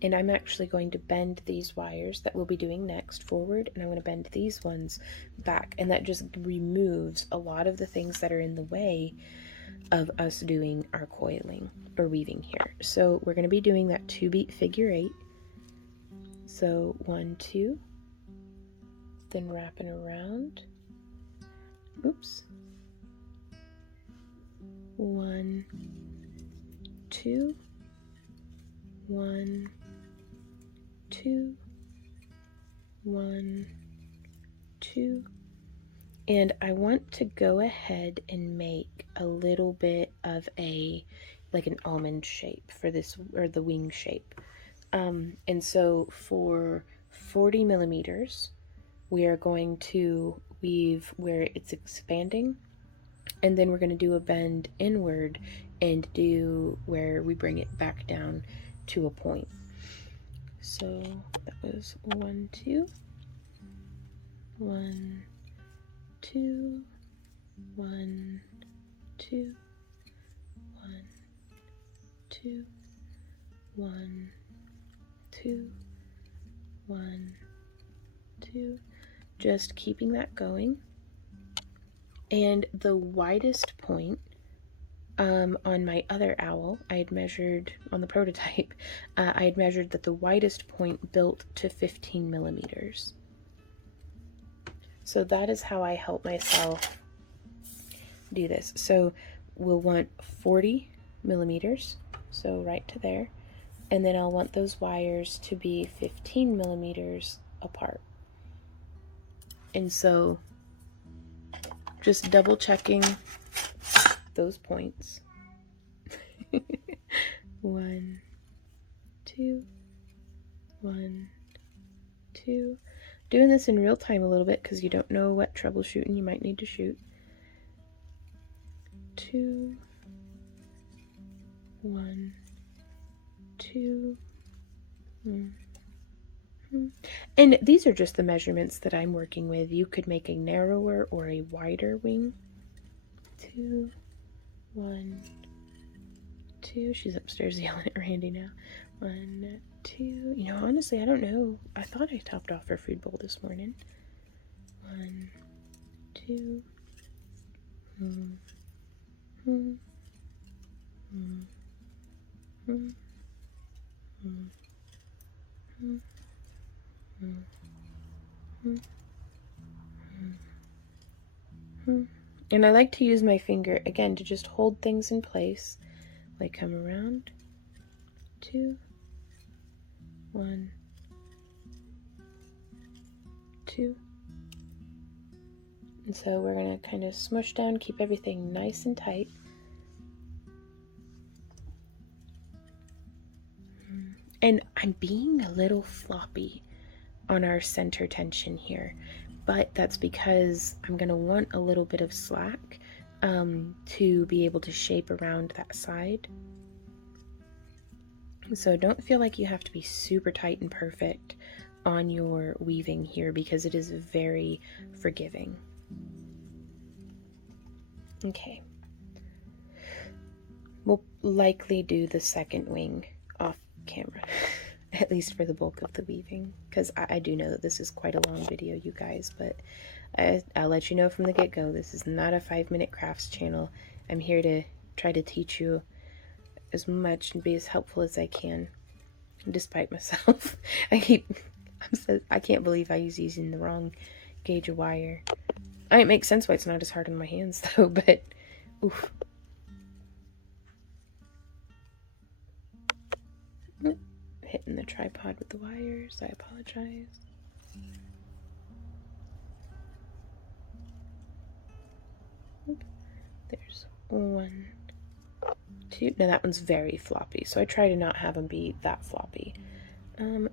And I'm actually going to bend these wires that we'll be doing next forward, and I'm going to bend these ones back, and that just removes a lot of the things that are in the way of us doing our coiling or weaving here. So we're going to be doing that 2-beat figure 8. So 1, 2, then wrapping around. Oops. 1, 2, 1, 2, 1, 2, and I want to go ahead and make a little bit of like an almond shape for this, or the wing shape. And so for 40 millimeters, we are going to weave where it's expanding, and then we're going to do a bend inward and do where we bring it back down to a point. So that was 1, 2, 1, 2, 1, 2, 1, 2, 1, 2, 1, 2, just keeping that going. And the widest point on my other owl, I had measured on the prototype, I had measured that the widest point built to 15 millimeters. So that is how I help myself do this. So we'll want 40 millimeters, so right to there, and then I'll want those wires to be 15 millimeters apart. And so just double checking those points. 1, 2, 1, 2. Doing this in real time a little bit because you don't know what troubleshooting you might need to shoot. 2, 1, 2. And these are just the measurements that I'm working with. You could make a narrower or a wider wing. 2, 1, 2. She's upstairs yelling at Randy now. 1, 2. You know, honestly, I don't know. I thought I topped off her food bowl this morning. 1, 2. And I like to use my finger again to just hold things in place. Like come around, 2, 1, 2. And so we're going to kind of smush down, keep everything nice and tight. And I'm being a little floppy on our center tension here, but that's because I'm going to want a little bit of slack to be able to shape around that side. So don't feel like you have to be super tight and perfect on your weaving here because it is very forgiving. Okay. We'll likely do the second wing off camera, at least for the bulk of the weaving, because I do know that this is quite a long video, you guys, but I'll let you know from the get-go, this is not a 5-minute crafts channel. I'm here to try to teach you as much and be as helpful as I can, despite myself. I can't believe I was using the wrong gauge of wire. It makes sense why it's not as hard on my hands though, but oof. Hitting the tripod with the wires, I apologize. There's 1, 2. Now that one's very floppy, so I try to not have them be that floppy.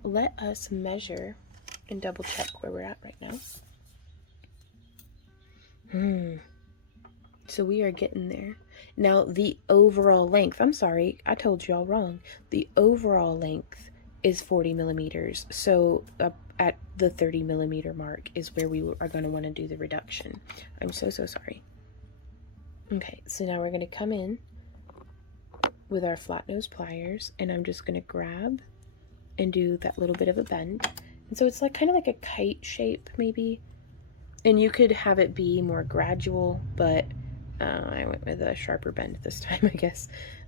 Let us measure and double check where we're at right now. So we are getting there. Now the overall length, I'm sorry, I told y'all wrong. The overall length is 40 millimeters. So at the 30 millimeter mark is where we are going to want to do the reduction. I'm so sorry. Okay, so now we're going to come in with our flat nose pliers, and I'm just going to grab and do that little bit of a bend. And so it's like kind of like a kite shape maybe. And you could have it be more gradual, but I went with a sharper bend this time, I guess.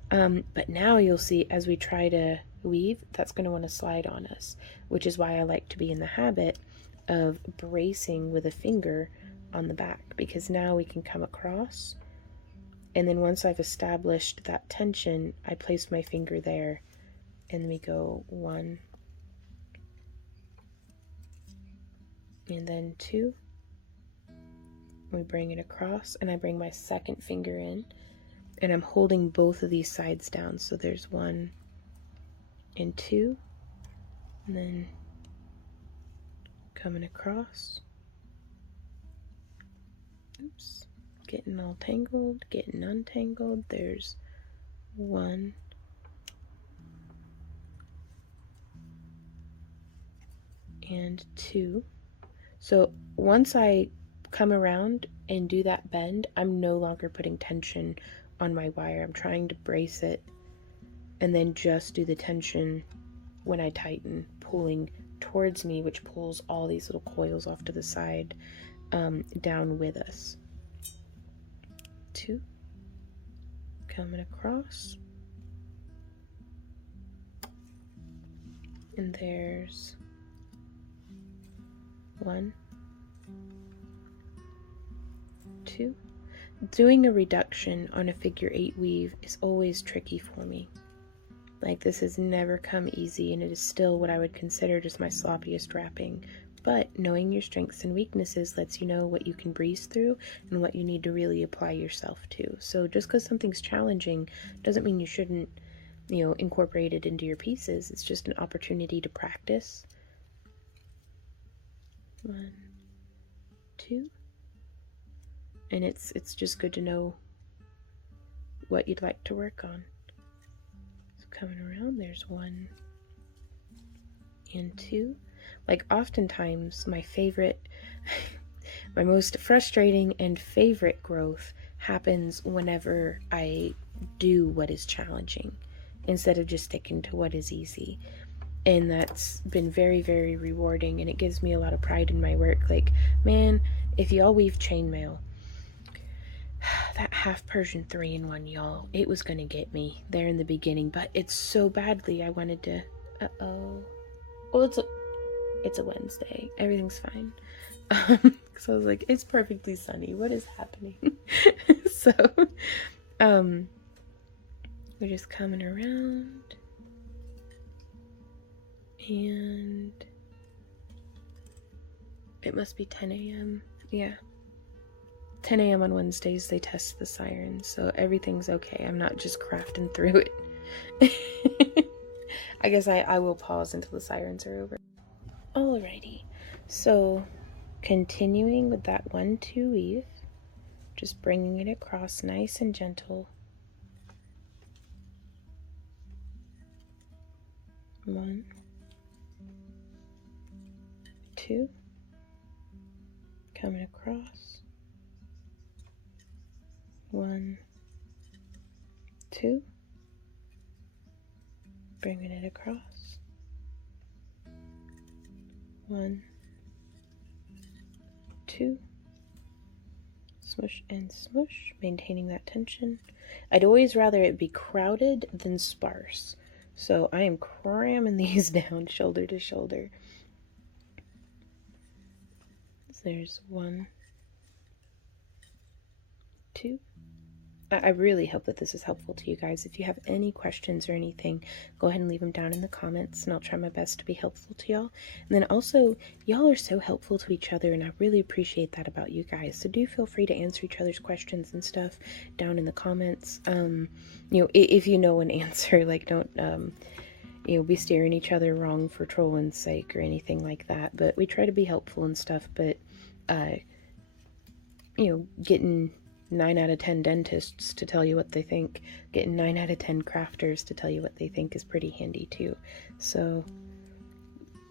But now you'll see as we try to weave, that's going to want to slide on us, which is why I like to be in the habit of bracing with a finger on the back, because now we can come across, and then once I've established that tension, I place my finger there, and then we go 1, and then 2. We bring it across, and I bring my second finger in, and I'm holding both of these sides down. So there's 1 and 2, and then coming across. Oops, getting all tangled, getting untangled. There's 1 and 2. So once I come around and do that bend, I'm no longer putting tension on my wire. I'm trying to brace it and then just do the tension when I tighten, pulling towards me, which pulls all these little coils off to the side down with us. 2, coming across, and there's 1, 2. Doing a reduction on a figure 8 weave is always tricky for me. Like, this has never come easy, and it is still what I would consider just my sloppiest wrapping. But knowing your strengths and weaknesses lets you know what you can breeze through and what you need to really apply yourself to. So just because something's challenging doesn't mean you shouldn't, incorporate it into your pieces. It's just an opportunity to practice. 1, 2. And it's just good to know what you'd like to work on. So coming around, there's 1 and 2. Like, oftentimes my most frustrating and favorite growth happens whenever I do what is challenging instead of just sticking to what is easy. And that's been very, very rewarding, and it gives me a lot of pride in my work. Like, man, if y'all weave chainmail, that half Persian 3-in-1, y'all, it was gonna get me there in the beginning, but it's so badly I wanted to. Well, it's a Wednesday, everything's fine. So I was like, it's perfectly sunny, what is happening? So we're just coming around, and it must be 10 a.m. Yeah, 10 a.m. on Wednesdays they test the sirens, so everything's okay. I'm not just crafting through it. I guess I will pause until the sirens are over. Alrighty, so continuing with that 1-2 weave, just bringing it across nice and gentle. 1, 2, coming across. 1, 2, bringing it across. 1, 2, smush and smush, maintaining that tension. I'd always rather it be crowded than sparse, so I am cramming these down shoulder to shoulder. So there's 1, 2. I really hope that this is helpful to you guys. If you have any questions or anything, go ahead and leave them down in the comments, and I'll try my best to be helpful to y'all. And then also, y'all are so helpful to each other, and I really appreciate that about you guys. So do feel free to answer each other's questions and stuff down in the comments. You know, if you know an answer, like, don't, you know, be steering each other wrong for trolling's sake or anything like that. But we try to be helpful and stuff, but, you know, getting 9 out of 10 dentists to tell you what they think, getting 9 out of 10 crafters to tell you what they think is pretty handy too. So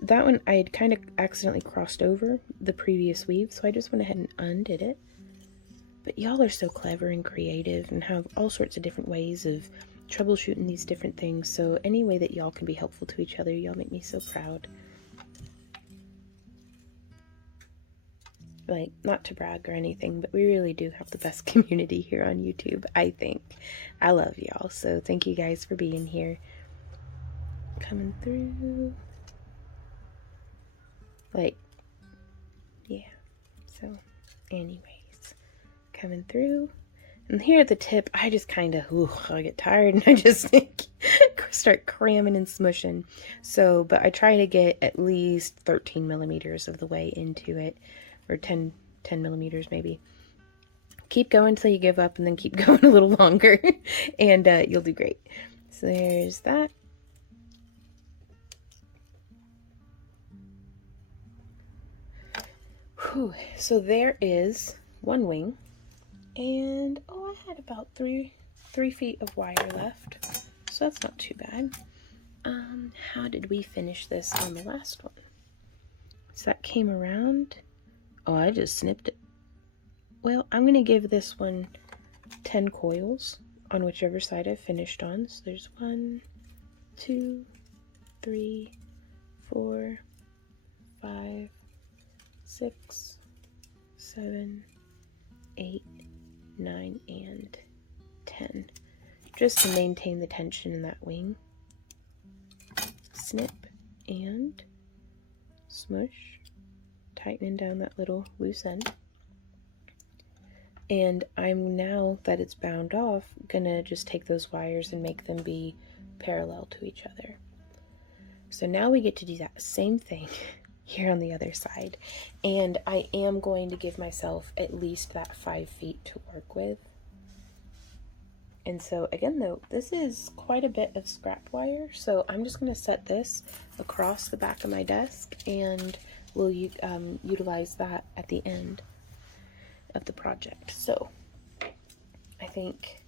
that one I had kind of accidentally crossed over the previous weave, so I just went ahead and undid it. But y'all are so clever and creative and have all sorts of different ways of troubleshooting these different things, so any way that y'all can be helpful to each other, y'all make me so proud. Like, not to brag or anything, but we really do have the best community here on YouTube, I think. I love y'all, so thank you guys for being here. Coming through. Like, yeah. So, anyways, coming through. And here at the tip, I just kind of, I get tired and I just start cramming and smushing. So, but I try to get at least 13 millimeters of the way into it. Or 10 millimeters maybe. Keep going until you give up, and then keep going a little longer, and you'll do great. So there's that. Whew. So there is one wing, and oh, I had about 3 feet of wire left, so that's not too bad. How did we finish this on the last one? So that came around. Oh, I just snipped it. Well, I'm going to give this one 10 coils on whichever side I finished on. So there's 1, 2, 3, 4, 5, 6, 7, 8, 9, and 10. Just to maintain the tension in that wing. Snip and smush. Tightening down that little loose end. And I'm, now that it's bound off, gonna just take those wires and make them be parallel to each other. So now we get to do that same thing here on the other side. And I am going to give myself at least that 5 feet to work with. And so again though, this is quite a bit of scrap wire, so I'm just gonna set this across the back of my desk, and we'll utilize that at the end of the project. So I think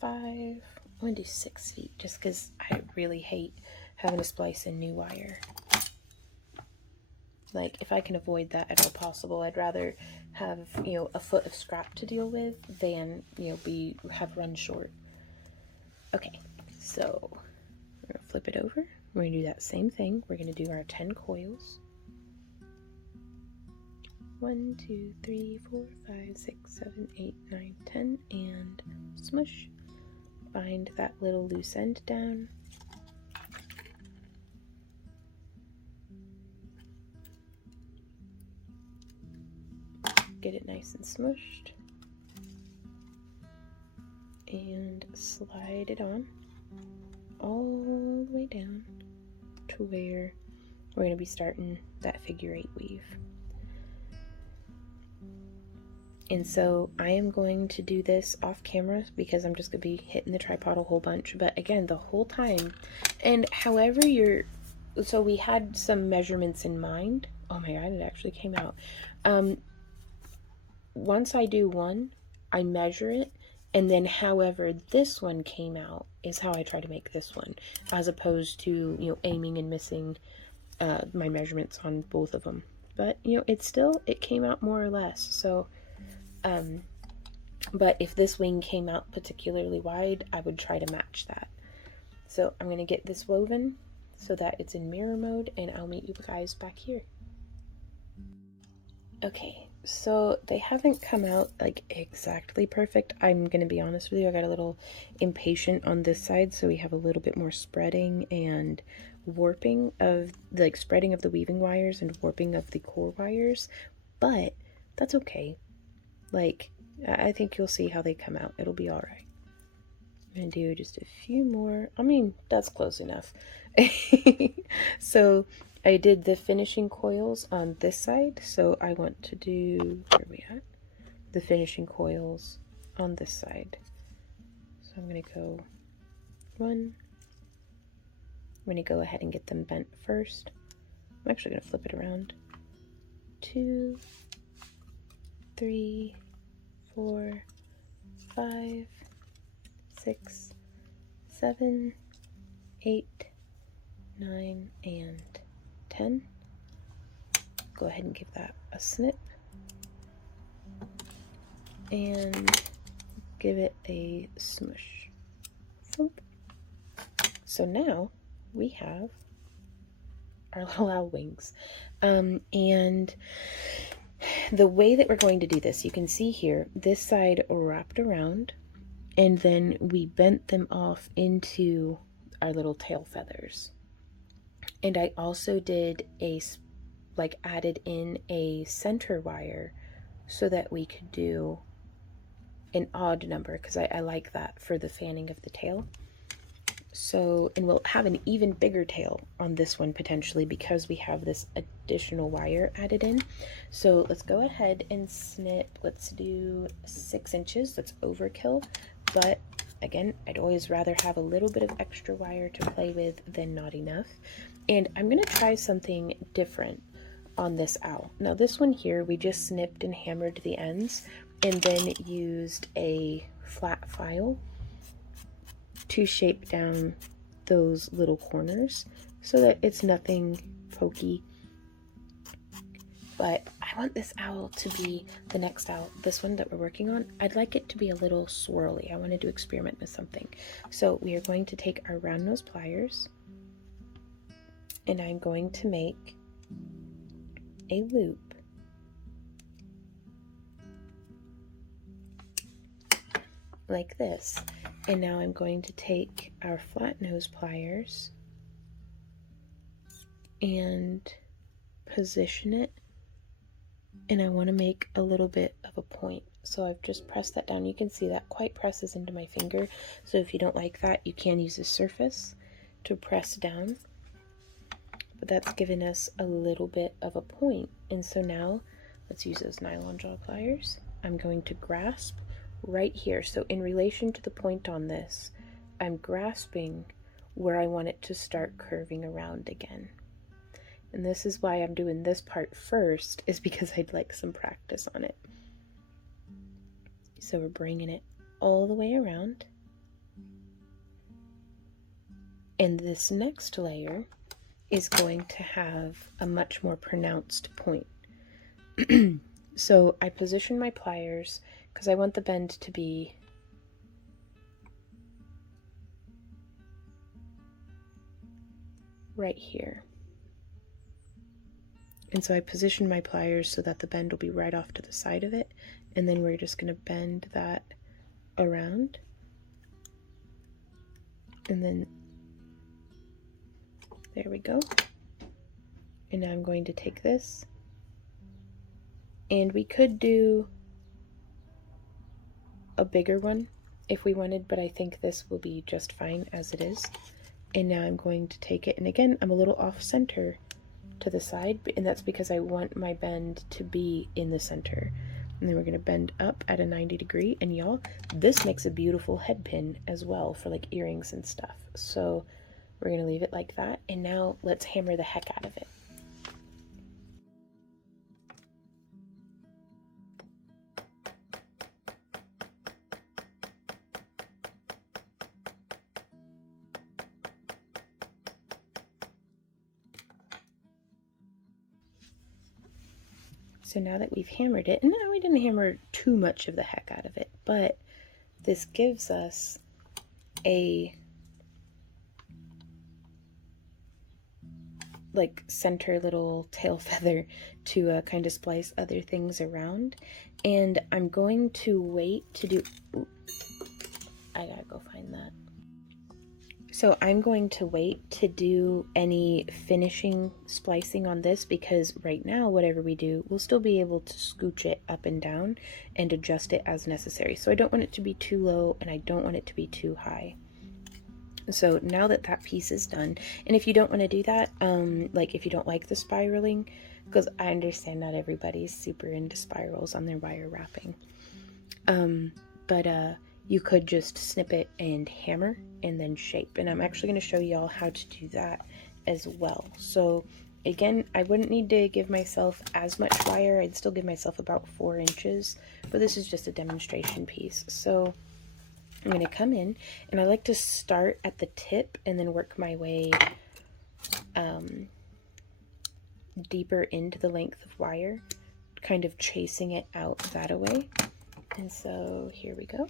5, I'm gonna do 6 feet, just because I really hate having to splice in new wire. Like, if I can avoid that at all possible, I'd rather have, you know, a foot of scrap to deal with than, you know, have run short. Okay, so we're gonna flip it over. We're gonna do that same thing. We're gonna do our 10 coils. 1, 2, 3, 4, 5, 6, 7, 8, 9, 10, and smush. Bind that little loose end down. Get it nice and smushed. And slide it on all the way down to where we're going to be starting that figure 8 weave. And so I am going to do this off camera because I'm just going to be hitting the tripod a whole bunch. But again, the whole time, and however so we had some measurements in mind. Oh my god, it actually came out. Once I do one, I measure it, and then however this one came out is how I try to make this one, as opposed to, you know, aiming and missing my measurements on both of them. But, you know, it came out more or less. So, but if this wing came out particularly wide, I would try to match that. So I'm going to get this woven so that it's in mirror mode, and I'll meet you guys back here. Okay. So they haven't come out like exactly perfect. I'm going to be honest with you. I got a little impatient on this side, so we have a little bit more spreading and warping of the spreading of the weaving wires and warping of the core wires, but that's okay. Like, I think you'll see how they come out. It'll be all right. I'm gonna do just a few more. I mean, that's close enough. So I did the finishing coils on this side, so I want to do, where are we at? The finishing coils on this side. So I'm gonna go one. I'm gonna go ahead and get them bent first. I'm actually gonna flip it around. 2, 3, 4, 5, 6, 7, 8, 9, and 10. Go ahead and give that a snip and give it a smush. So now we have our little owl wings. And the way that we're going to do this, you can see here, this side wrapped around, and then we bent them off into our little tail feathers. And I also did added in a center wire so that we could do an odd number, because I like that for the fanning of the tail. So, and we'll have an even bigger tail on this one potentially because we have this additional wire added in. So let's go ahead and snip. Let's do 6 inches. That's overkill, but again, I'd always rather have a little bit of extra wire to play with than not enough. And I'm gonna try something different on this owl. Now this one here, we just snipped and hammered the ends and then used a flat file to shape down those little corners so that it's nothing pokey. But I want this owl to be, the next owl, this one that we're working on, I'd like it to be a little swirly. I wanted to experiment with something. So we are going to take our round nose pliers and I'm going to make a loop like this. And now I'm going to take our flat nose pliers and position it, and I want to make a little bit of a point. So I've just pressed that down. You can see that quite presses into my finger. So if you don't like that, you can use a surface to press down. But that's given us a little bit of a point. And so now let's use those nylon jaw pliers. I'm going to grasp right here. So in relation to the point on this, I'm grasping where I want it to start curving around again. And this is why I'm doing this part first, is because I'd like some practice on it. So we're bringing it all the way around. And this next layer is going to have a much more pronounced point. So I position my pliers because I want the bend to be right here. And so I position my pliers so that the bend will be right off to the side of it. And then we're just going to bend that around. And then there we go. And now I'm going to take this. And we could do a bigger one if we wanted, but I think this will be just fine as it is. And now I'm going to take it, and again, I'm a little off center to the side, and that's because I want my bend to be in the center. And then we're going to bend up at a 90 degree, and y'all, this makes a beautiful head pin as well for like earrings and stuff. So we're going to leave it like that, and now let's hammer the heck out of it. So now that we've hammered it, and now we didn't hammer too much of the heck out of it, but this gives us a like center little tail feather to kind of splice other things around. And I'm going to wait to do, I gotta go find that. So I'm going to wait to do any finishing splicing on this, because right now whatever we do, we'll still be able to scooch it up and down and adjust it as necessary. So I don't want it to be too low and I don't want it to be too high. So now that that piece is done, and if you don't want to do that, like if you don't like the spiraling, because I understand not everybody's super into spirals on their wire wrapping, but you could just snip it and hammer and then shape. And I'm actually going to show y'all how to do that as well. So again, I wouldn't need to give myself as much wire. I'd still give myself about 4 inches, but this is just a demonstration piece. So I'm going to come in, and I like to start at the tip and then work my way deeper into the length of wire, kind of chasing it out that way. And so here we go.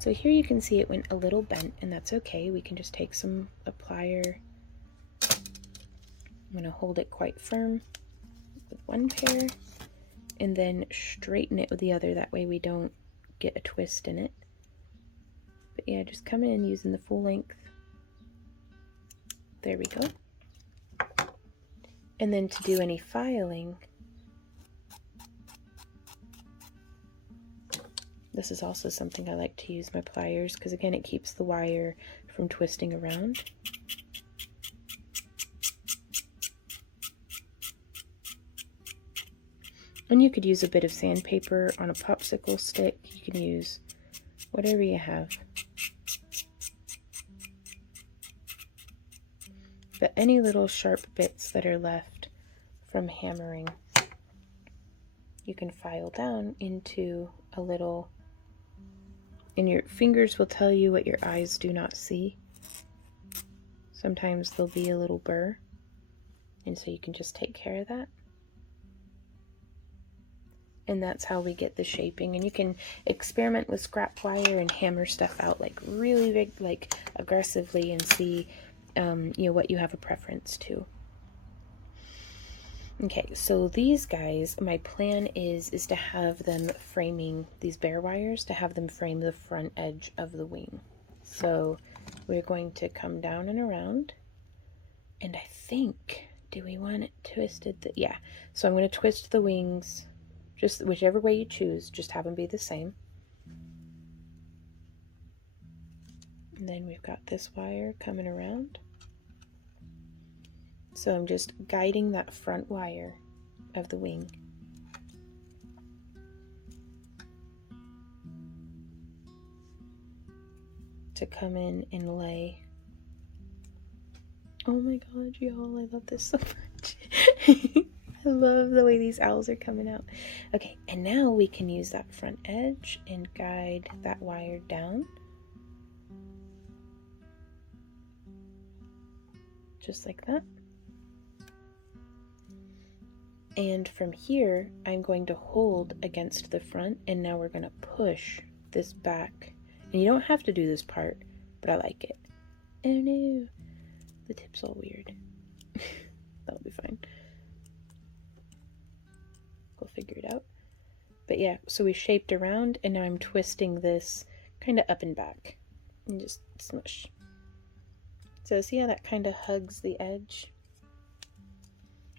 So here you can see it went a little bent, and that's okay. We can just take some plier. I'm going to hold it quite firm with one pair and then straighten it with the other. That way we don't get a twist in it. But yeah, just come in using the full length. There we go. And then to do any filing, this is also something I like to use my pliers, because again, it keeps the wire from twisting around. And you could use a bit of sandpaper on a popsicle stick. You can use whatever you have. But any little sharp bits that are left from hammering, you can file down into a little, and your fingers will tell you what your eyes do not see. Sometimes there'll be a little burr, and so you can just take care of that. And that's how we get the shaping. And you can experiment with scrap wire and hammer stuff out like really big, like aggressively, and see you know, what you have a preference to. Okay, so these guys, my plan is to have them framing these bare wires, to have them frame the front edge of the wing. So we're going to come down and around, and I think, do we want it twisted? Yeah, so I'm going to twist the wings, just whichever way you choose, just have them be the same. And then we've got this wire coming around. So I'm just guiding that front wire of the wing. To come in and lay. Oh my god, y'all, I love this so much. I love the way these owls are coming out. Okay, and now we can use that front edge and guide that wire down. Just like that. And from here, I'm going to hold against the front, and now we're going to push this back. And you don't have to do this part, but I like it. Oh no, the tip's all weird. That'll be fine. We'll figure it out. But yeah, so we shaped around, and now I'm twisting this kind of up and back. And just smush. So see how that kind of hugs the edge?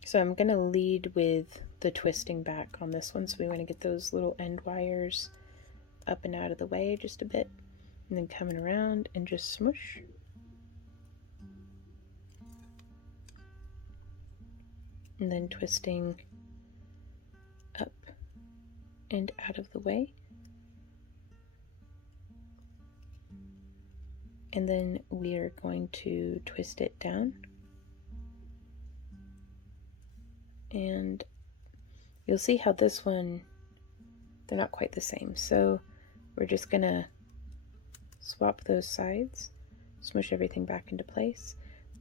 So I'm going to lead with the twisting back on this one. So we want to get those little end wires up and out of the way just a bit. And then coming around and just smush. And then twisting up and out of the way. And then we are going to twist it down. And you'll see how this one, they're not quite the same. So we're just gonna swap those sides, smush everything back into place.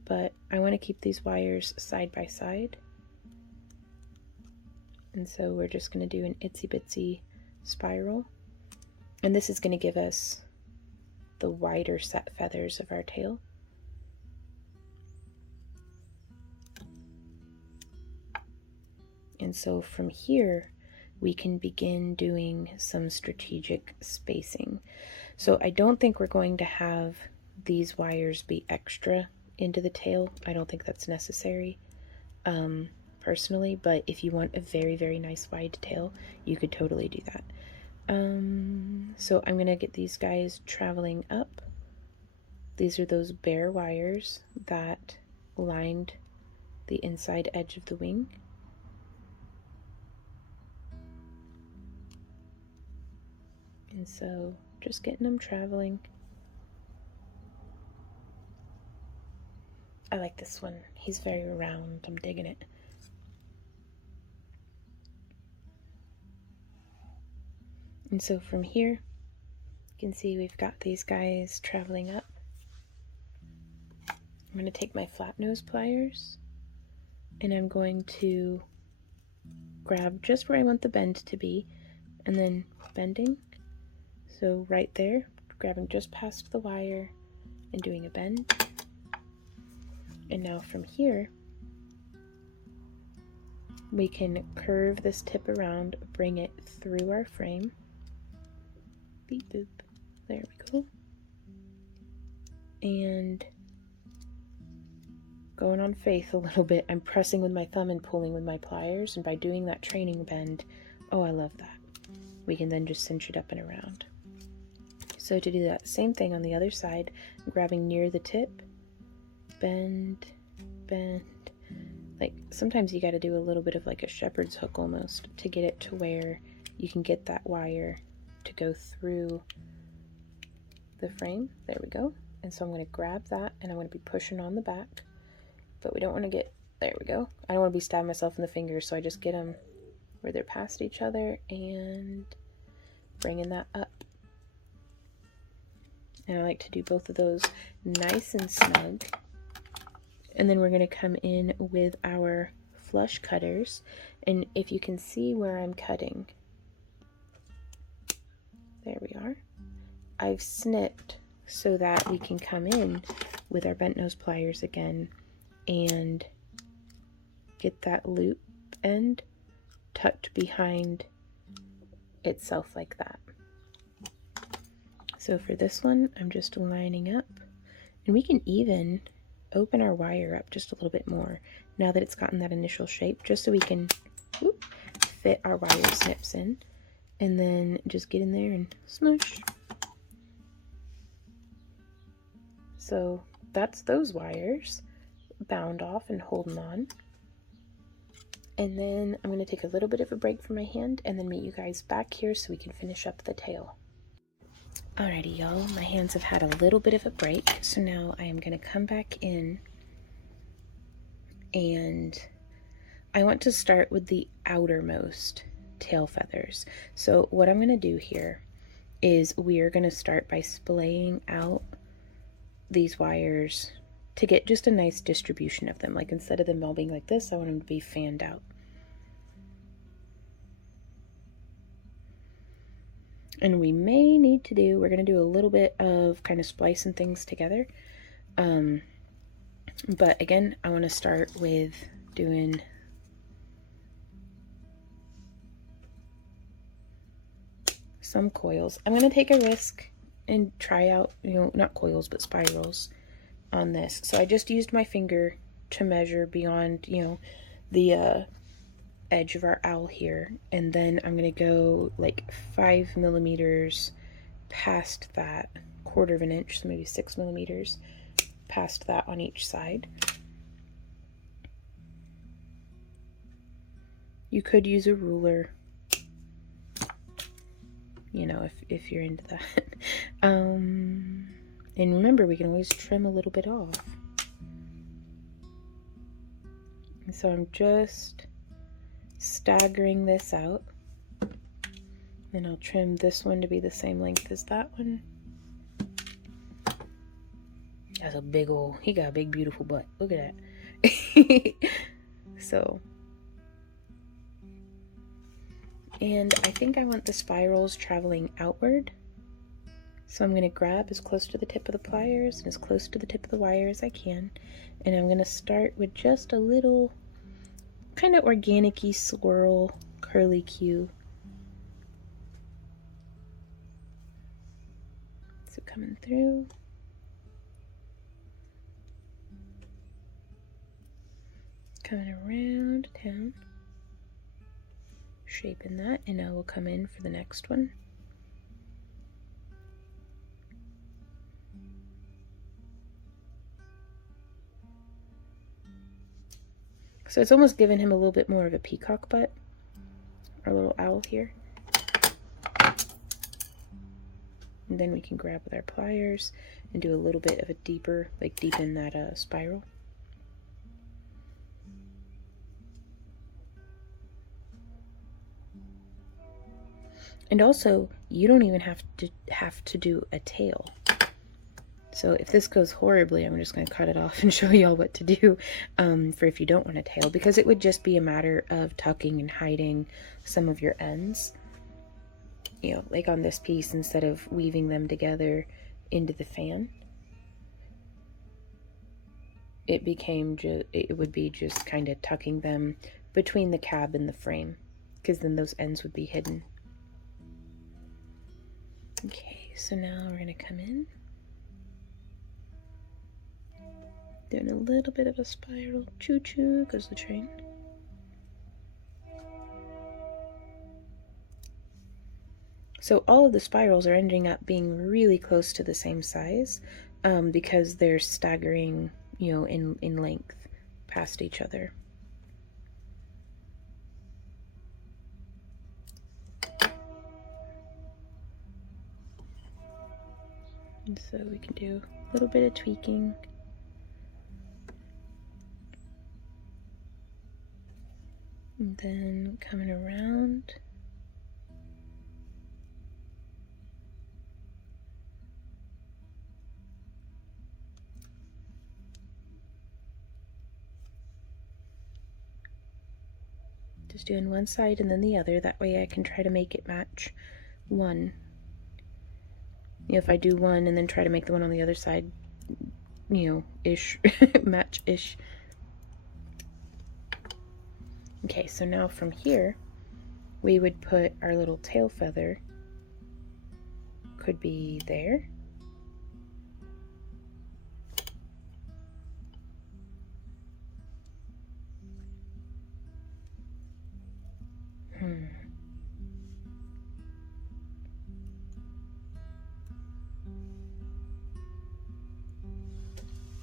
But I want to keep these wires side by side. And so we're just going to do an itsy bitsy spiral. And this is going to give us the wider set feathers of our tail. And so from here, we can begin doing some strategic spacing. So I don't think we're going to have these wires be extra into the tail. I don't think that's necessary, personally, but if you want a very, very nice wide tail, you could totally do that. So I'm gonna get these guys traveling up. These are those bare wires that lined the inside edge of the wing. And so just getting them traveling. I like this one. He's very round. I'm digging it. And so from here, you can see we've got these guys traveling up. I'm going to take my flat nose pliers and I'm going to grab just where I want the bend to be and then bending. So right there, grabbing just past the wire and doing a bend. And now from here, we can curve this tip around, bring it through our frame. Beep boop. There we go. And going on faith a little bit, I'm pressing with my thumb and pulling with my pliers, and by doing that training bend, oh, I love that. We can then just cinch it up and around. So to do that same thing on the other side, grabbing near the tip, bend, bend. Like sometimes you got to do a little bit of like a shepherd's hook almost to get it to where you can get that wire to go through the frame. There we go. And so I'm going to grab that and I'm going to be pushing on the back, but we don't want to get, there we go. I don't want to be stabbing myself in the fingers, so I just get them where they're past each other and bringing that up. And I like to do both of those nice and snug. And then we're going to come in with our flush cutters. And if you can see where I'm cutting, there we are. I've snipped so that we can come in with our bent nose pliers again and get that loop end tucked behind itself like that. So for this one, I'm just lining up, and we can even open our wire up just a little bit more now that it's gotten that initial shape, just so we can fit our wire snips in, and then just get in there and smush. So that's those wires bound off and holding on. And then I'm going to take a little bit of a break from my hand and then meet you guys back here so we can finish up the tail. Alrighty, y'all, my hands have had a little bit of a break, so now I am going to come back in, and I want to start with the outermost tail feathers. So what I'm going to do here is we are going to start by splaying out these wires to get just a nice distribution of them. Like instead of them all being like this, I want them to be fanned out. And we may need to do, we're going to do a little bit of kind of splicing things together. But again, I want to start with doing some coils. I'm going to take a risk and try out, not coils, but spirals on this. So I just used my finger to measure beyond, the edge of our owl here, and then I'm gonna go like 5 millimeters past that, 1/4 of an inch, so maybe 6 millimeters past that on each side. You could use a ruler, if you're into that. And remember, we can always trim a little bit off. And so I'm just staggering this out, and I'll trim this one to be the same length as that one. That's a big old, he got a big beautiful butt, look at that. So, and I think I want the spirals traveling outward, So I'm going to grab as close to the tip of the pliers and as close to the tip of the wire as I can, and I'm going to start with just a little kind of organic-y swirl curly Q. So coming through. Coming around town. Shaping that, and now we'll come in for the next one. So it's almost giving him a little bit more of a peacock butt, our little owl here. And then we can grab with our pliers and do a little bit of a deeper, like deepen that spiral. And also, you don't even have to do a tail. So if this goes horribly, I'm just going to cut it off and show y'all what to do for if you don't want a tail, because it would just be a matter of tucking and hiding some of your ends. You know, like on this piece, instead of weaving them together into the fan, it would be just kind of tucking them between the cab and the frame, because then those ends would be hidden. Okay, so now we're going to come in. Doing a little bit of a spiral. Choo-choo goes the train. So all of the spirals are ending up being really close to the same size because they're staggering, you know, in length past each other. And so we can do a little bit of tweaking. And then coming around. Just doing one side and then the other. That way I can try to make it match one. You know, if I do one and then try to make the one on the other side, you know, ish, match-ish. Okay, so now from here, we would put our little tail feather, could be there.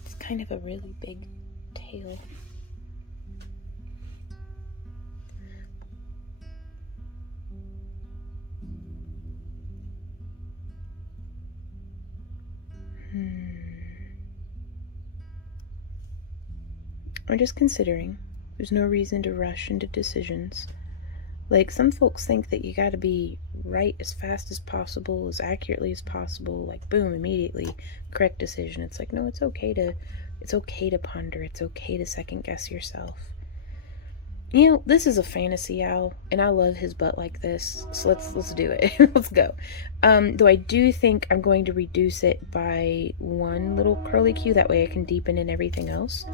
It's kind of a really big tail. I'm just considering. There's no reason to rush into decisions. Like, some folks think that you gotta be right as fast as possible, as accurately as possible, like boom, immediately, correct decision. It's like, no, it's okay to ponder, it's okay to second guess yourself. You know, this is a fantasy owl, and I love his butt like this, so let's do it. Let's go. Though I do think I'm going to reduce it by one little curly Q, that way I can deepen in everything else.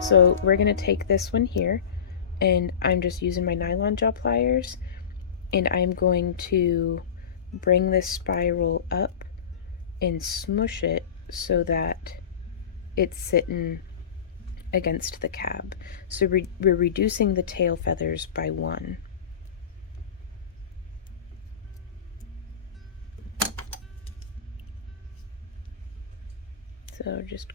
So we're gonna take this one here, and I'm just using my nylon jaw pliers, and I'm going to bring this spiral up and smush it so that it's sitting against the cab. So we're reducing the tail feathers by one. So just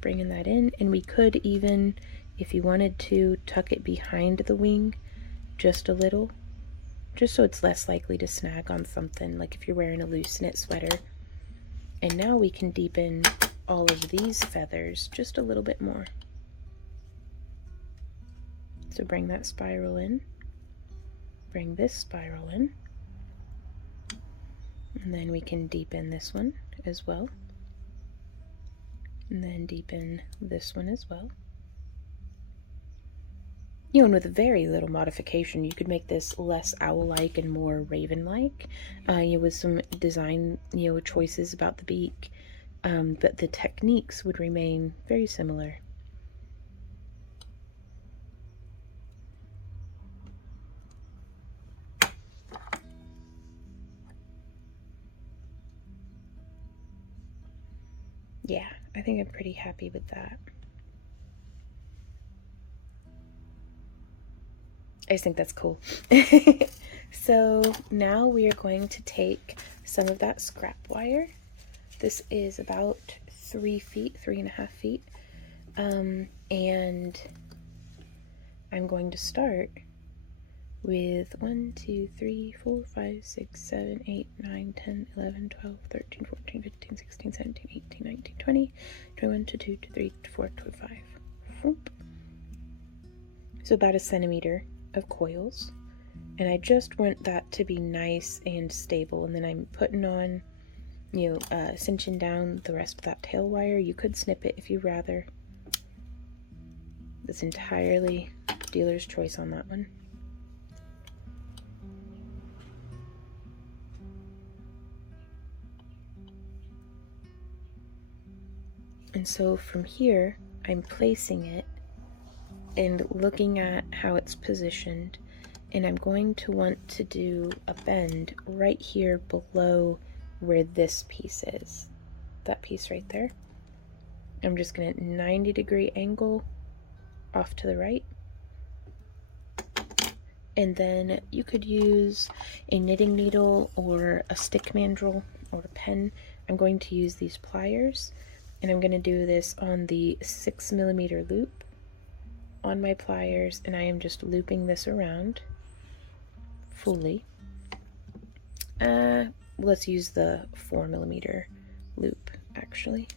bringing that in, and we could even, if you wanted to, tuck it behind the wing just a little, just so it's less likely to snag on something, like if you're wearing a loose knit sweater. And now we can deepen all of these feathers just a little bit more. So bring that spiral in, bring this spiral in, and then we can deepen this one as well, and then deepen this one as well. You know, and with very little modification, you could make this less owl-like and more raven-like, you know, with some design, you know, choices about the beak, but the techniques would remain very similar. Yeah, I think I'm pretty happy with that. I just think that's cool. So now we are going to take some of that scrap wire. This is about 3 feet, 3.5 feet. And I'm going to start with 1, 2, 3, 4, 5, 6, 7, 8, 9, 10, 11, 12, 13, 14, 15, 16, 17, 18, 19, 20, 21, 22, 23, 24, 25. Whoop. So about a centimeter of coils. And I just want that to be nice and stable. And then I'm putting on, you know, cinching down the rest of that tail wire. You could snip it if you'd rather. It's entirely dealer's choice on that one. And so from here, I'm placing it and looking at how it's positioned. And I'm going to want to do a bend right here below where this piece is. That piece right there. I'm just going to 90-degree angle off to the right. And then you could use a knitting needle or a stick mandrel or a pen. I'm going to use these pliers, and I'm going to do this on the 6mm loop on my pliers, and I am just looping this around fully. Let's use the 4mm loop, actually.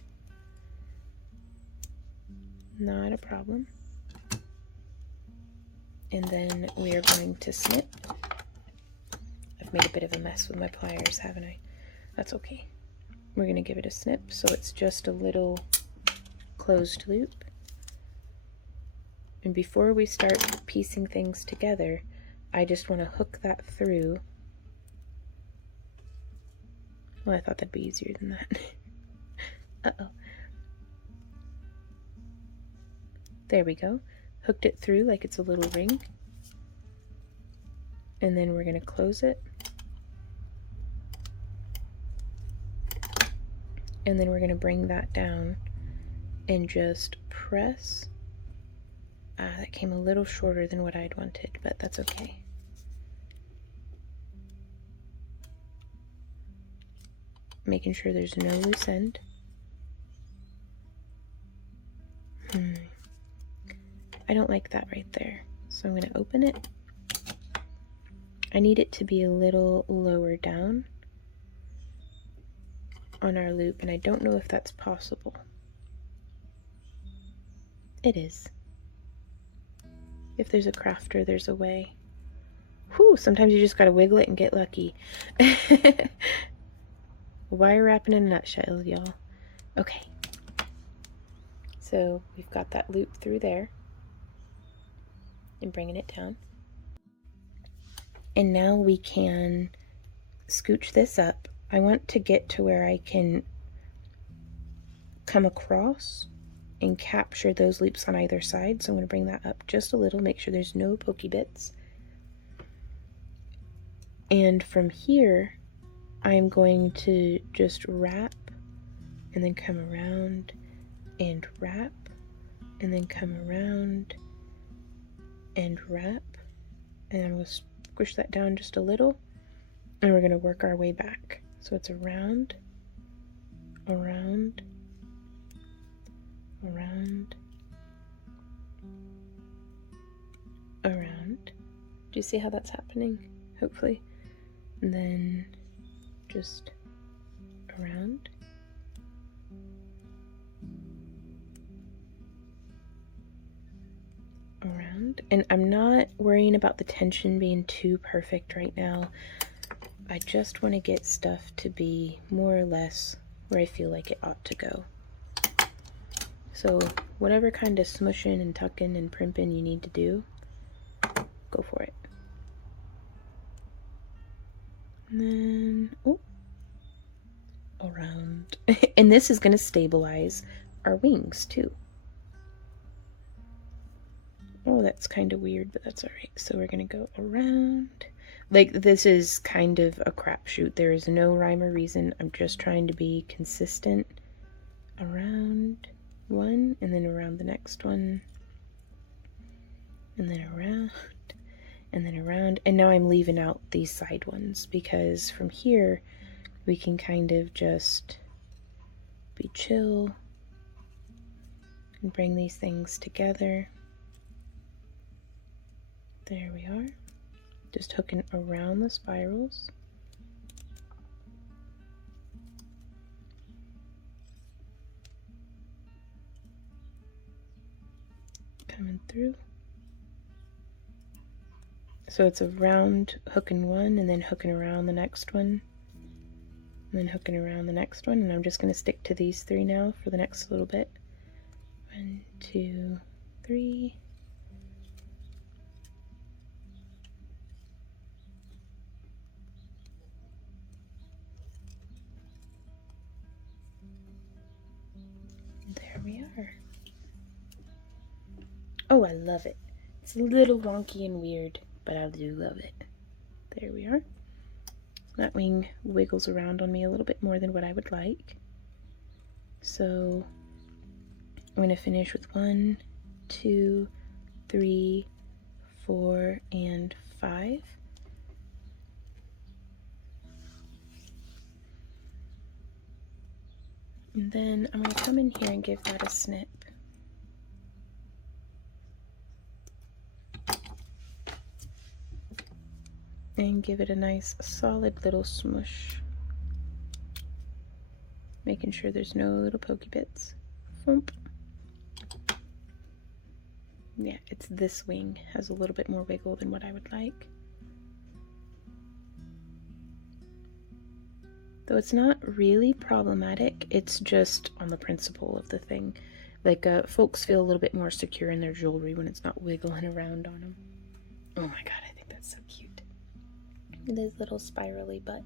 Not a problem. And then we are going to snip. I've made a bit of a mess with my pliers, haven't I? That's okay. We're going to give it a snip so it's just a little closed loop. And before we start piecing things together, I just want to hook that through. Well, I thought that'd be easier than that. Uh-oh. There we go. Hooked it through like it's a little ring. And then we're going to close it. And then we're going to bring that down and just press. That came a little shorter than what I'd wanted, but that's okay. Making sure there's no loose end. I don't like that right there, so I'm going to open it. I need it to be a little lower down on our loop, and I don't know if that's possible. It is. If there's a crafter, there's a way. Whew, sometimes you just gotta wiggle it and get lucky. Wire wrapping in a nutshell, y'all. Okay. So we've got that loop through there. And bringing it down. And now we can scooch this up. I want to get to where I can come across and capture those loops on either side. So I'm going to bring that up just a little, make sure there's no pokey bits. And from here, I'm going to just wrap and then come around and wrap and then come around and wrap, and I'm going to squish that down just a little, and we're going to work our way back. So it's around, around, around, around. Do you see how that's happening? Hopefully. And then just around. Around. And I'm not worrying about the tension being too perfect right now. I just want to get stuff to be more or less where I feel like it ought to go. So whatever kind of smushing and tucking and primping you need to do, go for it. And then, oh, around. And this is going to stabilize our wings too. Oh, that's kind of weird, but that's all right. So we're going to go around. Like, this is kind of a crapshoot. There is no rhyme or reason. I'm just trying to be consistent. Around one, and then around the next one, and then around, and then around. And now I'm leaving out these side ones, because from here we can kind of just be chill and bring these things together. There we are. Just hooking around the spirals. Coming through. So it's around, hooking one, and then hooking around the next one, and then hooking around the next one. And I'm just going to stick to these three now for the next little bit. 1, 2, 3. There we are. Oh, I love it. It's a little wonky and weird, but I do love it. There we are. That wing wiggles around on me a little bit more than what I would like. So I'm going to finish with 1, 2, 3, 4, and 5. And then I'm going to come in here and give that a snip. And give it a nice solid little smush. Making sure there's no little pokey bits. Thump. Yeah, it's this wing has a little bit more wiggle than what I would like. Though it's not really problematic, it's just on the principle of the thing. Like, folks feel a little bit more secure in their jewelry when it's not wiggling around on them. Oh my god, I think that's so cute. This little spirally butt.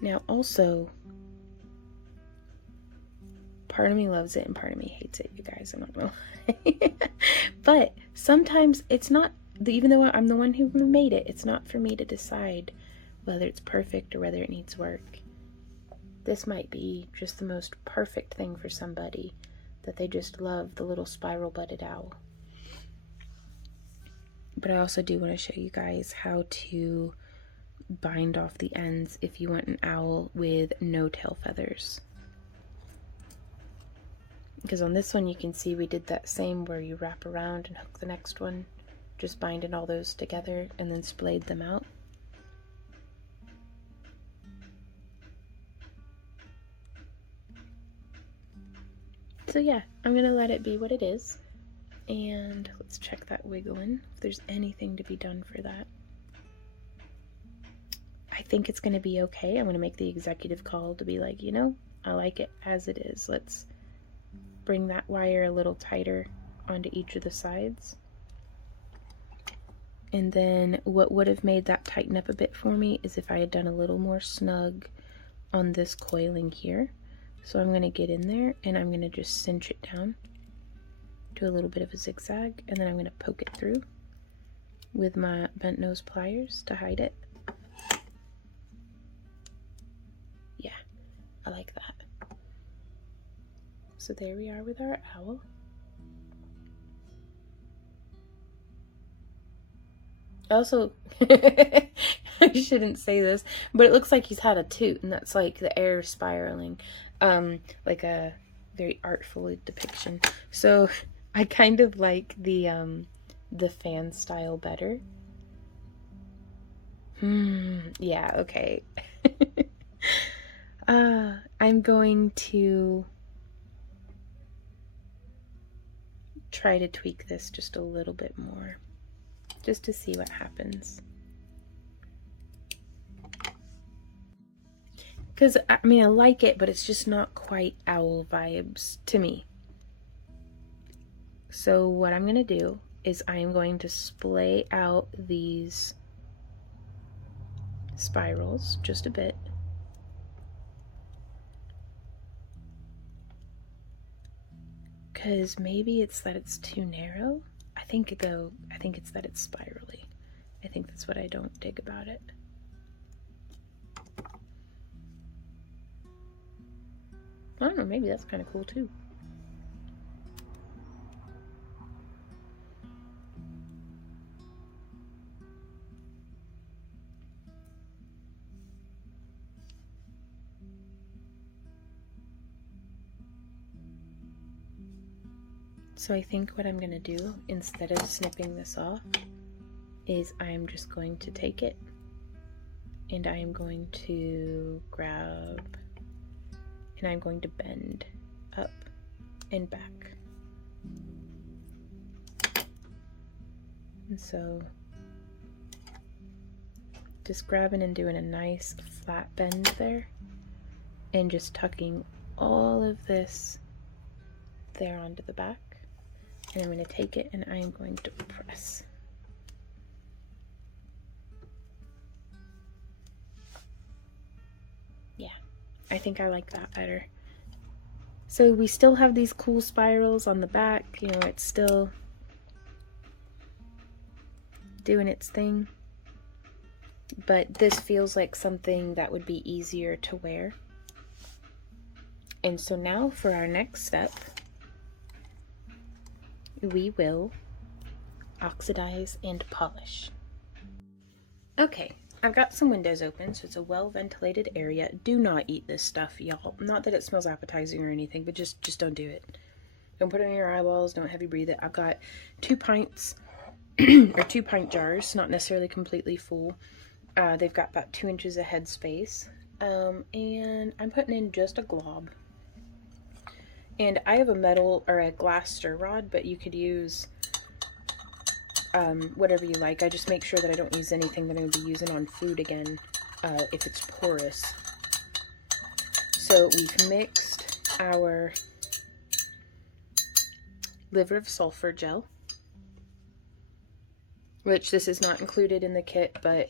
Now also, part of me loves it and part of me hates it, you guys, I'm not gonna lie. But sometimes it's not, even though I'm the one who made it, it's not for me to decide whether it's perfect or whether it needs work. This might be just the most perfect thing for somebody, that they just love the little spiral butted owl. But I also do want to show you guys how to bind off the ends if you want an owl with no tail feathers. Because on this one you can see we did that same where you wrap around and hook the next one, just binding all those together and then splayed them out. So yeah, I'm gonna let it be what it is. And let's check that wiggling, if there's anything to be done for that. I think it's going to be okay. I'm going to make the executive call to be like, you know, I like it as it is. Let's bring that wire a little tighter onto each of the sides. And then what would have made that tighten up a bit for me is if I had done a little more snug on this coiling here. So I'm going to get in there and I'm going to just cinch it down. Do a little bit of a zigzag, and then I'm going to poke it through with my bent nose pliers to hide it. Yeah, I like that. So there we are with our owl. Also, I shouldn't say this, but it looks like he's had a toot, and that's like the air spiraling, like a very artful depiction. So I kind of like the fan style better. Yeah, okay. I'm going to try to tweak this just a little bit more, just to see what happens. Because, I mean, I like it, but it's just not quite owl vibes to me. So what I'm going to do is I am going to splay out these spirals just a bit. Because maybe it's that it's too narrow. I think it's that it's spirally. I think that's what I don't dig about it. I don't know, maybe that's kind of cool too. So I think what I'm going to do, instead of snipping this off, is I'm just going to take it and I am going to grab and I'm going to bend up and back. And so just grabbing and doing a nice flat bend there and just tucking all of this there onto the back. And I'm going to take it and I am going to press. Yeah, I think I like that better. So we still have these cool spirals on the back, you know, it's still doing its thing. But this feels like something that would be easier to wear. And so now for our next step, we will oxidize and polish. Okay, I've got some windows open, so it's a well-ventilated area. Do not eat this stuff, y'all. Not that it smells appetizing or anything, but just don't do it. Don't put it in your eyeballs, don't heavy breathe it. I've got 2 pints, or 2 pint jars, not necessarily completely full. They've got about 2 inches of head space, and I'm putting in just a glob. And I have a metal or a glass stir rod, but you could use whatever you like. I just make sure that I don't use anything that I'm going to be using on food again if it's porous. So we've mixed our liver of sulfur gel, which this is not included in the kit, but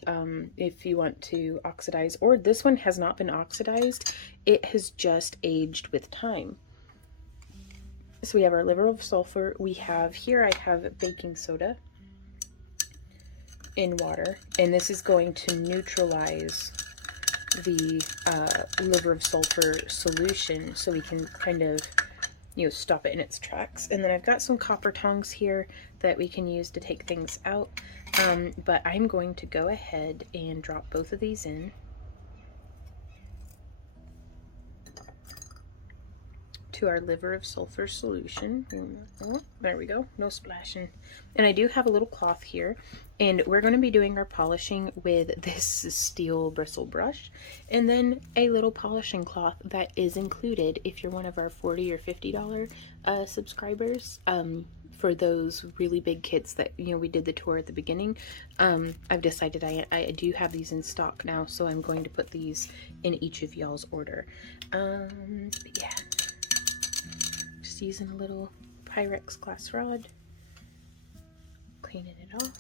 if you want to oxidize, or this one has not been oxidized, it has just aged with time. So we have our liver of sulfur. We have here, I have baking soda in water, and this is going to neutralize the liver of sulfur solution so we can kind of, you know, stop it in its tracks. And then I've got some copper tongs here that we can use to take things out, but I'm going to go ahead and drop both of these in to our liver of sulfur solution. There we go, no splashing. And I do have a little cloth here, and we're going to be doing our polishing with this steel bristle brush, and then a little polishing cloth that is included if you're one of our $40 or $50 subscribers. For those really big kits that, you know, we did the tour at the beginning, I've decided I do have these in stock now, so I'm going to put these in each of y'all's order. But yeah, just using a little Pyrex glass rod, cleaning it off.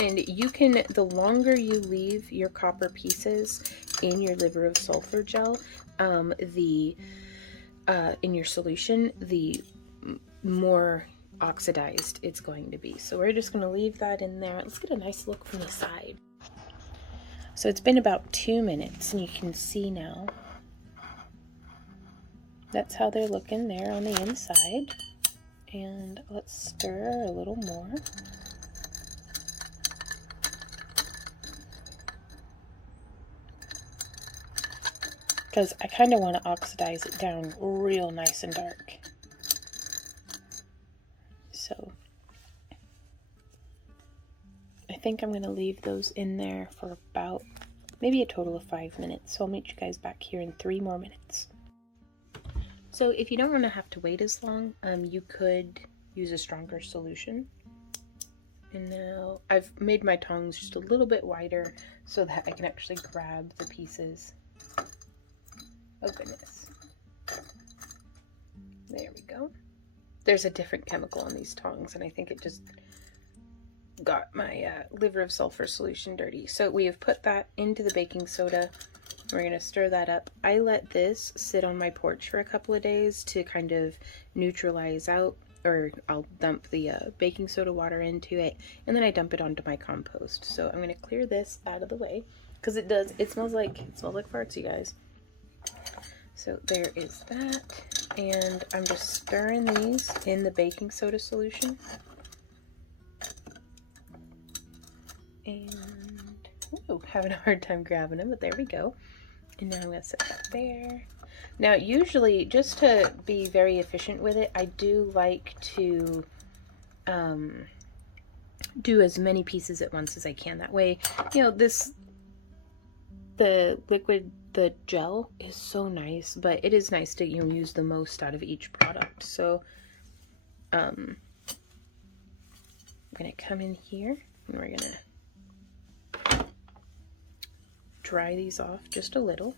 And you can, the longer you leave your copper pieces in your liver of sulfur gel, in your solution, the more oxidized it's going to be. So we're just going to leave that in there. Let's get a nice look from the side. So it's been about 2 minutes, and you can see now that's how they're looking there on the inside. And let's stir a little more. Because I kind of want to oxidize it down real nice and dark. So I think I'm going to leave those in there for about maybe a total of 5 minutes. So I'll meet you guys back here in 3 more minutes. So if you don't want to have to wait as long, you could use a stronger solution. And now I've made my tongs just a little bit wider so that I can actually grab the pieces. Oh goodness. There we go. There's a different chemical on these tongs, and I think it just got my liver of sulfur solution dirty. So we have put that into the baking soda. We're going to stir that up. I let this sit on my porch for a couple of days to kind of neutralize out, or I'll dump the baking soda water into it, and then I dump it onto my compost. So I'm going to clear this out of the way, because it smells like farts, you guys. So there is that, and I'm just stirring these in the baking soda solution. And, oh, having a hard time grabbing them, but there we go. And now I'm going to set that there. Now, usually, just to be very efficient with it, I do like to do as many pieces at once as I can. That way, you know, the liquid, the gel is so nice, but it is nice to, you know, use the most out of each product. So, I'm going to come in here, and we're going to dry these off just a little.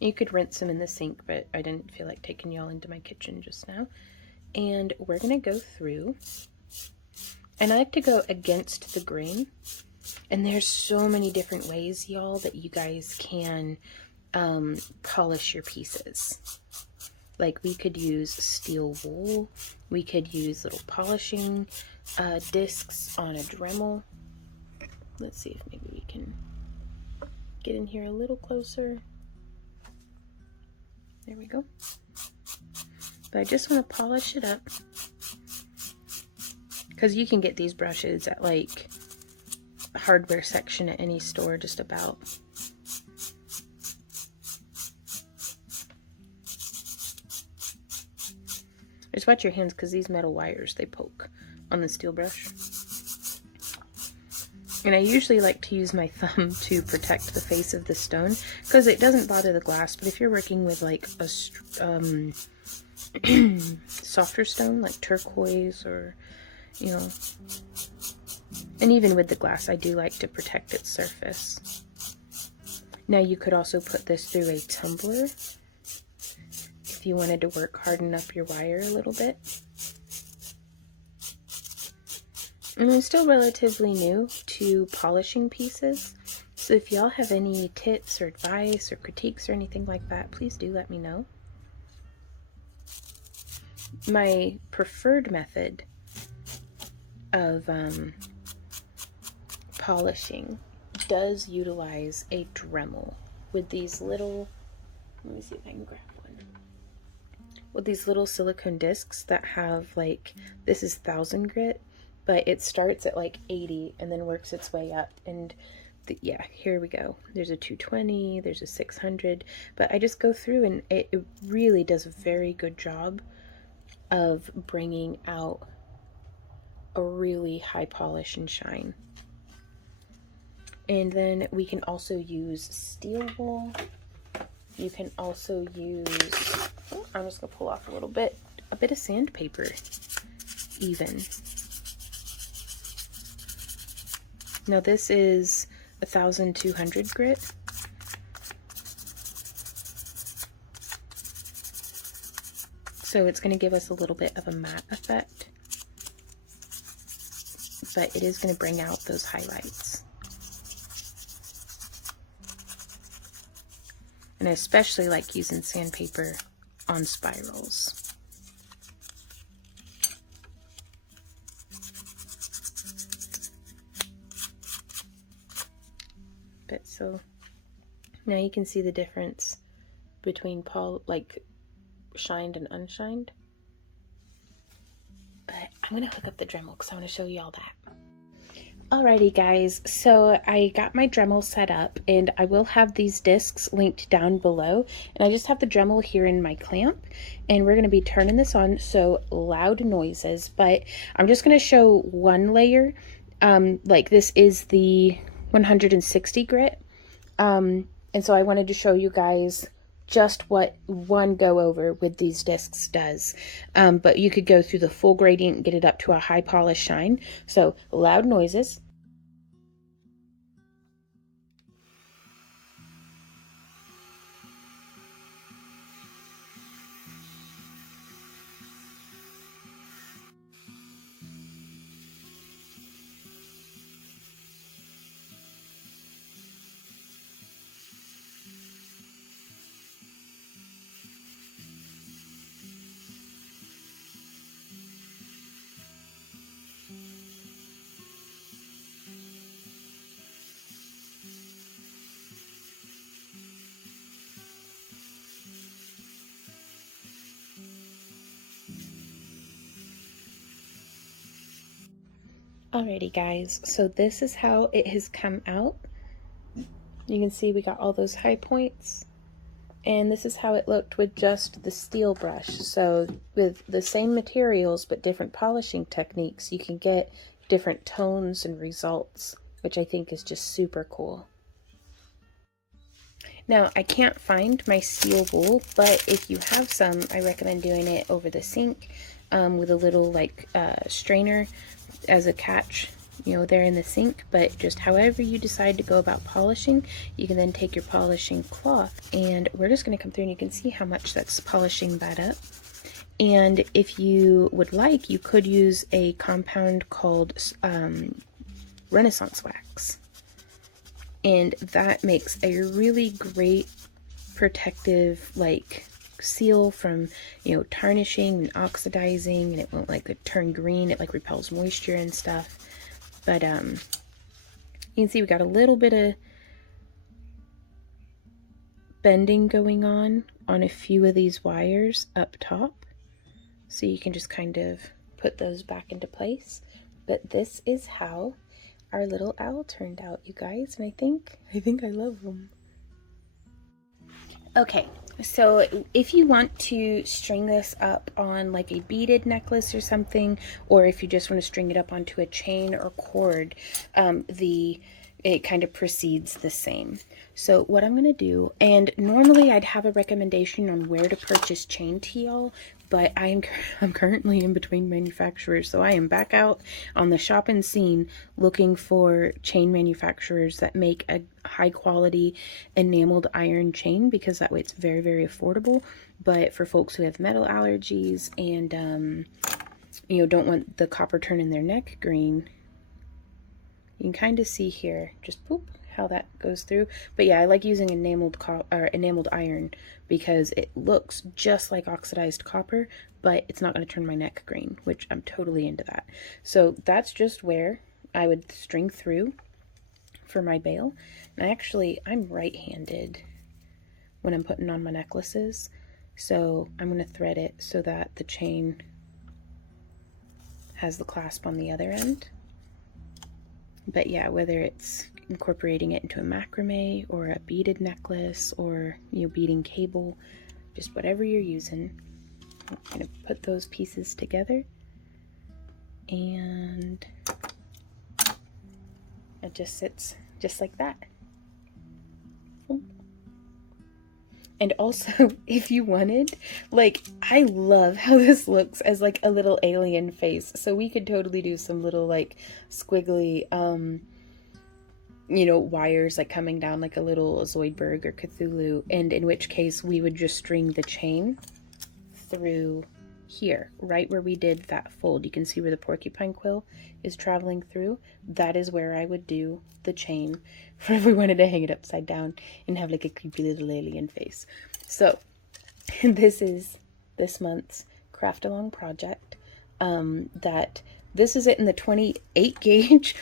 You could rinse them in the sink, but I didn't feel like taking y'all into my kitchen just now. And we're gonna go through, and I like to go against the grain, and there's so many different ways, y'all, that you guys can polish your pieces. Like, we could use steel wool, we could use little polishing discs on a Dremel. Let's see if maybe we can get in here a little closer. There we go. But I just want to polish it up, because you can get these brushes at like a hardware section at any store just about. Just watch your hands, because these metal wires, they poke on the steel brush. And I usually like to use my thumb to protect the face of the stone, because it doesn't bother the glass. But if you're working with like a softer stone, like turquoise, or, you know, and even with the glass, I do like to protect its surface. Now, you could also put this through a tumbler if you wanted to work harden up your wire a little bit. And I'm still relatively new to polishing pieces, so if y'all have any tips or advice or critiques or anything like that, please do let me know. My preferred method of polishing does utilize a Dremel with these little, let me see if I can grab one, with these little silicone discs that have, like, this is 1000 grit, but it starts at like 80 and then works its way up. And yeah, here we go. There's a 220, there's a 600, but I just go through, and it really does a very good job of bringing out a really high polish and shine. And then we can also use steel wool. You can also use, oh, I'm just gonna pull off a bit of sandpaper even. Now, this is 1200 grit. So it's going to give us a little bit of a matte effect, but it is going to bring out those highlights. And I especially like using sandpaper on spirals. So now you can see the difference between shined and unshined. But I'm gonna hook up the Dremel because I want to show you all that. Alrighty guys, so I got my Dremel set up, and I will have these discs linked down below, and I just have the Dremel here in my clamp, and we're going to be turning this on, so loud noises, but I'm just going to show one layer. Like, this is the 160 grit. And so I wanted to show you guys just what one go over with these discs does. But you could go through the full gradient and get it up to a high polish shine. So loud noises. Alrighty guys, so this is how it has come out. You can see we got all those high points, and this is how it looked with just the steel brush. So with the same materials but different polishing techniques, you can get different tones and results, which I think is just super cool. Now, I can't find my steel wool, but if you have some, I recommend doing it over the sink with a little like strainer as a catch, you know, there in the sink. But just however you decide to go about polishing, you can then take your polishing cloth, and we're just going to come through and you can see how much that's polishing that up. And if you would like, you could use a compound called Renaissance wax. And that makes a really great protective like seal from, you know, tarnishing and oxidizing, and it won't like turn green. It like repels moisture and stuff. But you can see we got a little bit of bending going on a few of these wires up top, so you can just kind of put those back into place. But this is how our little owl turned out, you guys, and I think I love them. Okay, so if you want to string this up on like a beaded necklace or something, or if you just want to string it up onto a chain or cord, it kind of proceeds the same. So what I'm going to do, and normally I'd have a recommendation on where to purchase chain teal, but I'm currently in between manufacturers, so I am back out on the shopping scene looking for chain manufacturers that make a high quality enameled iron chain, because that way it's very, very affordable. But for folks who have metal allergies and you know, don't want the copper turning their neck green, you can kind of see here, just poop, how that goes through. But yeah, I like using enameled iron because it looks just like oxidized copper, but it's not going to turn my neck green, which I'm totally into that. So that's just where I would string through for my bail. And I'm right-handed when I'm putting on my necklaces, so I'm going to thread it so that the chain has the clasp on the other end. But yeah, whether it's incorporating it into a macrame or a beaded necklace, or, you know, beading cable, just whatever you're using, I'm going to put those pieces together, and it just sits just like that. And also, if you wanted, like, I love how this looks as like a little alien face, so we could totally do some little like squiggly you know, wires like coming down like a little Zoidberg or Cthulhu, and in which case we would just string the chain through here, right where we did that fold. You can see where the porcupine quill is traveling through. That is where I would do the chain for if we wanted to hang it upside down and have like a creepy little alien face. So this is this month's craft along project. This is it in the 28 gauge,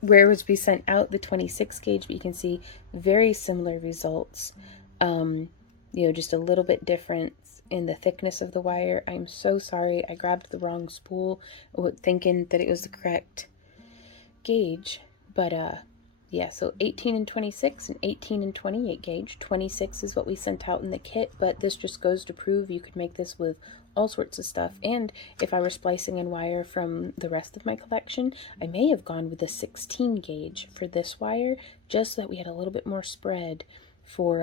whereas we sent out the 26 gauge, but you can see very similar results. You know, just a little bit different in the thickness of the wire. I'm so sorry, I grabbed the wrong spool thinking that it was the correct gauge, but yeah, so 18 and 26 and 18 and 28 gauge. 26 is what we sent out in the kit, but this just goes to prove you could make this with all sorts of stuff. And if I were splicing in wire from the rest of my collection, I may have gone with a 16 gauge for this wire, just so that we had a little bit more spread for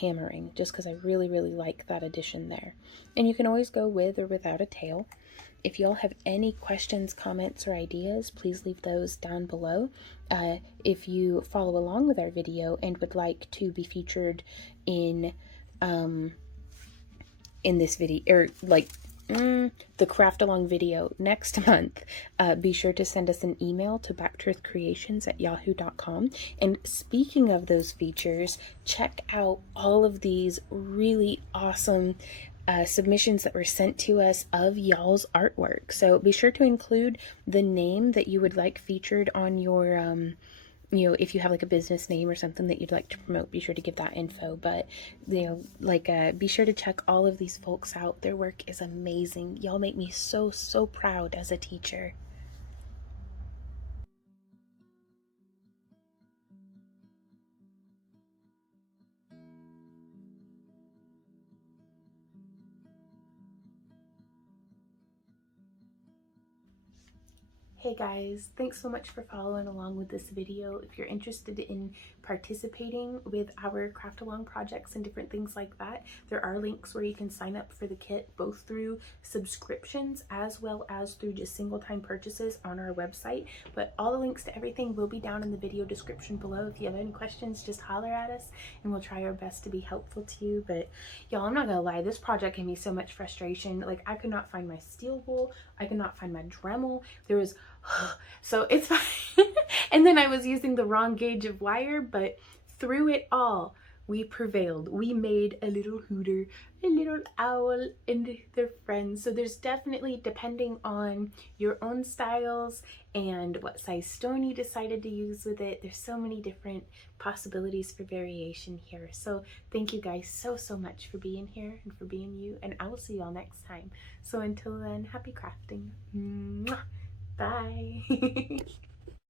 hammering, just because I really, really like that addition there. And you can always go with or without a tail. If y'all have any questions, comments, or ideas, please leave those down below. If you follow along with our video and would like to be featured in this video, or like the craft along video next month, be sure to send us an email to backtoearthcreations@yahoo.com. And speaking of those features, check out all of these really awesome submissions that were sent to us of y'all's artwork. So be sure to include the name that you would like featured on your you know, if you have like a business name or something that you'd like to promote, be sure to give that info. But, you know, like, be sure to check all of these folks out. Their work is amazing. Y'all make me so, so proud as a teacher. Hey guys, thanks so much for following along with this video. If you're interested in participating with our craft along projects and different things like that, there are links where you can sign up for the kit, both through subscriptions as well as through just single time purchases on our website. But all the links to everything will be down in the video description below. If you have any questions, just holler at us and we'll try our best to be helpful to you. But y'all, I'm not gonna lie, this project gave me so much frustration. Like, I could not find my steel wool, I could not find my Dremel. There was so it's fine. And then I was using the wrong gauge of wire, but through it all, we prevailed. We made a little hooter, a little owl, and their friends. So there's definitely, depending on your own styles and what size stone you decided to use with it, there's so many different possibilities for variation here. So thank you guys so much for being here and for being you, and I will see y'all next time. So until then, happy crafting. Mwah. Bye.